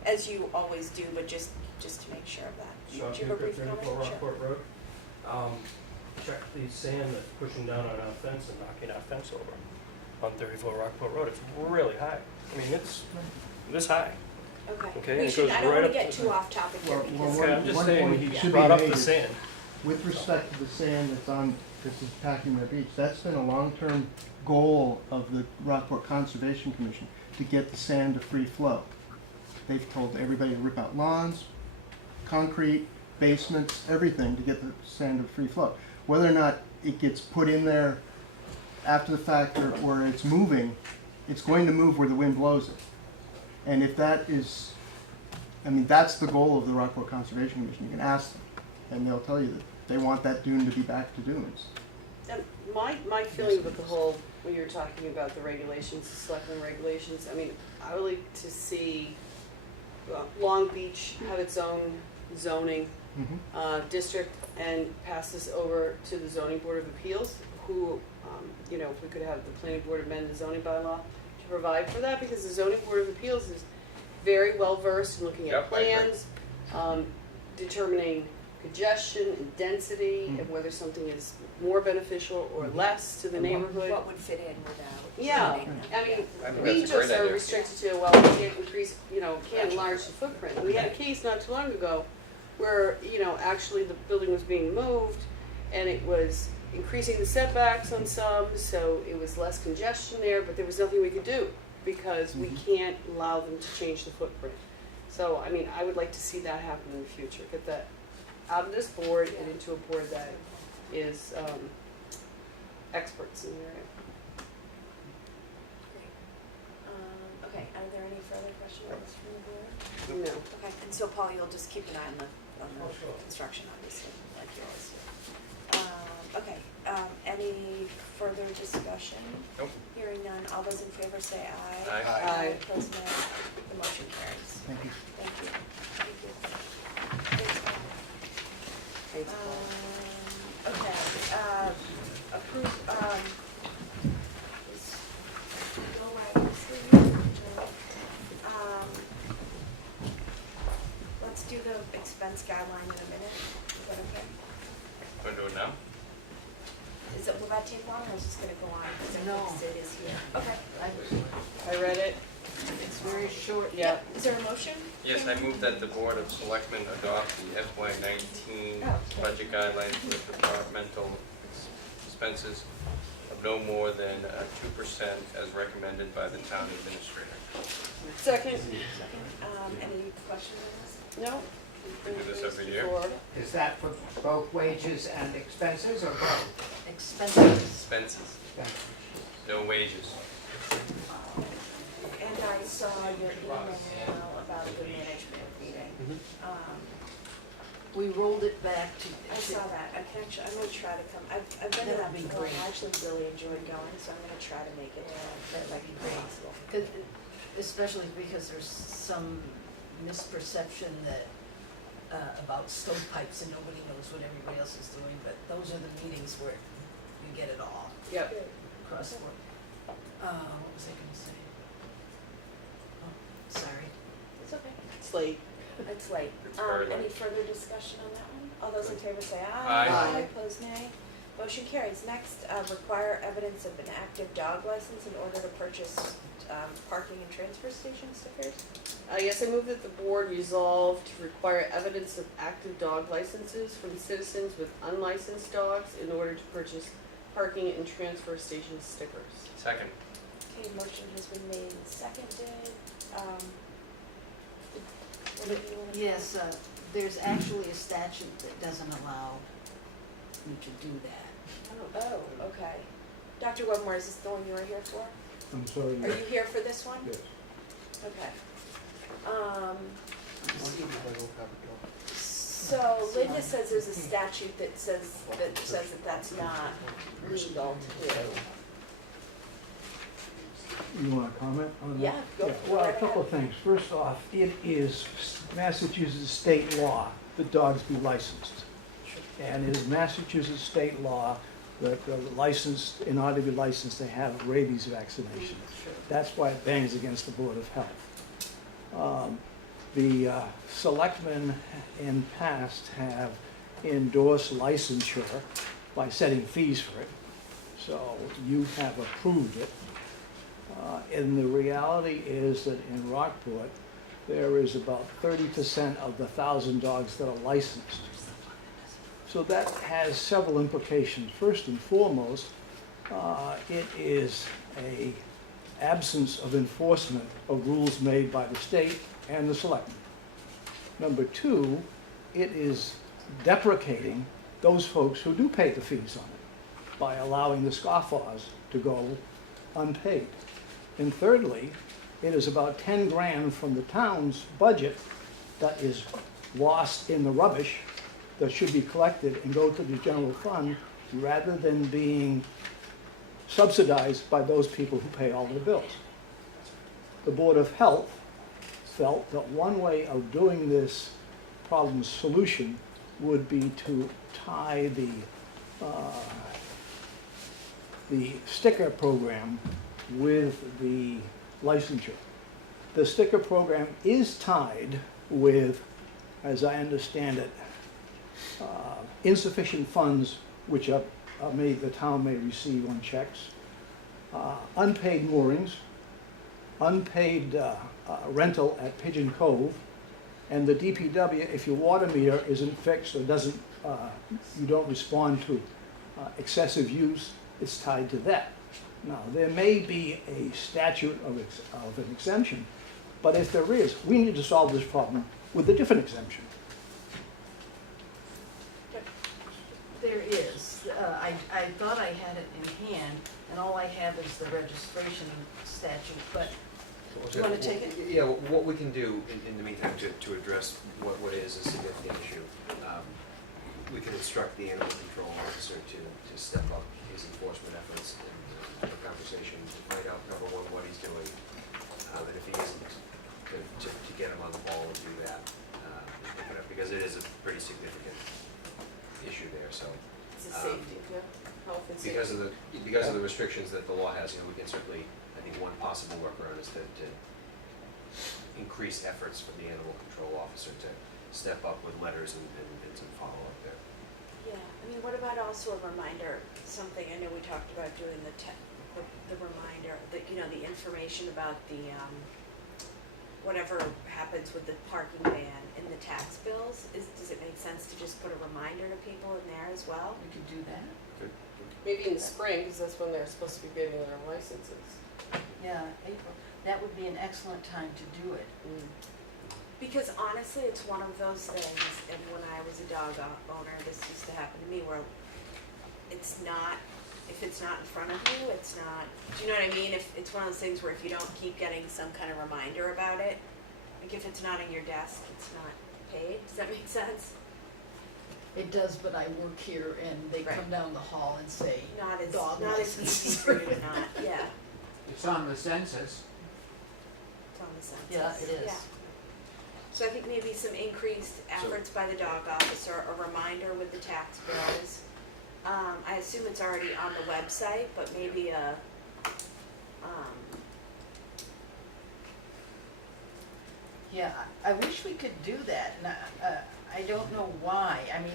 as you always do, but just to make sure of that. Do you have a brief comment? Sure. Rockport Road. Check the sand that's pushing down on our fence and knocking our fence over on 34 Rockport Road. It's really high. I mean, it's this high. Okay. Okay, We and it should, goes I don't right want up to get to too off topic here because. Okay, I'm just one saying, point he should be brought up made the is, sand. with respect to the sand that's on, this is packing the beach, that's been a long-term goal of the Rockport Conservation Commission, to get the sand to free flow. They've told everybody to rip out lawns, concrete, basements, everything to get the sand to free flow. Whether or not it gets put in there after the fact or it's moving, it's going to move where the wind blows it. And if that is, I mean, that's the goal of the Rockport Conservation Commission. You can ask them, and they'll tell you that they want that dune to be back to dunes. And my feeling with the whole, when you're talking about the regulations, the selectmen regulations, I mean, I would like to see Long Beach have its own zoning district and pass this over to the zoning board of appeals, who, you know, if we could have the planning board amend the zoning bylaw to provide for that, because the zoning board of appeals is very well versed in looking at plans, determining congestion and density, and whether something is more beneficial or less to the neighborhood. What would fit in without. Yeah, I think mean, we that's a great just are idea. restricted to, well, we can't increase, you know, can't enlarge the footprint. We had a case not too long ago where, you know, actually the building was being moved and it was increasing the setbacks on some, so it was less congestion there, but there was nothing we could do because we can't allow them to change the footprint. So, I mean, I would like to see that happen in the future, get that out of this board and into a board that is experts in the area. Okay, are there any further questions from the board? No. Okay, and so Paul, you'll just keep an eye on the construction, obviously, like you always do. Okay, any further discussion? Nope. Hearing none, all those in favor say aye. Aye. Aye. Opposed, nay. The motion carries. Thank you. Thank you. Thank you. Thanks, Paul. Thanks, Paul. Okay, approve, is, go right, let's do the expense guideline in a minute, is that okay? Want to do it now? Will that take long, or is this gonna go on, because I No. think Sid is here? Okay. I read it. It's very short. Yeah. Is there a motion? Yes, I move that the Board of Selectmen adopt the FY19 budget guidelines with departmental expenses of no more than 2% as recommended by the town administrator. Second. Any questions on this? No. We do this every year. Is that for both wages and expenses or both? Expenses. Expenses, no wages. And I saw your email about the management meeting. We rolled it back to. I saw that. I can actually, I'm gonna try to come. I've been to that That'd be before. great. I actually really enjoyed going, so I'm gonna try to make it if I can possible. Especially because there's some misperception that about stovepipes and nobody knows what everybody else is doing, but those are the meetings where you get it all Yep. across the board. What was I gonna say? Oh, sorry. It's okay. It's late. It's late. very Any late. further discussion on that one? All those in favor say Aye. aye. Aye. Opposed, nay. Motion carries. Next, require evidence of an active dog license in order to purchase parking and transfer station stickers. Yes, I move that the board resolve to require evidence of active dog licenses from citizens with unlicensed dogs in order to purchase parking and transfer station stickers. Second. Okay, motion has been made and seconded. What do you want to? Yes, there's actually a statute that doesn't allow you to do that. Oh, okay. Dr. Wedmore, is this the one you were here for? I'm sorry. Are you here for this one? Yes. Okay. Why do we have a dog? So Linda says there's a statute that says that that's not legal to do. You want to comment on that? Yeah, go Well, a right couple of ahead. things. First off, it is Massachusetts state law that dogs be licensed. And it is Massachusetts state law that the licensed, in order to be licensed, they have rabies vaccination. That's why it bangs against the Board of Health. The selectmen in past have endorsed licensure by setting fees for it. So you have approved it. And the reality is that in Rockport, there is about 30% of the 1,000 dogs that are licensed. So that has several implications. First and foremost, it is an absence of enforcement of rules made by the state and the selectmen. Number two, it is deprecating those folks who do pay the fees on it by allowing the scofflaws to go unpaid. And thirdly, it is about 10 grand from the town's budget that is lost in the rubbish that should be collected and go to the general fund rather than being subsidized by those people who pay all the bills. The Board of Health felt that one way of doing this problem solution would be to tie the sticker program with the licensure. The sticker program is tied with, as I understand it, insufficient funds which the town may receive on checks, unpaid moorings, unpaid rental at Pigeon Cove, and the DPW, if your water meter isn't fixed or doesn't, you don't respond to excessive use, it's tied to that. Now, there may be a statute of an exemption, but if there is, we need to solve this problem with a different exemption. There is. I thought I had it in hand, and all I have is the registration statute, but do you want to take it? Yeah, what we can do in the meantime to address what is a significant issue, we can instruct the animal control officer to step up his enforcement efforts and have a conversation to find out, number one, what he's doing, and if he isn't, to get him on the ball and do that, and pick it up, because it is a pretty significant issue there, so. It's a safety, yeah, health and safety. Because of the restrictions that the law has, we can certainly, I think one possible workaround is to increase efforts from the animal control officer to step up with letters and some follow-up there. Yeah, I mean, what about also a reminder, something, I know we talked about doing the reminder, the information about the, whatever happens with the parking ban and the tax bills, does it make sense to just put a reminder to people in there as well? We could do that. Maybe in the spring, because that's when they're supposed to be getting their licenses. Yeah, April. That would be an excellent time to do it. Because honestly, it's one of those things, and when I was a dog owner, this used to happen to me, where it's not, if it's not in front of you, it's not, do you know what I mean? If it's one of those things where if you don't keep getting some kind of reminder about it, like if it's not on your desk, it's not paid, does that make sense? It does, but I work here and they come down the hall and say, Not as dog easy license. for you to not, yeah, It's on the census. it's on the census. Yeah, it is. Yeah. So I think maybe some increased efforts by the dog officer, a reminder with the tax bills. I assume it's already on the website, but maybe a, Yeah, I wish we could do that, and I don't know why. I mean,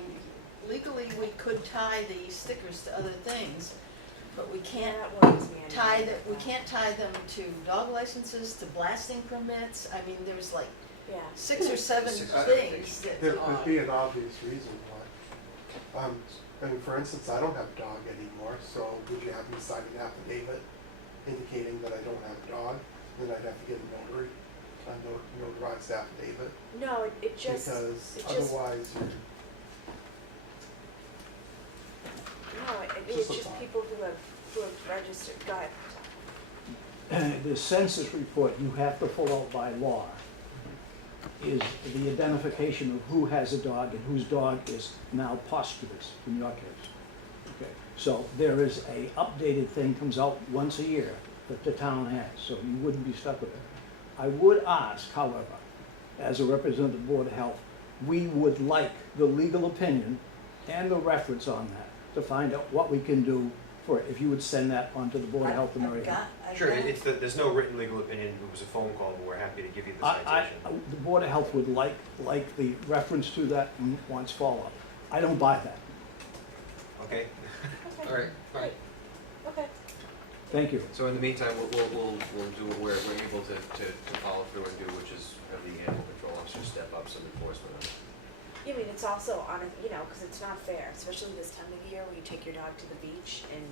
legally, we could tie the stickers to other things, but we can't tie that, we can't tie them to dog licenses, to blasting permits. I mean, there's like yeah. 6 or 7 things that There could be an obvious reason why. I mean, for instance, I don't have a dog anymore, so would you have me sign an affidavit indicating that I don't have a dog? Then I'd have to get a notarized affidavit. No, it just, Because it just, otherwise, no, it's Just a just thought. people who have registered, go ahead. The census report you have to follow by law is the identification of who has a dog and whose dog is now posthumous in your case. Okay, so there is a updated thing comes out once a year that the town has, so you wouldn't be stuck with it. I would ask, however, as a representative of the Board of Health, we would like the legal opinion and the reference on that to find out what we can do for it, if you would send that on to the Board of Health in America. Sure, there's no written legal opinion, it was a phone call, but we're happy to give you the citation. The Board of Health would like the reference to that and wants follow-up. I don't buy that. Okay? Okay. All right, fine. Okay. Thank you. So in the meantime, we'll do what we're able to follow through and do, which is have the animal control officer step up some enforcement on it. I mean, it's also on, because it's not fair, especially this time of year when you take your dog to the beach and,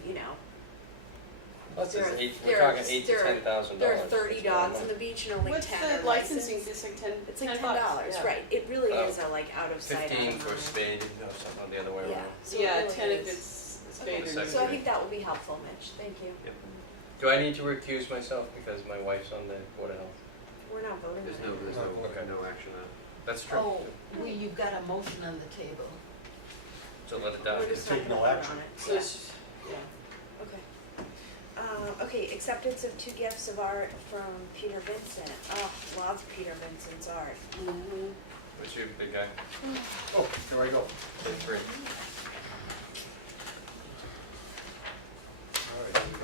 Plus, there are- we're there are- talking $8,000 to there are- $10,000. There are 30 dogs on the beach and only What's 10 the are licensing? licensed. It's like 10. It's like $10, $10, yeah. right? It really Oh. is a like out of sight, out 15 of for mind. spade, something the other way Yeah. around. So it Yeah, really 10 if is. it's Okay, spayed or so I neutered. think that will be helpful, Mitch. Thank you. Yep. Do I need to recuse myself because my wife's on the Board of Health? We're not voting There's on no, it. there's no, Okay. no action on it. That's true. Oh, you've got a motion on the table. So let it die. We're just not Take no gonna vote action. on it. So Yeah. it's, yeah. Okay. Okay, acceptance of 2 gifts of art from Peter Vincent. Oh, love Peter Vincent's art. What's your big guy? oh, here I go. Take 3. All right, here we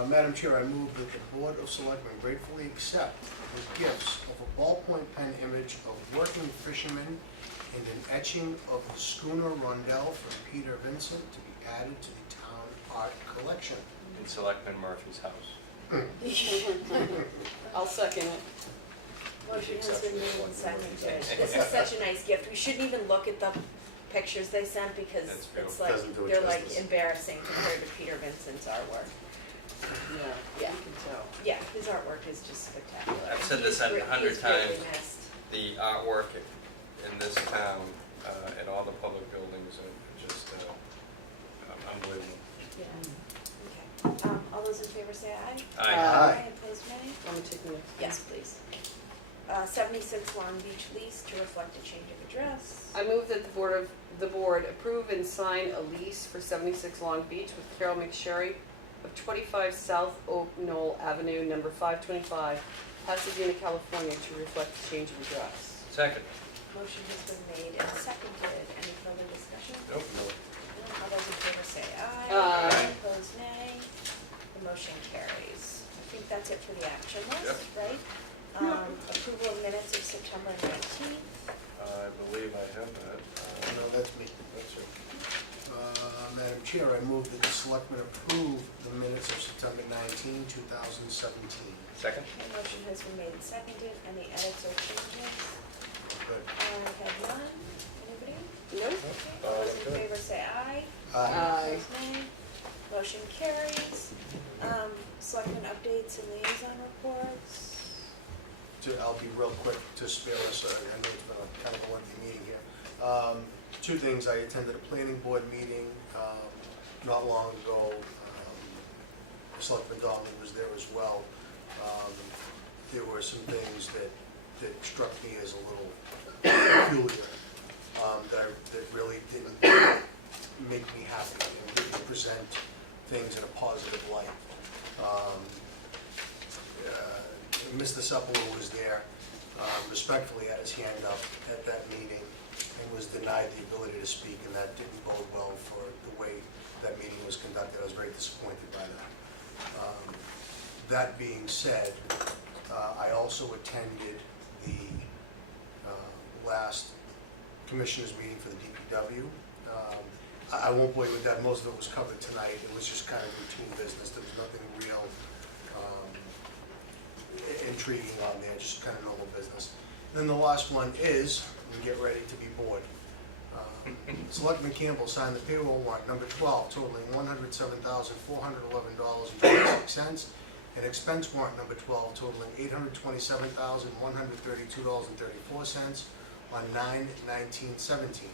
go. Madam Chair, I move that the Board of Selectmen gratefully accept the gifts of a ballpoint pen image of working fishermen and an etching of the schooner Rondell from Peter Vincent to be added to the town art collection. In Selectman Murphy's house. I'll second it. Motion has been made and seconded. This is such a nice gift. We shouldn't even look at the pictures they sent because That's it's beautiful. like, Doesn't do it they're like justice. embarrassing compared to Peter Vincent's artwork. Yeah, Yeah. you can tell. Yeah, his artwork is just spectacular. I've said this He's 100 he's greatly times. missed. The artwork in this town, in all the public buildings are just unbelievable. Yeah. Okay. All those in favor say aye. Aye. Aye. Opposed, nay? Want me to take the next? Yes, please. 76 Long Beach lease to reflect a change of address. I move that the board approve and sign a lease for 76 Long Beach with Carol McSherry of 25 South Oak Knoll Avenue, number 525, Pasadena, California, to reflect the change of address. Second. Motion has been made and seconded. Any further discussion? Nope. All those in favor say aye. Aye. Opposed, nay. The motion carries. I think that's it for the action list, Yep. right? Approval of minutes of September 19th. I believe I have that. No, that's me. That's it. Madam Chair, I move that the Selectmen approve the minutes of September 19, 2017. Second. The motion has been made and seconded. Any edits or changes? Good. I have none. Anybody? Nope. Okay. All those in favor say aye. Aye. Opposed, nay. Motion carries. Selectmen updates and liaison reports. I'll be real quick to spare us, I know it's been a kind of a lengthy meeting here. 2 things, I attended a planning board meeting not long ago. Selectman Donley was there as well. There were some things that struck me as a little peculiar, that really didn't make me happy and didn't present things in a positive light. Mr. Sepulveda was there. respectfully had his hand up at that meeting and was denied the ability to speak, and that didn't bode well for the way that meeting was conducted. I was very disappointed by that. That being said, I also attended the last commissioners meeting for the DPW. I won't bore you with that, most of it was covered tonight. It was just kind of routine business. There was nothing real intriguing on there, just kind of normal business. Then the last one is, and get ready to be bored. Selectman Campbell signed the payroll warrant number 12 totaling $107,411.26, and expense warrant number 12 totaling $827,132.34 on 9/19/17.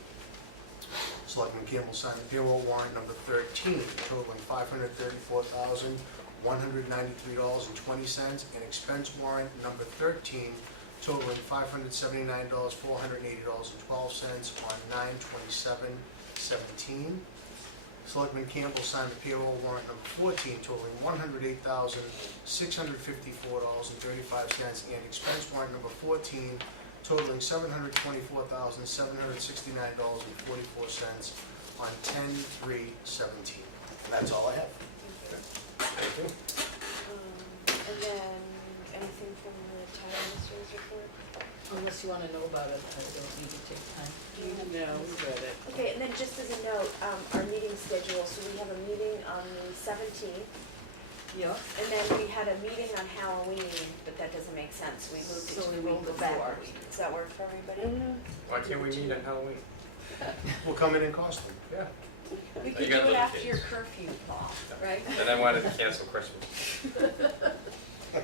Selectman Campbell signed the payroll warrant number 13 totaling $534,193.20, and expense warrant number 13 totaling $579,480.12 on 9/27/17. Selectman Campbell signed the payroll warrant number 14 totaling $108,654.35, and expense warrant number 14 totaling $724,769.44 on 10/3/17. And that's all I have. Thank you. And then, anything from the town administrator's report? Unless you wanna know about it, I don't need to take time. No, we read it. Okay, and then just as a note, our meeting schedule, so we have a meeting on the 17th, Yeah. and then we had a meeting on Halloween, but that doesn't make sense, we moved it So to we the week rolled it back a before. week. Does that work for everybody? Why can't we meet on Halloween? We'll come in costume. Yeah. We You could got do it little after your kids. curfew, Paul, right? Then I wanted to cancel Christmas. Okay, I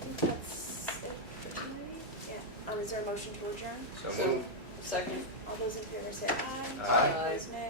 think that's it for tonight, yeah. Is there a motion to adjourn? So moved. Second. All those in favor say aye. Aye. Opposed, nay.